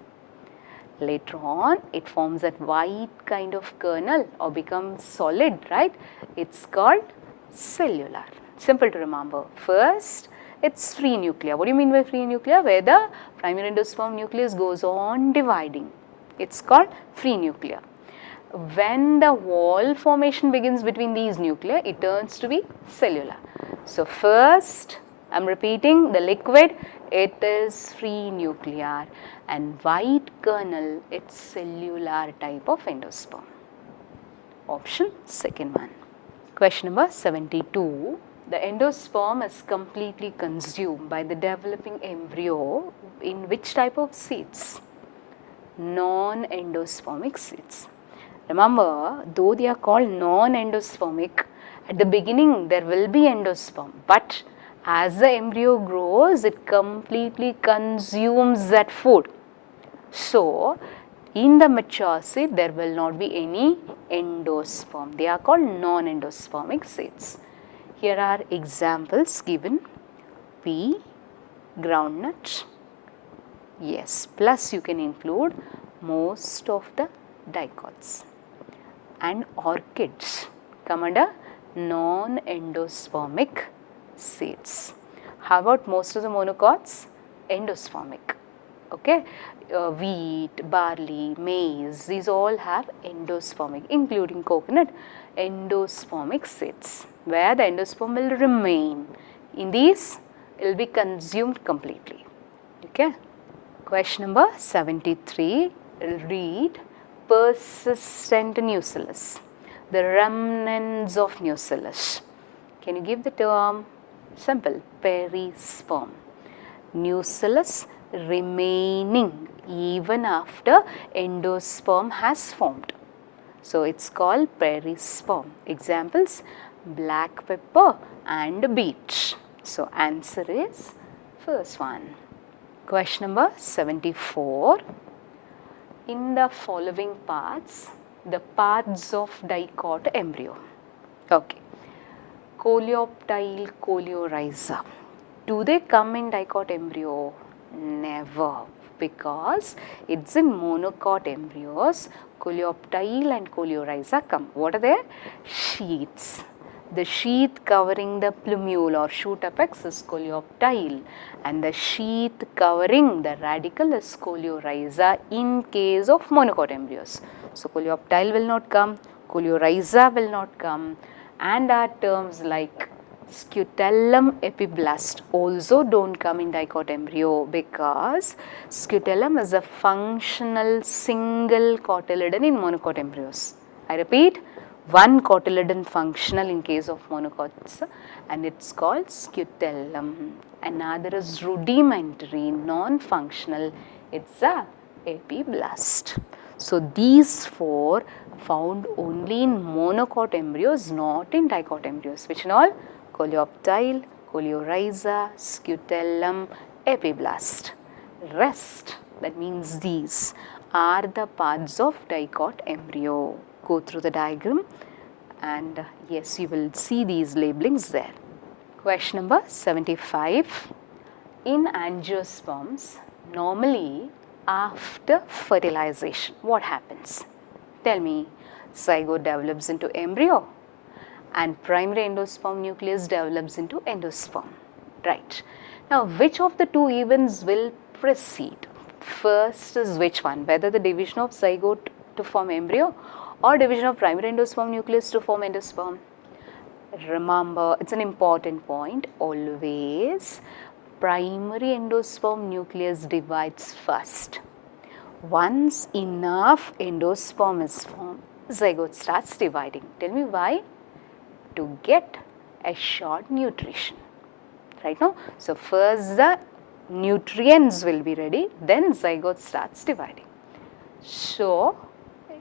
Later on, it forms that white kind of kernel or becomes solid, right? It's called cellular. Simple to remember. First, it's free nuclear. What do you mean by free nuclear? Where the primary endosperm nucleus goes on dividing. It's called free nuclear. When the wall formation begins between these nuclei, it turns to be cellular. So, first, I am repeating, the liquid, it is free nuclear, and white kernel, it's cellular type of endosperm. Option second one. Question number 72. The endosperm is completely consumed by the developing embryo in which type of seeds? Non-endospermic seeds. Remember, though they are called non-endospermic, at the beginning there will be endosperm, but as the embryo grows, it completely consumes that food. So, in the mature seed, there will not be any endosperm. They are called non-endospermic seeds. Here are examples given: pea, groundnut, yes, plus you can include most of the dicots, and orchids come under non-endospermic seeds. How about most of the monocots? Endospermic. Okay, wheat, barley, maize, these all have endospermic, including coconut, endospermic seeds, where the endosperm will remain. In these, it will be consumed completely. Okay. Question number 73, read persistent nucellus, the remnants of nucellus. Can you give the term? Simple, perisperm. Nucellus remaining even after endosperm has formed. So, it's called perisperm. Examples, black pepper and beet. So, answer is first one. Question number 74. In the following parts, the parts of dicot embryo. Okay. Coleoptile, coleorhiza. Do they come in dicot embryo? Never, because it's in monocot embryos. Coleoptile and coleorhiza come. What are they? Sheaths. The sheath covering the plumule or shoot apex is coleoptile, and the sheath covering the radicle is coleorhiza in case of monocot embryos. So, coleoptile will not come, coleorhiza will not come, and our terms like scutellum epiblast also don't come in dicot embryo, because scutellum is a functional single cotyledon in monocot embryos. I repeat, one cotyledon functional in case of monocots, and it's called scutellum. Another is rudimentary, non-functional, it's a epiblast. So, these four found only in monocot embryos, not in dicot embryos. Which in all? Coleoptile, coleorhiza, scutellum, epiblast. Rest, that means these, are the parts of dicot embryo. go through the diagram, and yes, you will see these labelings there. Question number 75. In angiosperms, normally after fertilization, what happens? Tell me, zygote develops into embryo and primary endosperm nucleus develops into endosperm, right? Now, which of the two events will precede? First is which one? Whether the division of zygote to form embryo or division of primary endosperm nucleus to form endosperm? Remember, it's an important point, always primary endosperm nucleus divides first. Once enough endosperm is formed, zygote starts dividing. Tell me why? To get assured nutrition, right now. So, first the nutrients will be ready, then zygote starts dividing. So,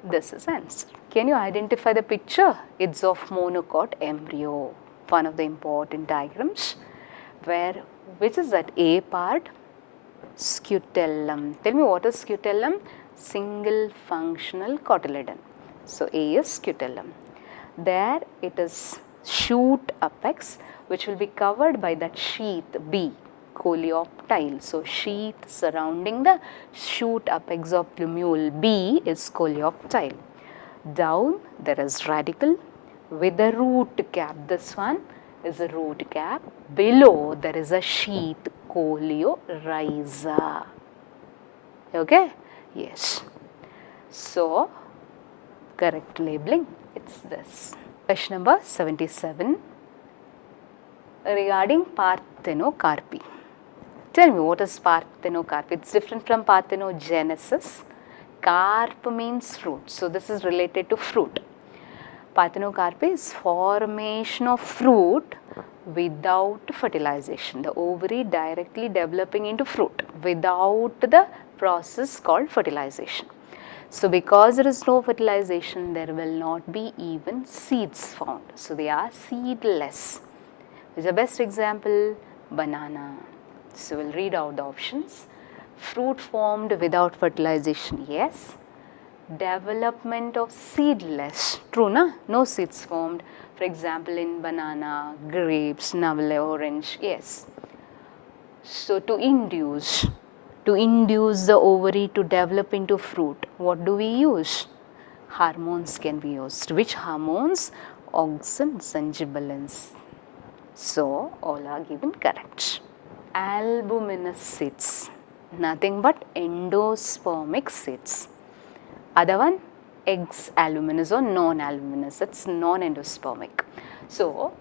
this is answer. Can you identify the picture? It's of monocot embryo, one of the important diagrams, where which is that A part? Scutellum. Tell me, what is scutellum? Single functional cotyledon. So, A is scutellum. There it is shoot apex, which will be covered by that sheath B, coleoptile. So, sheath surrounding the shoot apex of plumule B is coleoptile. Down there is radicle with a root cap. This one is a root cap. Below there is a sheath, coleorhiza. Okay? Yes. So, correct labeling, it's this. Question number 77 regarding parthenocarpy. Tell me, what is parthenocarpy? It's different from parthenogenesis. Carp means fruit, so this is related to fruit. Parthenocarpy is formation of fruit without fertilization, the ovary directly developing into fruit without the process called fertilization. So, because there is no fertilization, there will not be even seeds found. So, they are seedless. Which is the best example? Banana. So, we will read out the options. Fruit formed without fertilization, yes. Development of seedless, true na? No seeds formed. For example, in banana, grapes, navel, orange, yes. So, to induce the ovary to develop into fruit, what do we use? Hormones can be used. Which hormones? Auxins and gibberellins. So, all are given correct. Albuminous seeds, nothing but endospermic seeds. Other one, eggs albuminous or non-albuminous, it's non-endospermic. So,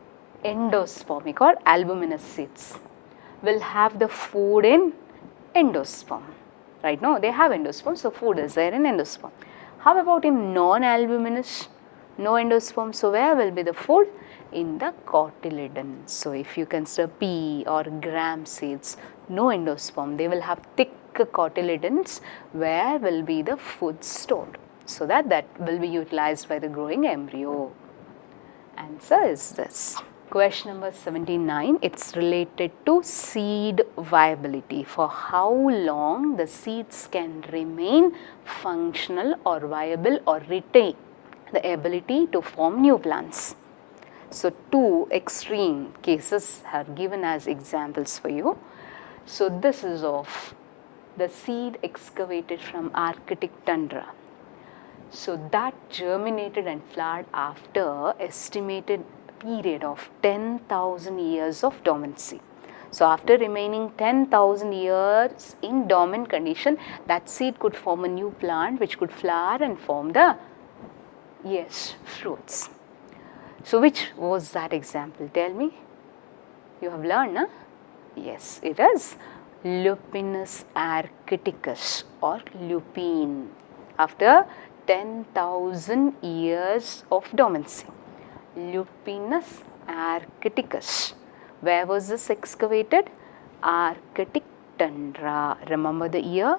endospermic or albuminous seeds will have the food in endosperm. Right now, they have endosperm, so food is there in endosperm. How about in non-albuminous, no endosperm? So, where will be the food? In the cotyledon. So, if you consider pea or gram seeds, no endosperm, they will have thick cotyledons where will be the food stored. So, that will be utilized by the growing embryo. Answer is this. Question number 79, it's related to seed viability. For how long the seeds can remain functional or viable or retain the ability to form new plants. So, two extreme cases are given as examples for you. So, this is of the seed excavated from Arctic tundra. So, that germinated and flowered after estimated period of 10,000 years of dormancy. So, after remaining 10,000 years in dormant condition, that seed could form a new plant which could flower and form the, yes, fruits. So, which was that example? Tell me. You have learned, na? Yes, it is Lupinus arcticus or lupine after 10,000 years of dormancy. Lupinus arcticus. Where was this excavated? Arctic tundra. Remember the year,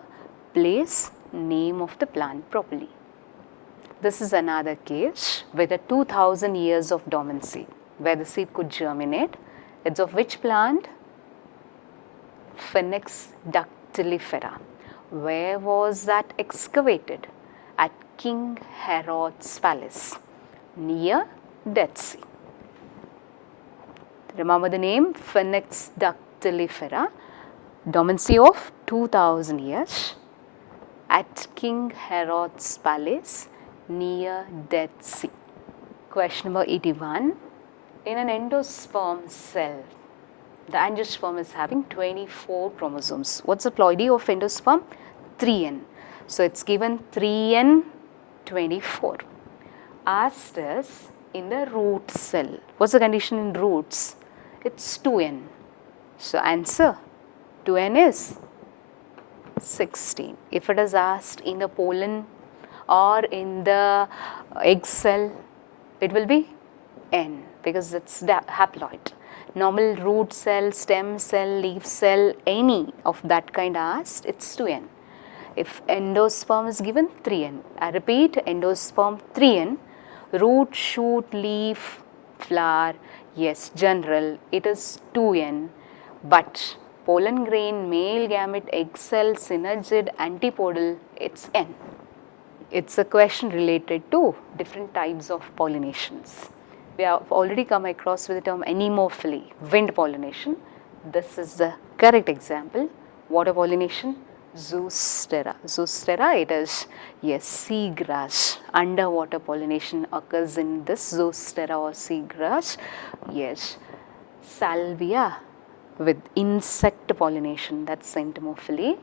place, name of the plant properly. This is another case with a 2,000 years of dormancy where the seed could germinate. It's of which plant? Phoenix dactylifera. Where was that excavated? At King Herod's palace near Dead Sea. Remember the name, Phoenix dactylifera, dormancy of 2000 years at King Herod's palace near Dead Sea. Question number 81. In an endosperm cell, the angiosperm is having 24 chromosomes. What's the ploidy of endosperm? 3n. So it's given 3n 24. Asked us in the root cell. What's the condition in roots? It's 2n. So answer 2n is 16. If it is asked in the pollen or in the egg cell, it will be n because it's haploid. Normal root cell, stem cell, leaf cell, any of that kind asked, it's 2n. If endosperm is given, 3n. I repeat, endosperm 3n, root, shoot, leaf, flower, yes, general, it is 2n, but pollen grain, male gamete, egg cell, synergid, antipodal, it's n. It's a question related to different types of pollinations. We have already come across with the term anemophily, wind pollination. This is the correct example. Water pollination, zoostera. Zoostera, it is, yes, seagrass. Underwater pollination occurs in this zoostera or seagrass. Yes, salvia with insect pollination, that's entomophily.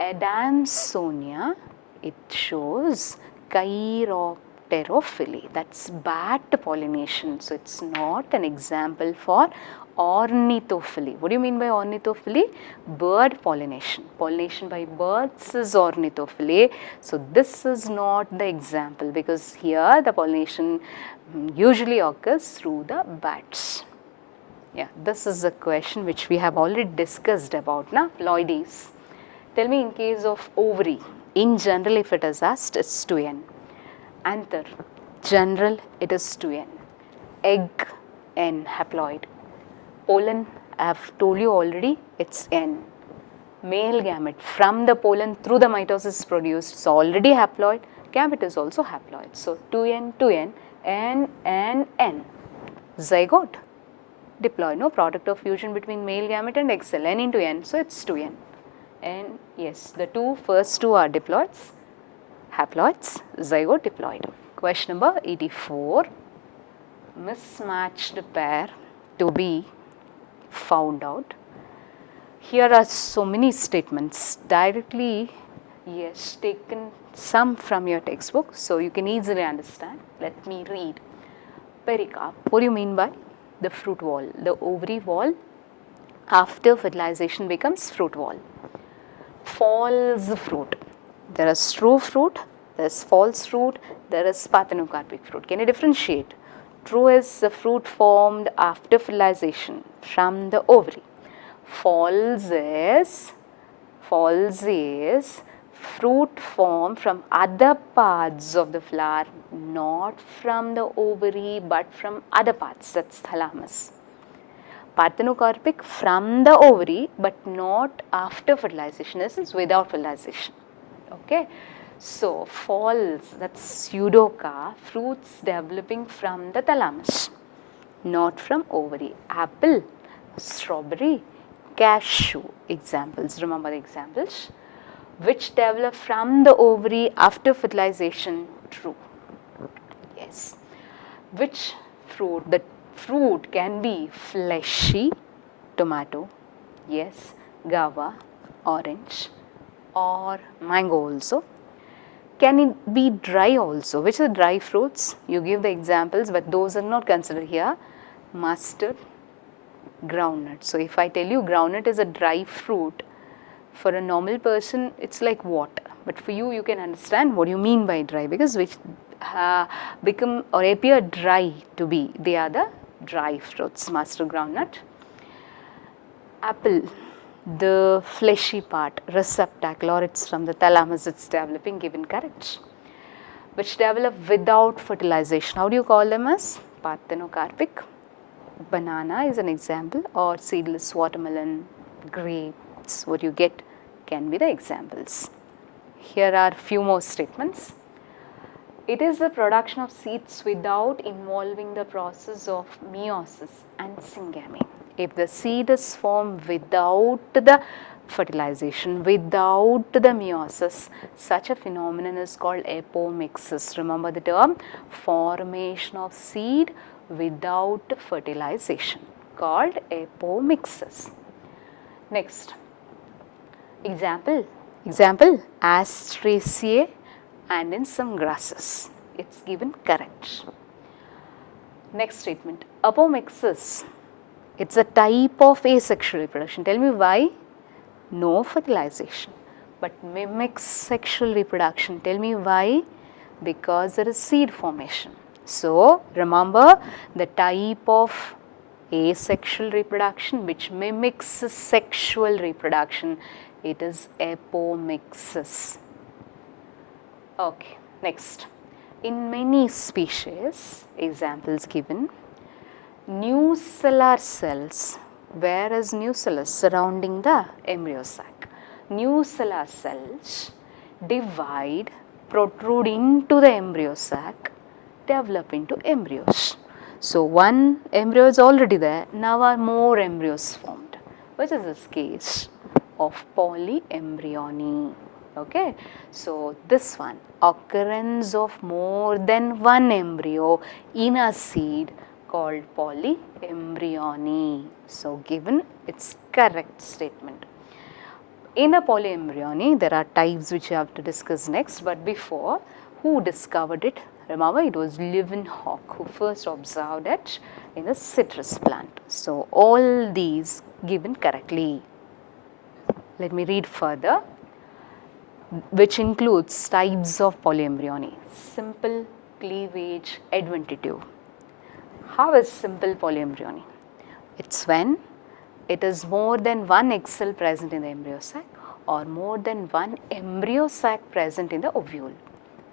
Adamsonia, it shows chiropterophily, that's bat pollination. So it's not an example for ornithophily. What do you mean by ornithophily? Bird pollination. Pollination by birds is ornithophily. So this is not the example because here the pollination usually occurs through the bats. Yeah, this is a question which we have already discussed about now, ploides. Tell me in case of ovary, in general if it is asked, it's 2n. Anther, general, it is 2n. Egg, n, haploid. Pollen, I have told you already, it's n. Male gamete, from the pollen through the mitosis is produced, it's already haploid. Gamete is also haploid. So 2n, 2n, n, n, n. Zygote, diploid, no product of fusion between male gamete and egg cell, n into n, so it's 2n. And yes, the first two are diploids, haploids, zygote, diploid. Question number 84. Mismatched pair to be found out. Here are so many statements directly, yes, taken some from your textbook, so you can easily understand. Let me read. Pericarp, what do you mean by? The fruit wall. The ovary wall after fertilization becomes fruit wall. False fruit. There is true fruit, there is false fruit, there is parthenocarpic fruit. Can you differentiate? True is the fruit formed after fertilization from the ovary. False is fruit formed from other parts of the flower, not from the ovary but from other parts, that's thalamus. Parthenocarpic from the ovary but not after fertilization, this is without fertilization. Okay, so false, that's pseudocarp, fruits developing from the thalamus, not from ovary. Apple, strawberry, cashew, examples, remember the examples. Which develop from the ovary after fertilization, true. Yes. Which fruit? The fruit can be fleshy, tomato, yes, guava, orange, or mango also. Can it be dry also? Which are the dry fruits? You give the examples, but those are not considered here. Mustard, groundnut. So if I tell you groundnut is a dry fruit, for a normal person it's like water, but for you, you can understand what you mean by dry, because which become or appear dry to be, they are the dry fruits. Mustard, groundnut. Apple, the fleshy part, receptacle, or it's from the thalamus, it's developing, given correct. Which develop without fertilization, how do you call them as? Parthenocarpic. Banana is an example, or seedless watermelon, grapes, what you get can be the examples. Here are few more statements. It is the production of seeds without involving the process of meiosis and syngamy. If the seed is formed without the fertilization, without the meiosis, such a phenomenon is called apomixis. Remember the term, formation of seed without fertilization, called apomixis. Next, example Asteraceae and in some grasses. It's given correct. Next statement, apomixis. It's a type of asexual reproduction. Tell me why? No fertilization, but mimics sexual reproduction. Tell me why? Because there is seed formation. So remember the type of asexual reproduction which mimics sexual reproduction, it is apomixis. Okay, next. In many species, examples given, nucellar cells, where is nucellus? Surrounding the embryo sac. Nucellar cells divide, protrude into the embryo sac, develop into embryos. So one embryo is already there, now are more embryos formed, which is this case of polyembryony. Okay, so this one, occurrence of more than one embryo in a seed called polyembryony. So given, it's correct statement. In a polyembryony, there are types which you have to discuss next, but before, who discovered it? Remember, it was Leeuwenhoek who first observed it in a citrus plant. So all these given correctly. Let me read further, which includes types of polyembryony: simple, cleavage, adventitive. How is simple polyembryony? It's when it is more than one egg cell present in the embryo sac or more than one embryo sac present in the ovule.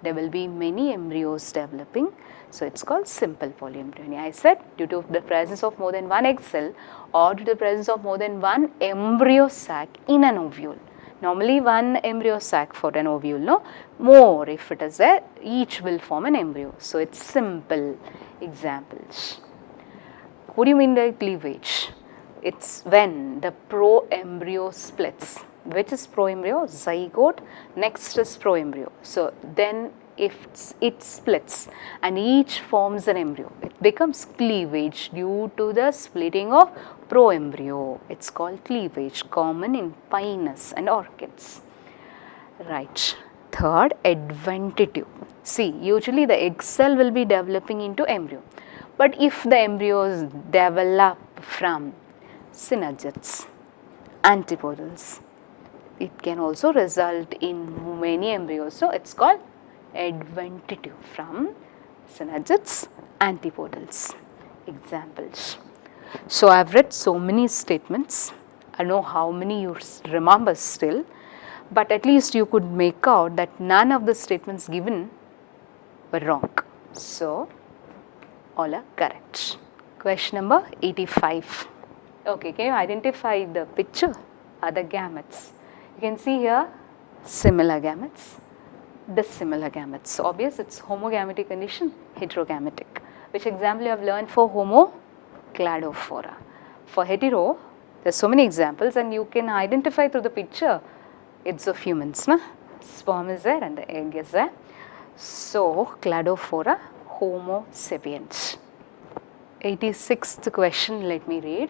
There will be many embryos developing, so it's called simple polyembryony. I said due to the presence of more than one egg cell or due to the presence of more than one embryo sac in an ovule. Normally one embryo sac for an ovule, no? More if it is there, each will form an embryo. So it's simple. Examples. What do you mean by cleavage? It's when the proembryo splits. Which is proembryo? Zygote. Next is proembryo. So then if it splits and each forms an embryo, it becomes cleavage due to the splitting of proembryo. It's called cleavage, common in pinus and orchids. Right. Third, adventitive. See, usually the egg cell will be developing into embryo. But if the embryos develop from synergids, antipodals, it can also result in many embryos. So it's called adventitive from synergids, antipodals. Examples. So I've read so many statements. I know how many you remember still, but at least you could make out that none of the statements given were wrong. So all are correct. Question number 85. Okay, can you identify the picture? Other gametes. You can see here similar gametes, dissimilar gametes. So obvious, it's homogametic condition, heterogametic. Which example you have learned for homo? Cladophora. For hetero, there's so many examples and you can identify through the picture. It's of humans, na? Sperm is there and the egg is there. So Cladophora, Homo sapiens. 86th question, let me read.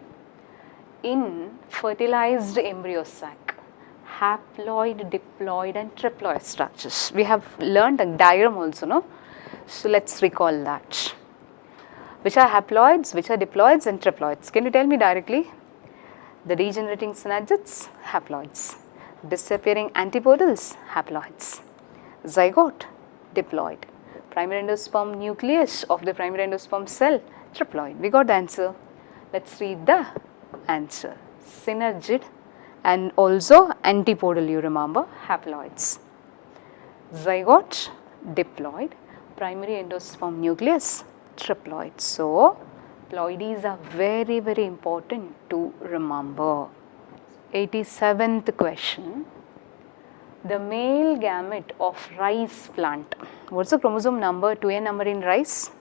In fertilized embryo sac, haploid, diploid and triploid structures. We have learned a diagram also, no? So let's recall that. Which are haploids, which are diploids and triploids? Can you tell me directly? The regenerating synergids, haploids. Disappearing antipodals, haploids. Zygote, diploid. Primary endosperm nucleus of the primary endosperm cell, triploid. We got the answer. Let's read the answer. Synergid and also antipodal, you remember, haploids. Zygote, diploid. Primary endosperm nucleus, triploid. So ploidies are very, very important to remember. 87th question. the male gamete of rice plant. What's the chromosome number, 2n number in rice?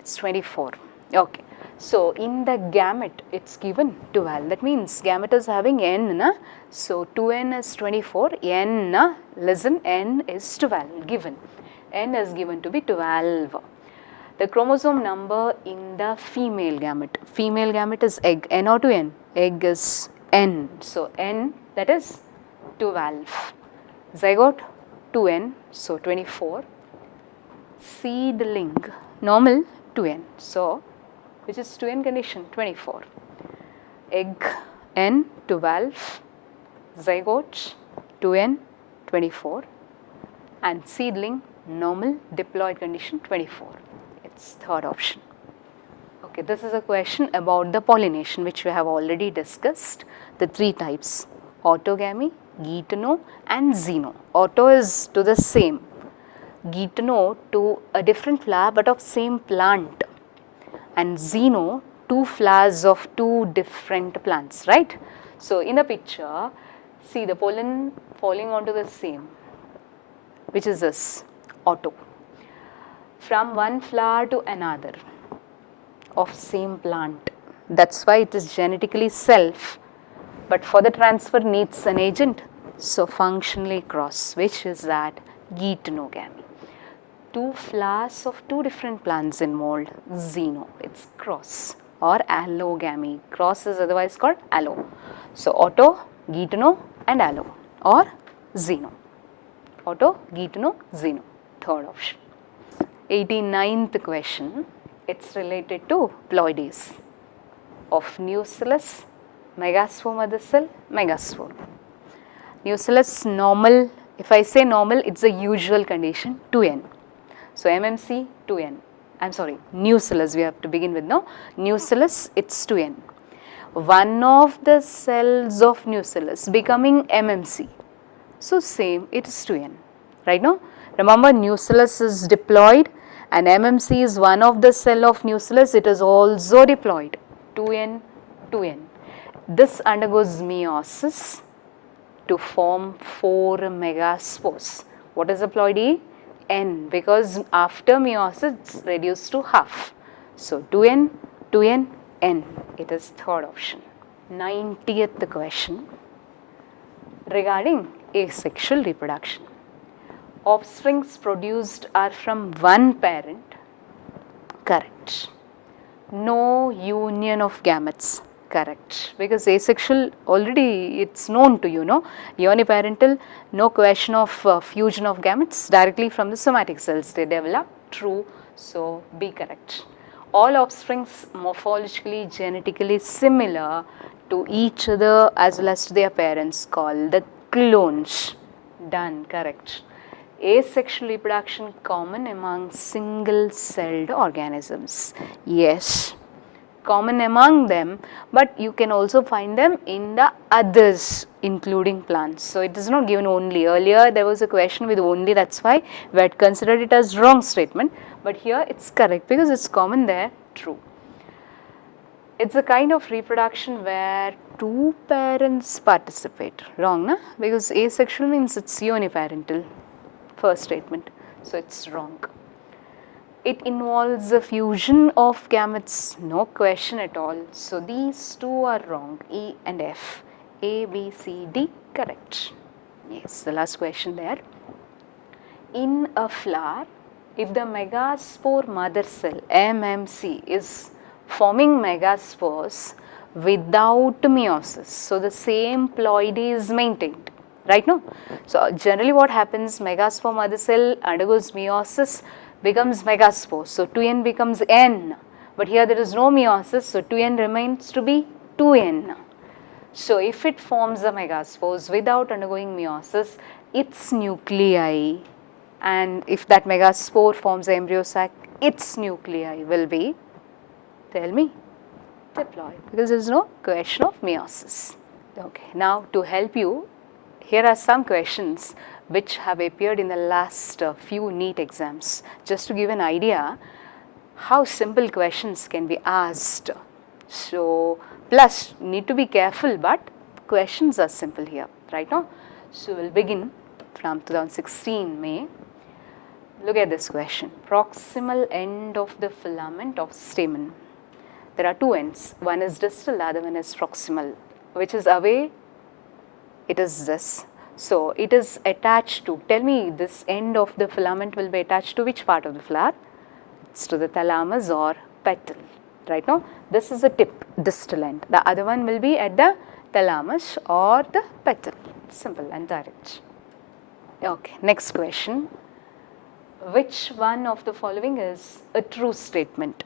It's 24. Okay. So, in the gamete it's given 12. That means gamete is having n. Na? So, 2n is 24, n, listen, n is 12 given. N is given to be 12. The chromosome number in the female gamete is egg, n or 2n? Egg is n. So, n, that is 12. Zygote 2n, so 24. Seedling, normal 2n, so which is 2n condition, 24. Egg n, 12. Zygote 2n, 24. And seedling, normal diploid condition, 24. It's third option. Okay, this is a question about the pollination which we have already discussed. The three types, autogamy, geitono and xeno. Auto is to the same, geitono to a different flower but of same plant, and xeno, two flowers of two different plants, right? So, in the picture, see the pollen falling onto the same, which is this, auto, from one flower to another of same plant. That's why it is genetically self, but for the transfer needs an agent. So, functionally cross, which is that geitonogamy. Two flowers of two different plants involved, xeno, it's cross, or allogamy. Cross is otherwise called allo. So, auto, geitonο and allo, or xeno. Auto, geitono, xeno, third option. 89th question, it's related to ploidies of nucellus, megaspore mother cell, megaspore. Nucellus normal, if I say normal, it's a usual condition, 2n. So, MMC 2n, I am sorry, nucellus we have to begin with now, nucellus it's 2n. One of the cells of nucellus becoming MMC, so same it is 2n, right now. Remember nucellus is diploid and MMC is one of the cell of nucellus, it is also diploid, 2n, 2n. This undergoes meiosis to form 4 megaspores. What is the ploidy? N, because after meiosis it's reduced to half. So, 2n, 2n, n, it is third option. 90th question regarding asexual reproduction. Offsprings produced are from one parent, correct. No union of gametes, correct, because asexual already it's known to you, know, uniparental, no question of fusion of gametes, directly from the somatic cells they develop, true, so be correct. All offsprings morphologically, genetically similar to each other as well as to their parents, called the clones, done, correct. Asexual reproduction common among single celled organisms, yes, common among them, but you can also find them in the others including plants. So, it is not given only. Earlier there was a question with only, that is why we had considered it as wrong statement, but here it is correct because it is common there, true. It is a kind of reproduction where two parents participate, wrong, na? Because asexual means it is uniparental, first statement, so it is wrong. It involves the fusion of gametes, no question at all. So, these two are wrong, E and F, A, B, C, D, correct. Yes, the last question there. In a flower, if the megaspore mother cell, MMC, is forming megaspores without meiosis, so the same ploidy is maintained, right now. So, generally what happens, megaspore mother cell undergoes meiosis, becomes megaspore, so 2n becomes n, but here there is no meiosis, so 2n remains to be 2n. So, if it forms the megaspores without undergoing meiosis, its nuclei, and if that megaspore forms the embryo sac, its nuclei will be, tell me, diploid, because there is no question of meiosis. Okay, now to help you, here are some questions which have appeared in the last few NEET exams, just to give an idea how simple questions can be asked. So, plus need to be careful, but questions are simple here, right now. So, we will begin from 2016 May. Look at this question. Proximal end of the filament of stamen. There are two ends. One is distal, the other one is proximal. Which is away? It is this. So it is attached to, tell me, this end of the filament will be attached to which part of the flower? It's to the thalamus or petal. Right now, this is the tip, distal end. The other one will be at the thalamus or the petal. Simple and direct. Okay, next question. Which one of the following is a true statement?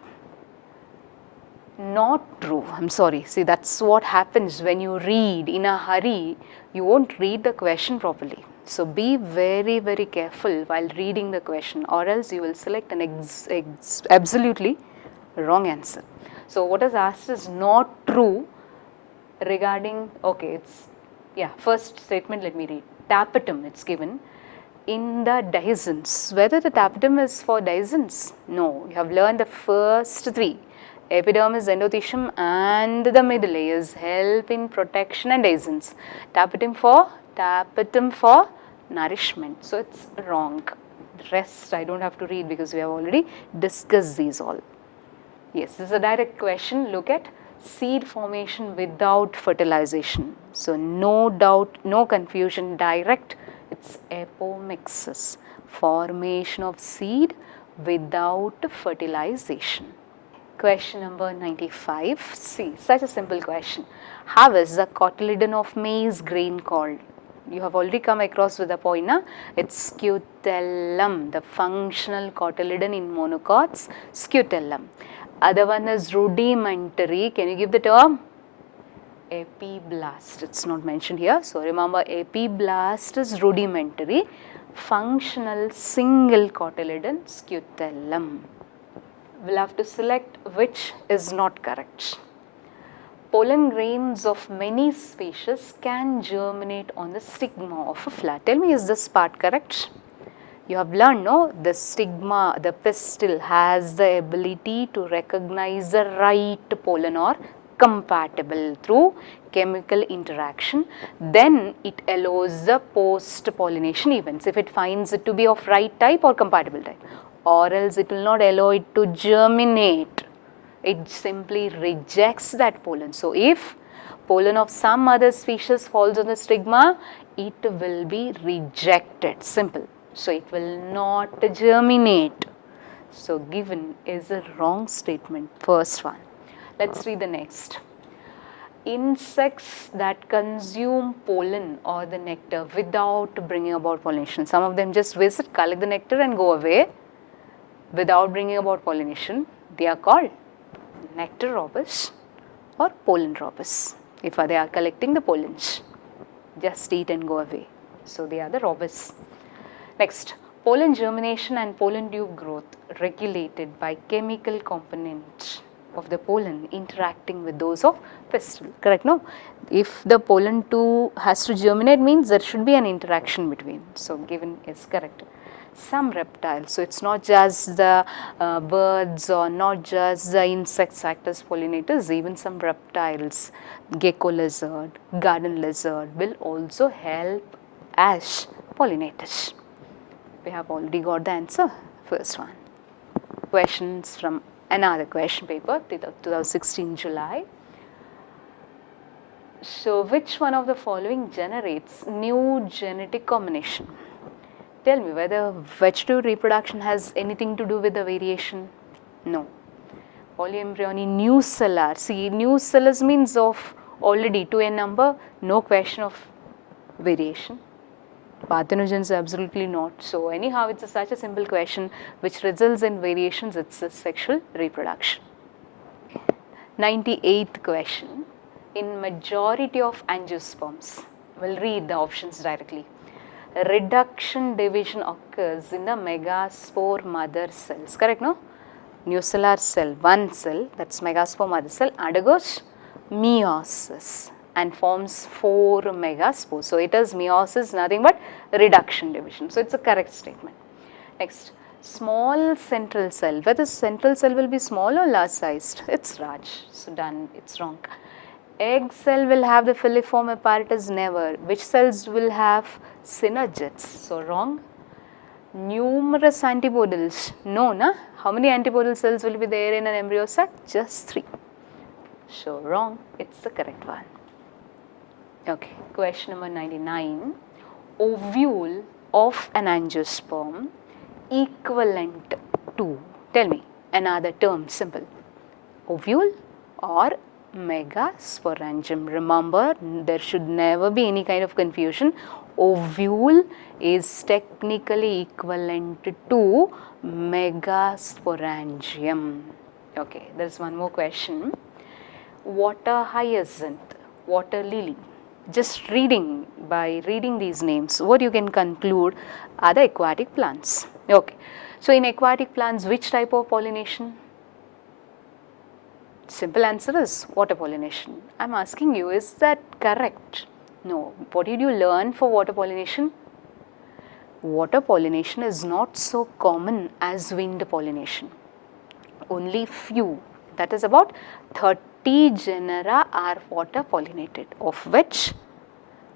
Not true. I'm sorry. See, that's what happens when you read in a hurry. You won't read the question properly. So be very, very careful while reading the question, or else you will select an absolutely wrong answer. So what is asked is not true regarding, okay, it's, yeah, first statement let me read. Tapetum, it's given in the dehiscence. Whether the tapetum is for dehiscence? No, you have learned the first three. Epidermis, endothecium and the middle layers help in protection and dehiscence. Tapetum for nourishment. So it's wrong. The rest I don't have to read because we have already discussed these all. Yes, this is a direct question. Look at seed formation without fertilization. So no doubt, no confusion, direct. It's apomixis, formation of seed without fertilization. Question number 95. See, such a simple question. How is the cotyledon of maize grain called? You have already come across with the point, na? It's scutellum, the functional cotyledon in monocots, scutellum. Other one is rudimentary. Can you give the term? Epiblast. It's not mentioned here. So remember, epiblast is rudimentary. Functional single cotyledon, scutellum. We'll have to select which is not correct. Pollen grains of many species can germinate on the stigma of a flower. Tell me, is this part correct? You have learned, no? The stigma, the pistil has the ability to recognize the right pollen or compatible through chemical interaction. Then it allows the post-pollination events if it finds it to be of right type or compatible type, or else it will not allow it to germinate. It simply rejects that pollen. So if pollen of some other species falls on the stigma, it will be rejected. Simple. So it will not germinate. So given is a wrong statement, first one. Let's read the next. Insects that consume pollen or the nectar without bringing about pollination. Some of them just visit, collect the nectar and go away without bringing about pollination. They are called nectar robbers or pollen robbers. If they are collecting the pollens, just eat and go away. So they are the robbers. Next, pollen germination and pollen tube growth regulated by chemical components of the pollen interacting with those of pistil. Correct? No? If the pollen tube has to germinate, means there should be an interaction between. So given is correct. Some reptiles, so it's not just the birds or not just the insects act as pollinators, even some reptiles, gecko lizard, garden lizard will also help as pollinators. We have already got the answer, first one. Questions from another question paper, 2016 July. So which one of the following generates new genetic combination? Tell me whether vegetative reproduction has anything to do with the variation? No. Polyembryony nucellar. See, nucellus means of already to a number, no question of variation. Parthenogens absolutely not. So anyhow, it's such a simple question which results in variations. It's a sexual reproduction. 98th question. In majority of angiosperms, we'll read the options directly. Reduction division occurs in the megaspore mother cells. Correct, no? Nucellar cell, one cell, that's megaspore mother cell, undergoes meiosis and forms 4 megaspores. So it is meiosis, nothing but reduction division. So it's a correct statement. Next, small central cell. Whether central cell will be small or large sized? It's large. So done, it's wrong. Egg cell will have the filiform apparatus? Never. Which cells will have synergids? So wrong. Numerous antipodals? No, na? How many antipodal cells will be there in an embryo sac? Just 3. So wrong. It's the correct one. Okay, question number 99. Ovule of an angiosperm equivalent to, tell me another term, simple. Ovule or megasporangium. Remember, there should never be any kind of confusion. Ovule is technically equivalent to megasporangium. Okay, there is one more question. Water hyacinth, water lily. Just by reading these names, what you can conclude are the aquatic plants. Okay, so in aquatic plants, which type of pollination? Simple answer is water pollination. I am asking you, is that correct? No. What did you learn for water pollination? Water pollination is not so common as wind pollination. Only few, that is about 30 genera are water pollinated, of which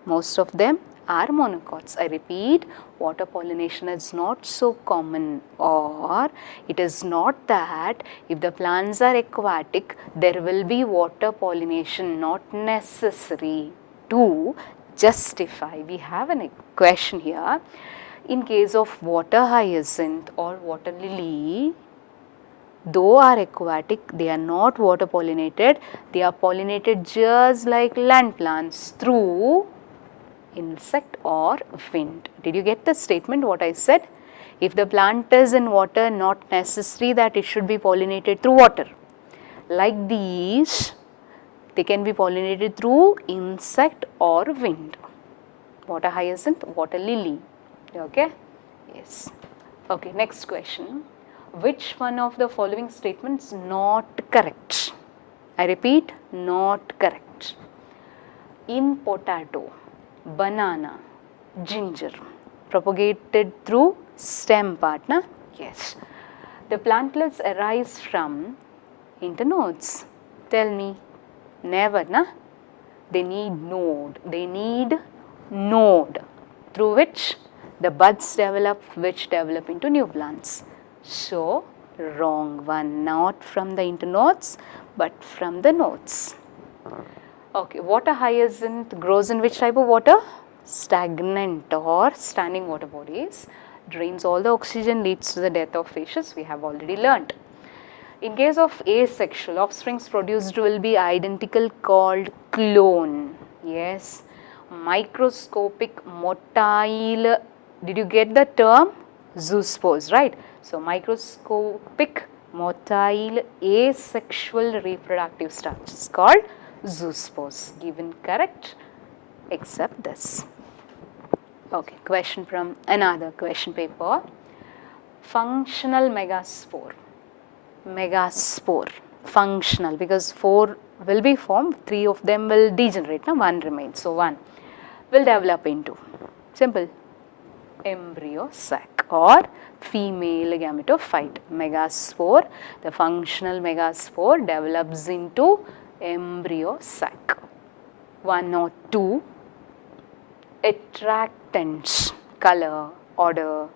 most of them are monocots. I repeat, water pollination is not so common, or it is not that if the plants are aquatic, there will be water pollination, not necessary to justify. We have a question here. In case of water hyacinth or water lily, though are aquatic, they are not water pollinated. They are pollinated just like land plants through insect or wind. Did you get the statement what I said? If the plant is in water, not necessary that it should be pollinated through water. Like these, they can be pollinated through insect or wind. Water hyacinth, water lily. Okay? Yes. Okay, next question. Which one of the following statements not correct? I repeat, not correct. In potato, banana, ginger, propagated through stem part, na? Yes. The plantlets arise from internodes. Tell me, never, na? They need node. They need node through which the buds develop, which develop into new plants. So, wrong one, not from the internodes, but from the nodes. Okay, water hyacinth grows in which type of water? Stagnant or standing water bodies. Drains all the oxygen, leads to the death of fishes. We have already learnt. In case of asexual, offsprings produced will be identical, called clone. Yes. Microscopic motile. Did you get the term? Zoospores, right? So, microscopic motile asexual reproductive structure is called zoospores. Given correct, except this. Okay, question from another question paper. Functional megaspore. Megaspore, functional, because 4 will be formed, 3 of them will degenerate, now 1 remains. So, 1 will develop into, simple, embryo sac or female gametophyte. Megaspore, the functional megaspore develops into embryo sac. 1 or 2 attractants, color, odor,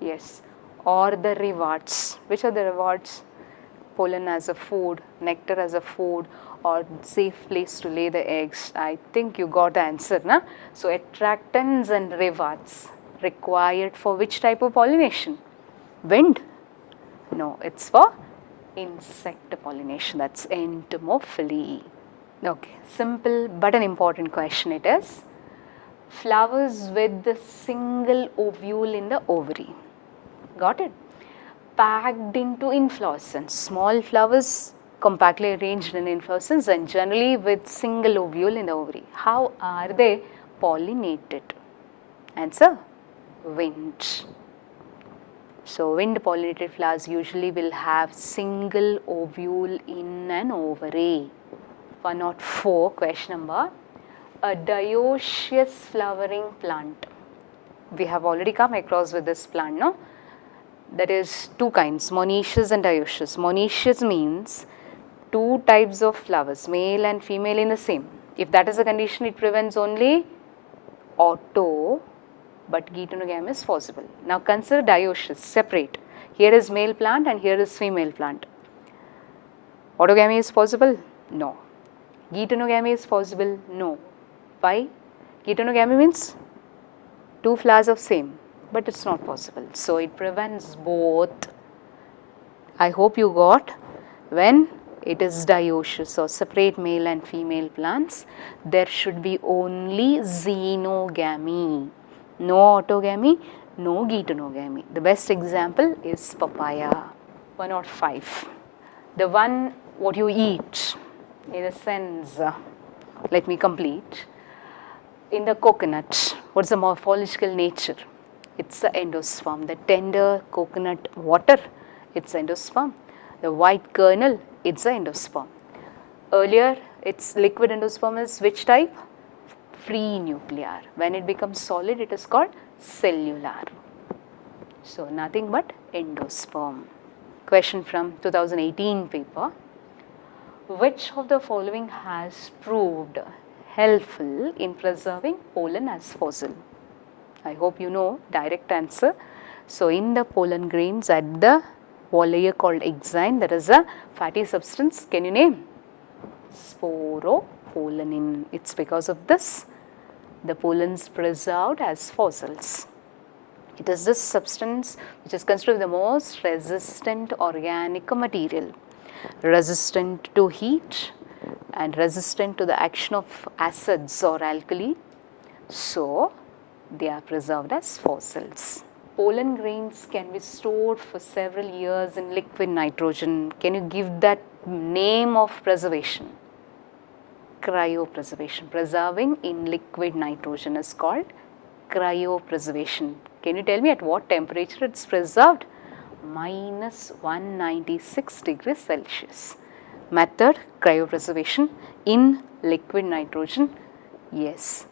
yes, or the rewards. Which are the rewards? Pollen as a food, nectar as a food, or safe place to lay the eggs. I think you got the answer, na? So, attractants and rewards required for which type of pollination? Wind? No, it's for insect pollination, that's entomophily. Okay, simple but an important question it is. Flowers with the single ovule in the ovary. Got it? Packed into inflorescence. Small flowers compactly arranged in inflorescence and generally with single ovule in the ovary. How are they pollinated? Answer, wind. So, wind pollinated flowers usually will have single ovule in an ovary. 104, question number. A dioecious flowering plant. We have already come across with this plant, no? That is 2 kinds, monoecious and dioecious. Monoecious means two types of flowers, male and female in the same. If that is the condition, it prevents only auto, but getonogamy is possible. Now consider dioecious, separate. Here is male plant and here is female plant. Autogamy is possible? No. Getonogamy is possible? No. Why? Getonogamy means two flowers of same, but it's not possible. So it prevents both. I hope you got. When it is dioecious or separate male and female plants, there should be only xenogamy. No autogamy, no getonogamy. The best example is papaya. 105. The one what you eat, in a sense, let me complete. In the coconut, what's the morphological nature? It's the endosperm. The tender coconut water, it's endosperm. The white kernel, it's the endosperm. Earlier, its liquid endosperm is which type? Free nuclear. When it becomes solid, it is called cellular. So nothing but endosperm. Question from 2018 paper. Which of the following has proved helpful in preserving pollen as fossil? I hope you know direct answer. So in the pollen grains at the wall layer called exine, there is a fatty substance. Can you name? Sporopollenin. It's because of this the pollens preserved as fossils. It is this substance which is considered the most resistant organic material, resistant to heat and resistant to the action of acids or alkali. So they are preserved as fossils. Pollen grains can be stored for several years in liquid nitrogen. Can you give that name of preservation? Cryopreservation. Preserving in liquid nitrogen is called cryopreservation. Can you tell me at what temperature it's preserved? Minus 196 degrees Celsius. Method, cryopreservation in liquid nitrogen. Yes.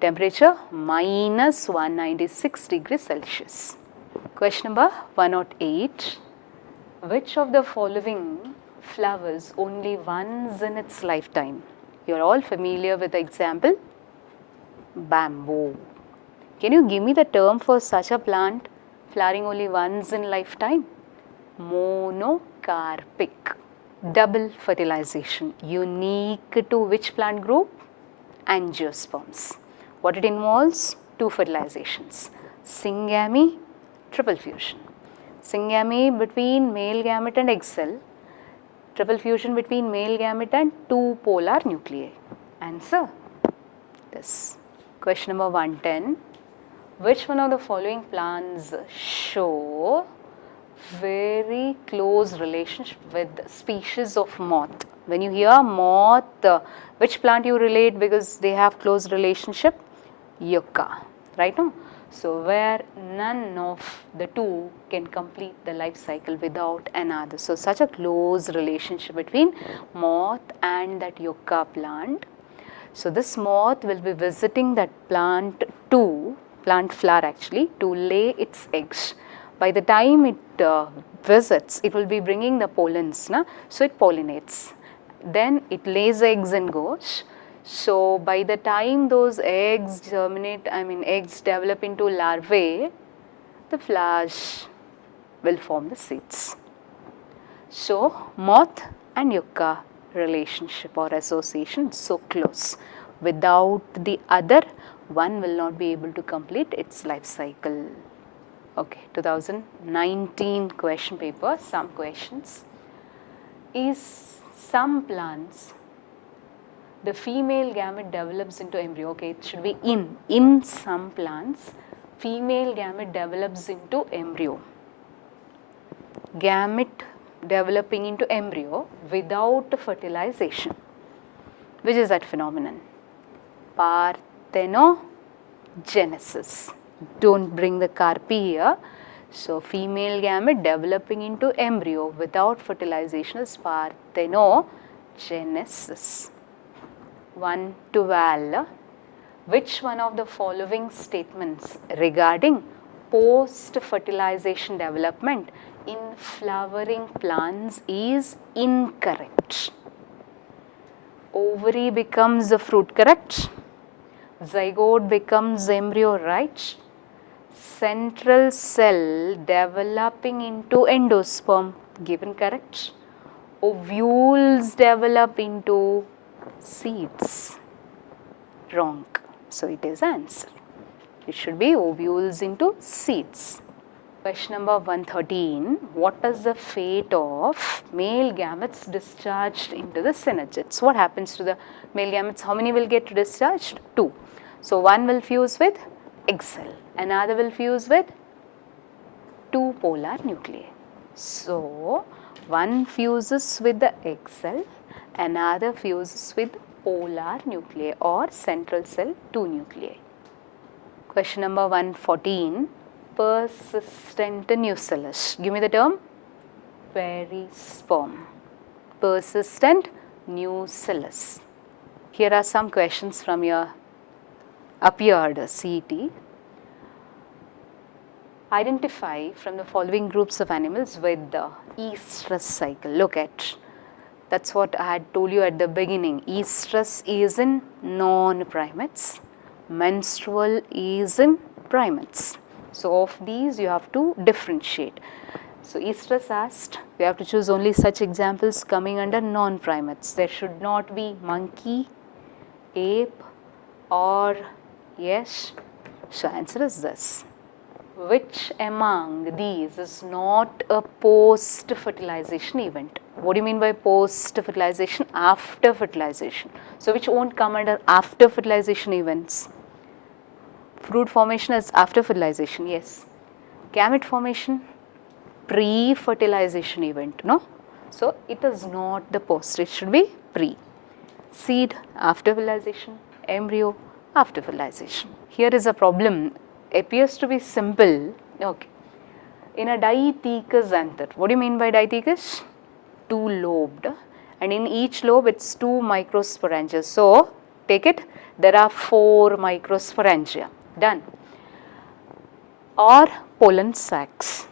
Temperature minus 196 degrees Celsius. Question number 108. Which of the following flowers only once in its lifetime? You are all familiar with the example bamboo. Can you give me the term for such a plant flowering only once in lifetime? Monocarpic. Double fertilization. Unique to which plant group? Angiosperms. What it involves? Two fertilizations. Syngamy, triple fusion. Syngamy between male gamete and egg cell. Triple fusion between male gamete and two polar nuclei. Answer this. Question number 110. Which one of the following plants show very close relationship with species of moth? When you hear moth, which plant you relate because they have close relationship? Yucca, right? No? So where none of the two can complete the life cycle without another. So such a close relationship between moth and that yucca plant. So this moth will be visiting that plant flower actually, to lay its eggs. By the time it visits, it will be bringing the pollens, so it pollinates. Then it lays eggs and goes. So by the time those eggs germinate, eggs develop into larvae, the flowers will form the seeds. So moth and yucca relationship or association so close. Without the other, one will not be able to complete its life cycle. Okay, 2019 question paper, some questions. Is some plants, the female gamete develops into embryo? Okay, it should be in some plants, female gamete develops into embryo. Gamete developing into embryo without fertilization. Which is that phenomenon? Parthenogenesis. Don't bring the carpi here. So female gamete developing into embryo without fertilization is parthenogenesis. 112. Which one of the following statements regarding post-fertilization development in flowering plants is incorrect? ovary becomes the fruit, correct? Zygote becomes embryo, right? Central cell developing into endosperm, given, correct? Ovules develop into seeds, wrong. So it is answer. It should be ovules into seeds. Question number 113. What is the fate of male gametes discharged into the synergids? What happens to the male gametes? How many will get discharged? 2. So one will fuse with egg cell, another will fuse with 2 polar nuclei. So one fuses with the egg cell, another fuses with polar nuclei or central cell 2 nuclei. Question number 114. Persistent nucellus. Give me the term. Perisperm. Persistent nucellus. Here are some questions from your appeared CET. Identify from the following groups of animals with the estrus cycle. Look at, that's what I had told you at the beginning. Estrus is in non-primates, menstrual is in primates. So of these you have to differentiate. So estrus asked, we have to choose only such examples coming under non-primates. There should not be monkey, ape or yes. So answer is this. Which among these is not a post-fertilization event? What do you mean by post-fertilization? After fertilization. So which won't come under after fertilization events? Fruit formation is after fertilization, yes. Gamete formation, pre-fertilization event, no? So it is not the post, it should be pre. Seed, after fertilization. Embryo, after fertilization. Here is a problem, appears to be simple, okay. In a dithecous anther, what do you mean by dithecous? 2-lobed, and in each lobe it's 2 microsporangia. So take it, there are 4 microsporangia. Done. Or pollen sacs.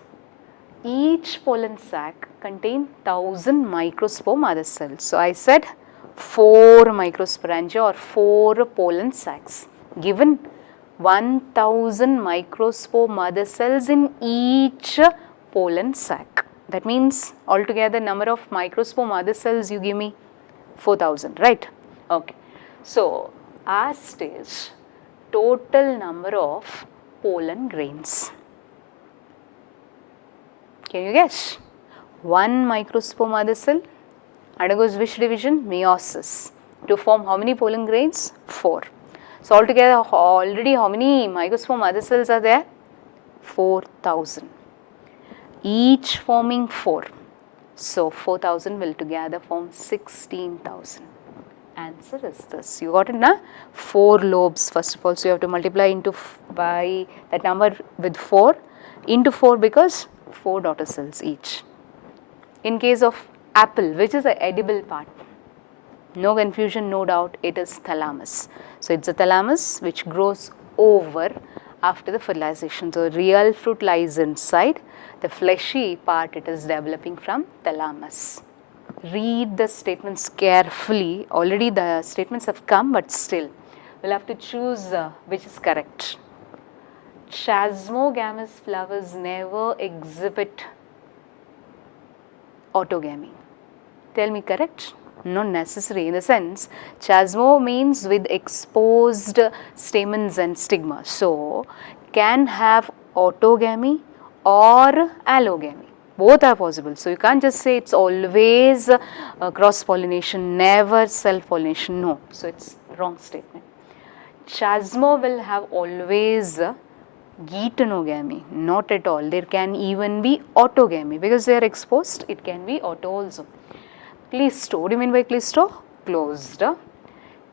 Each pollen sac contains 1000 microspore mother cells. So I said 4 microsporangia or 4 pollen sacs. Given 1000 microspore mother cells in each pollen sac. That means altogether number of microspore mother cells you give me 4000, right? Okay. So asked is total number of pollen grains. Can you guess? 1 microspore mother cell undergoes which division? Meiosis. To form how many pollen grains? 4. So altogether already how many microspore mother cells are there? 4000. Each forming 4. So 4000 will together form 16,000. Answer is this. You got it, na? 4 lobes first of all. So you have to multiply into by that number with 4 into 4 because 4 daughter cells each. In case of apple, which is the edible part? No confusion, no doubt, it is thalamus. So it's a thalamus which grows over after the fertilization. So real fruit lies inside. The fleshy part it is developing from thalamus. Read the statements carefully. Already the statements have come, but still we'll have to choose which is correct. Chasmogamous flowers never exhibit autogamy. Tell me correct? Not necessary, in the sense chasmo means with exposed stamens and stigma. So can have autogamy or allogamy. Both are possible. So you can't just say it's always cross-pollination, never self-pollination. No. So it's wrong statement. Chasmo will have always geitonogamy. Not at all. There can even be autogamy because they are exposed. It can be auto also. Cleisto. What do you mean by cleisto? Closed.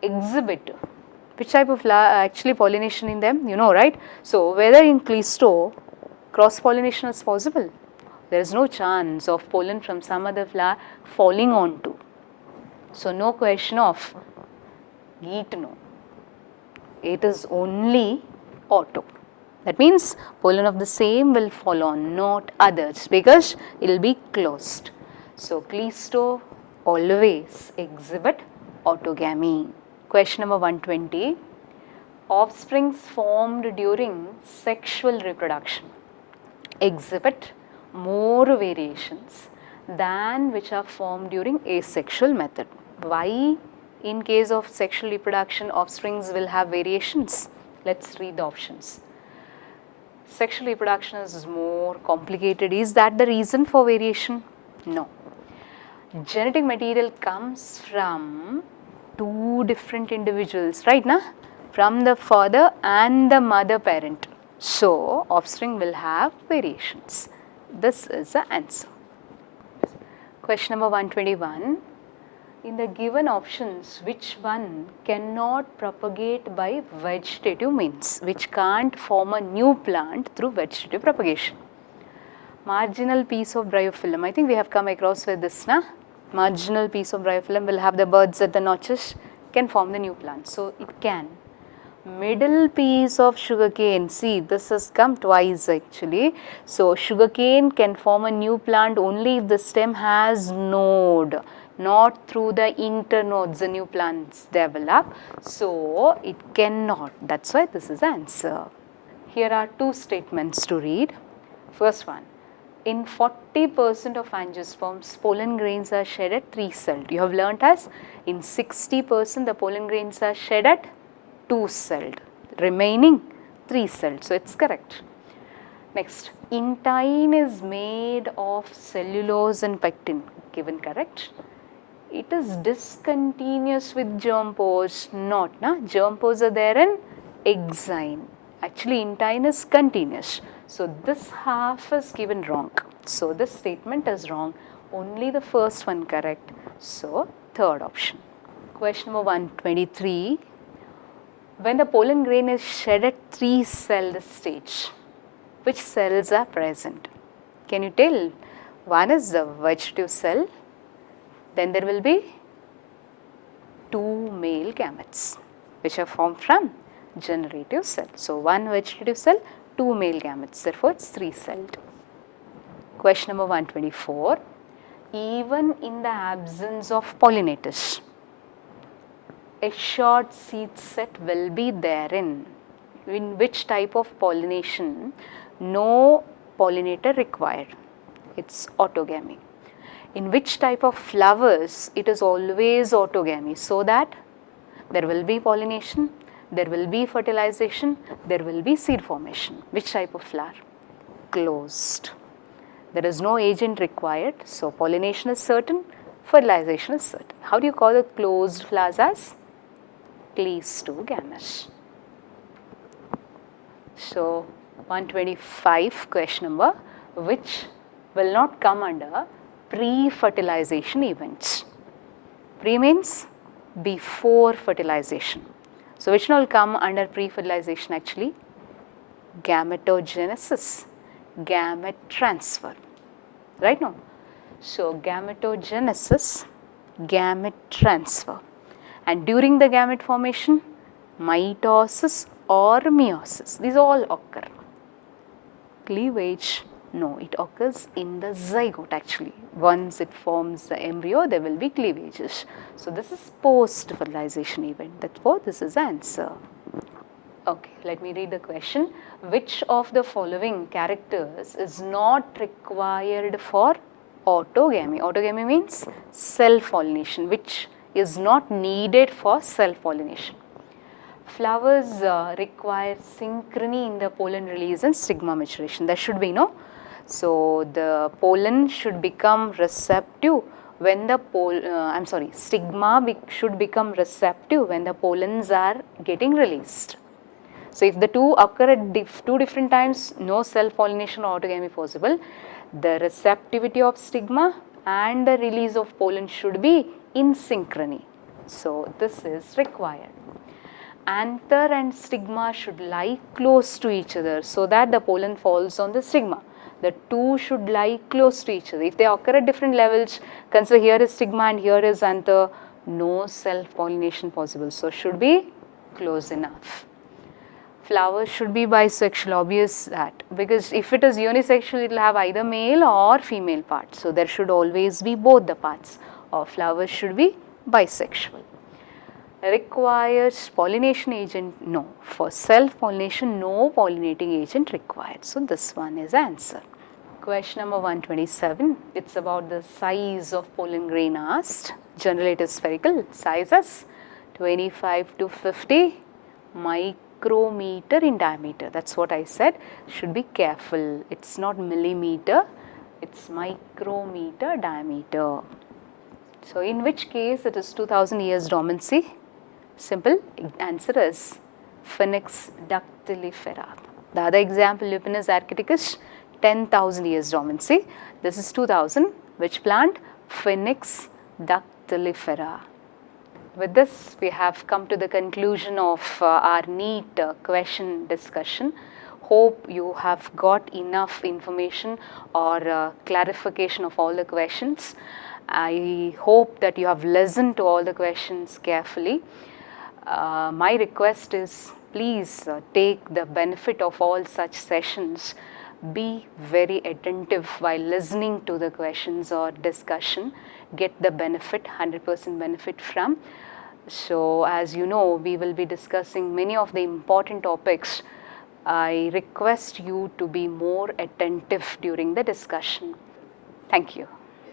Exhibit. Which type of actually pollination in them? You know, right? So whether in cleisto cross-pollination is possible. There is no chance of pollen from some other flower falling onto. So no question of geitono. It is only auto. That means pollen of the same will fall on, not others, because it will be closed. So cleisto always exhibit autogamy. Question number 120. Offsprings formed during sexual reproduction exhibit more variations than which are formed during asexual method. Why in case of sexual reproduction offsprings will have variations? Let's read the options. Sexual reproduction is more complicated. Is that the reason for variation? No. Genetic material comes from two different individuals, right? Na? From the father and the mother parent. So, offspring will have variations. This is the answer. Question number 121. In the given options, which one cannot propagate by vegetative means, which can't form a new plant through vegetative propagation? Marginal piece of bryophyllum, I think we have come across with this, na? Marginal piece of bryophyllum will have the buds at the notches, can form the new plant, so it can. Middle piece of sugarcane, see this has come twice actually, so sugarcane can form a new plant only if the stem has node, not through the internodes the new plants develop, so it cannot, that's why this is the answer. Here are two statements to read. First one, in 40% of angiosperms, pollen grains are shed at 3-celled. You have learnt as in 60% the pollen grains are shed at 2-celled, remaining 3-celled, so it's correct. Next, intine is made of cellulose and pectin, given correct. It is discontinuous with germ pores, not, na? Germ pores are there in exine. Actually, intine is continuous. So, this half is given wrong. So, this statement is wrong. Only the first one correct. So, third option. Question number 123. When the pollen grain is shed at 3-celled stage, which cells are present? Can you tell? One is the vegetative cell. Then there will be 2 male gametes which are formed from generative cell. So, 1 vegetative cell, 2 male gametes, therefore it is 3-celled. Question number 124. Even in the absence of pollinators, a short seed set will be therein. In which type of pollination? No pollinator required. It is autogamy. In which type of flowers? It is always autogamy, so that there will be pollination, there will be fertilization, there will be seed formation. Which type of flower? Closed. There is no agent required, so pollination is certain, fertilization is certain. How do you call the closed flowers as? Cleistogamous. So, 125 question number, which will not come under pre-fertilization events. Pre means before fertilization. So, which will come under pre-fertilization actually? Gametogenesis, gamete transfer, right now. So, gametogenesis, gamete transfer, and during the gamete formation, mitosis or meiosis, these all occur. Cleavage, no, it occurs in the zygote actually. Once it forms the embryo, there will be cleavages. So, this is post-fertilization event, therefore this is the answer. Okay, let me read the question. Which of the following characters is not required for autogamy? Autogamy means self-pollination, which is not needed for self-pollination. Flowers require synchrony in the pollen release and stigma maturation. That should be, no? So, the pollen should become receptive when the stigma should become receptive when the pollens are getting released. So, if the two occur at two different times, no self-pollination or autogamy possible. The receptivity of stigma and the release of pollen should be in synchrony. So, this is required. Anther and stigma should lie close to each other so that the pollen falls on the stigma. The two should lie close to each other. If they occur at different levels, consider here is stigma and here is anther, no self-pollination possible. So, should be close enough. Flowers should be bisexual, obvious that, because if it is unisexual, it will have either male or female parts. So, there should always be both the parts, or flowers should be bisexual. Requires pollination agent? No. For self-pollination, no pollinating agent required. So, this one is answer. Question number 127, it's about the size of pollen grain asked. Generally it is spherical, sizes 25 to 50 micrometer in diameter. That's what I said, should be careful. It's not millimeter, it's micrometer diameter. So, in which case it is 2000 years dormancy? Simple, answer is Phoenix dactylifera. The other example, Lupinus archaiticus, 10,000 years dormancy. This is 2000. Which plant? Phoenix dactylifera. With this, we have come to the conclusion of our NEET question discussion. Hope you have got enough information or clarification of all the questions. I hope that you have listened to all the questions carefully. My request is, please take the benefit of all such sessions. Be very attentive while listening to the questions or discussion. Get the benefit, 100% benefit from. So, as you know, we will be discussing many of the important topics. I request you to be more attentive during the discussion. Thank you.